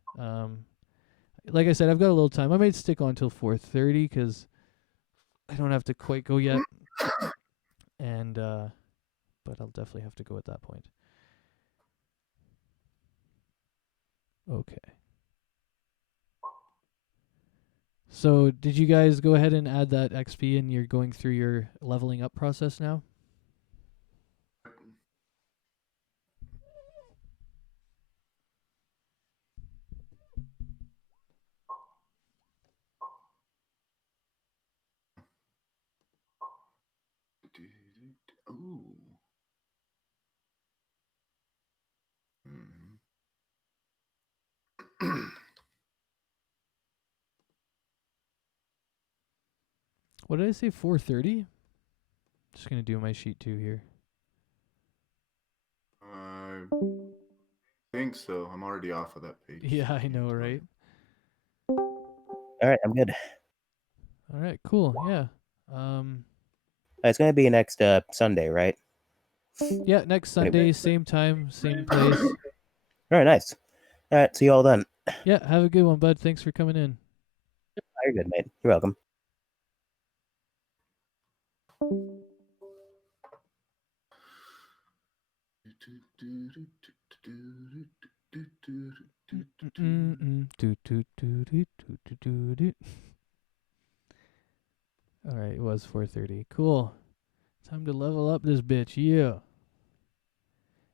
Like I said, I've got a little time. I might stick on until 4:30 because I don't have to quite go yet, and but I'll definitely have to go at that point. Okay. So did you guys go ahead and add that XP and you're going through your leveling up process now? Ooh. Hmm. What did I say? 4:30? Just gonna do my sheet too here. I think so. I'm already off of that page. Yeah, I know, right? All right, I'm good. All right, cool. Yeah. It's gonna be next Sunday, right? Yeah, next Sunday, same time, same place. All right, nice. All right, see you all then. Yeah, have a good one, bud. Thanks for coming in. You're good, mate. You're welcome. All right, it was 4:30. Cool. Time to level up this bitch. Yeah.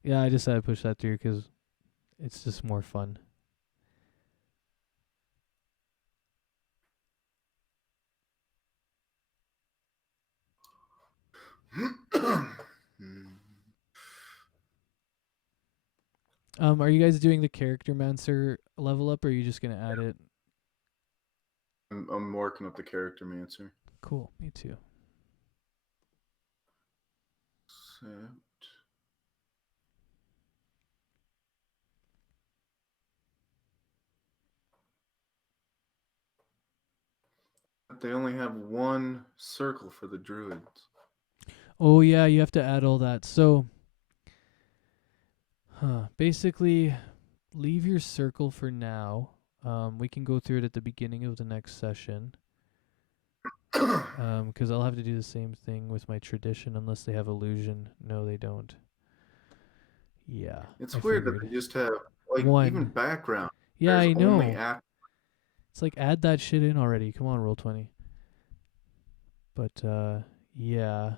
Yeah, I decided to push that through because it's just more fun. Are you guys doing the character mancer level up, or are you just gonna add it? I'm working up the character mancer. Cool. Me too. But they only have one circle for the druids. Oh yeah, you have to add all that. So, basically, leave your circle for now. We can go through it at the beginning of the next session. Because I'll have to do the same thing with my tradition unless they have illusion. No, they don't. Yeah. It's I weird figured. that they just have like One. even background. Yeah, There's I only know. app. It's like add that shit in already. Come on, Roll20. But yeah.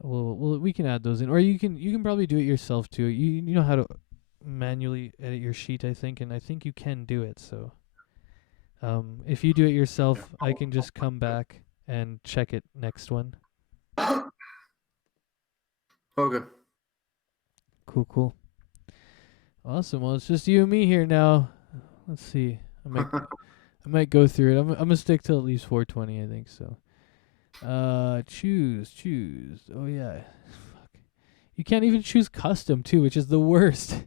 Well, we can add those in, or you can probably do it yourself too. You know how to manually edit your sheet, I think, and I think you can do it. So, if you do it yourself, I can just come back and check it next one. Okay. Cool. Awesome. Well, it's just you and me here now. Let's see. I might go through it. I'm gonna stick till at least 420, I think so. Choose. Oh yeah. Fuck. You can't even choose custom too, which is the worst.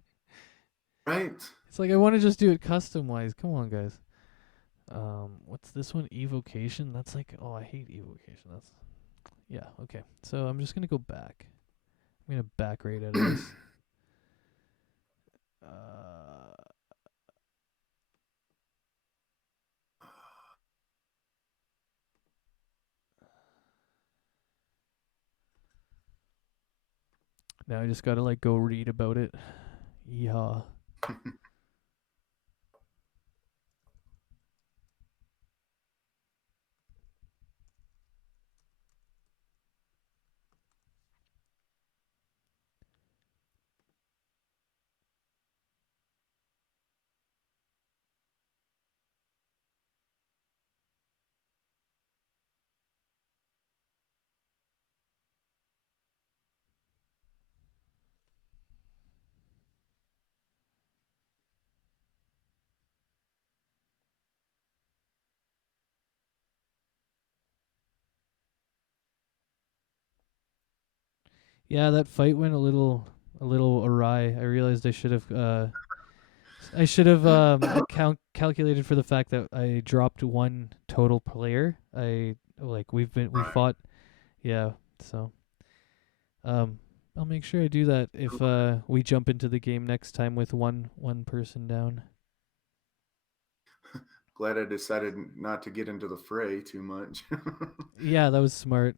Right. It's like I want to just do it custom wise. Come on, guys. What's this one? Evocation. That's like, oh, I hate evocation. That's, yeah. Okay. So I'm just gonna go back. I'm gonna back right out of this. Now I just gotta like go read about it. Yeehaw. Yeah, that fight went a little awry. I realized I should have calculated for the fact that I dropped one total player. We Right. fought, yeah. So I'll make sure I do that if we jump into the game next time with one person down. Glad I decided not to get into the fray too much. Yeah, that was smart.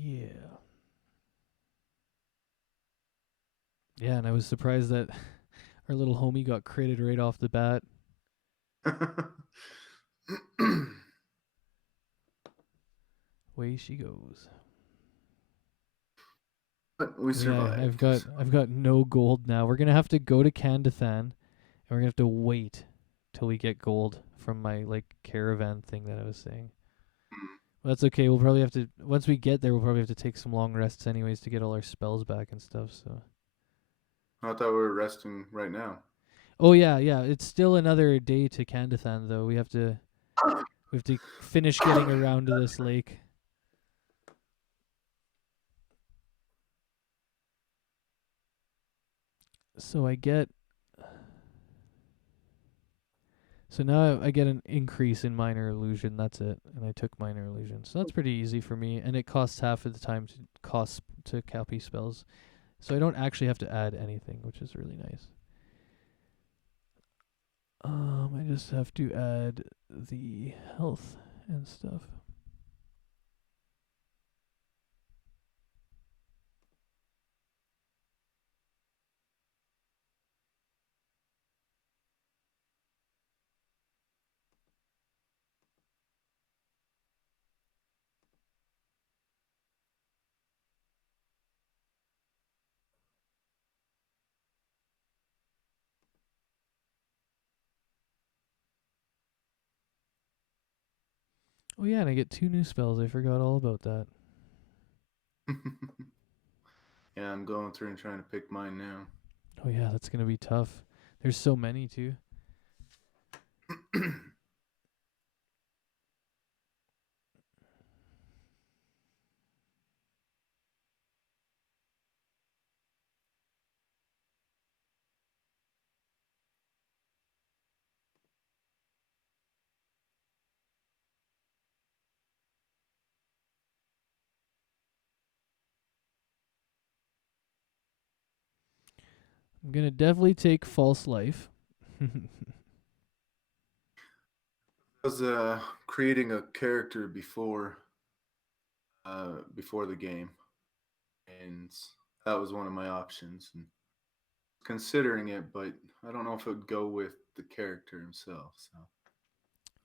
Yeah. Yeah, and I was surprised that our little homie got critted right off the bat. Way she goes. But we Yeah, survived. I've got no gold now. We're gonna have to go to Kandathan, and we're gonna have to wait till we get gold from my caravan thing that I was saying. Well, that's okay. We'll probably have to once we get there. We'll probably have to take some long rests anyways to get all our spells back and stuff. So. I thought we were resting right now. Oh yeah. It's still another day to Kandathan though. We have to finish getting around to this lake. So now I get an increase in minor illusion. That's it, and I took minor illusion, so that's pretty easy for me. And it costs half of the time to copy spells, so I don't actually have to add anything, which is really nice. I just have to add the health and stuff. Oh yeah, and I get 2 new spells. I forgot all about that. Yeah, I'm going through and trying to pick mine now. Oh yeah, that's gonna be tough. There's so many too. I'm gonna definitely take false life. I was creating a character before the game, and that was one of my options. And considering it, but I don't know if it would go with the character himself. So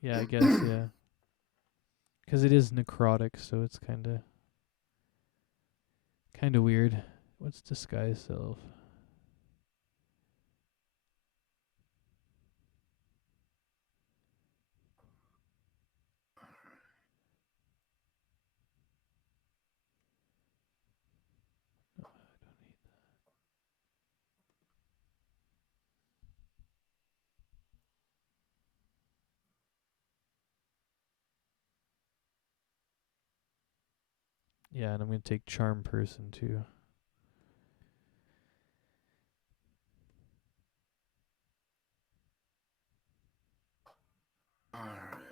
Yeah, I guess, yeah. Because it is necrotic, so it's kind of weird. What's disguise self? No, I don't need that. Yeah, and I'm gonna take charm person too. all right.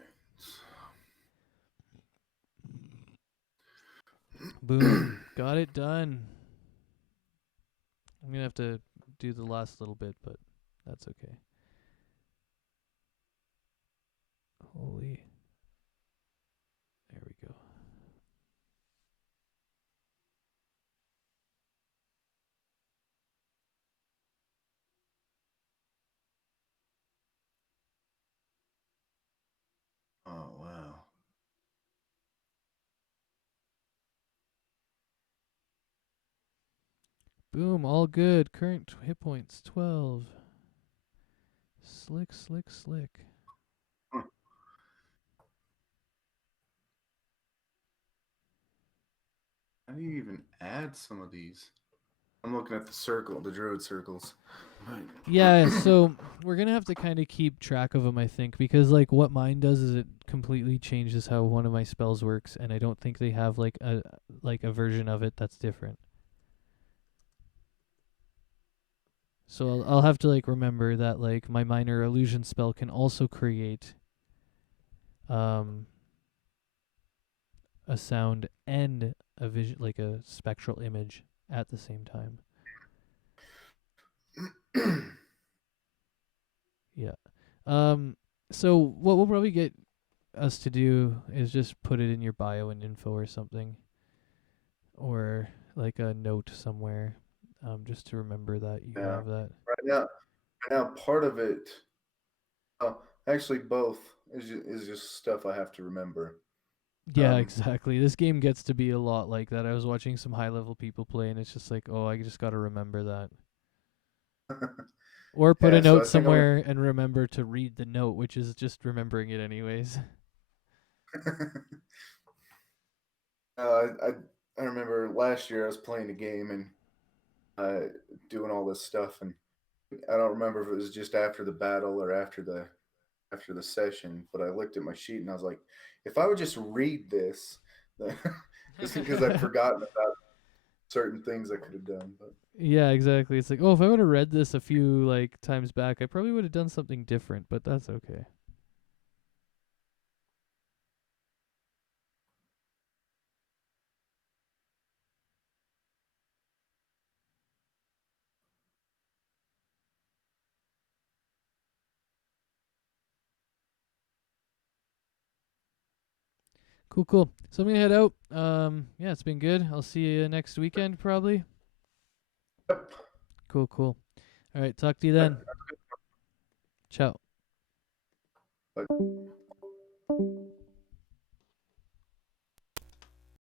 Boom, got it done. I'm gonna have to do the last little bit, but that's okay. Holy. There we go. Oh wow. Boom, all good. Current hit points 12. Slick, slick, slick. Huh. How do you even add some of these? I'm looking at the druid circles. Yeah, so we're gonna have to kind of keep track of them, I think, because like what mine does is it completely changes how one of my spells works, and I don't think they have like a version of it that's different. So I'll have to like remember that like my minor illusion spell can also create um a sound and a vision, like a spectral image at the same time. Yeah. So what we'll probably get us to do is just put it in your bio and info or something, or like a note somewhere, just to remember that you Yeah. have that. Right now, part of it, actually, both is just stuff I have to remember. Yeah, exactly. This game gets to be a lot like that. I was watching some high level people play, and it's just like, oh, I just got to remember that. Or put a Yeah, so note I think I'm somewhere and remember to read the note, which is just remembering it anyways. gonna. I remember last year I was playing a game and doing all this stuff, and I don't remember if it was just after the battle or after the session, but I looked at my sheet and I was like, if I would just read this, just because I'd forgotten about certain things I could have done. But Yeah, exactly. It's like, oh, if I would have read this a few like times back, I probably would have done something different, but that's okay. Cool, cool. So I'm gonna head out. Yeah, it's been good. I'll see you next weekend probably. yep. Cool, cool. All right, talk to you then. Ciao. But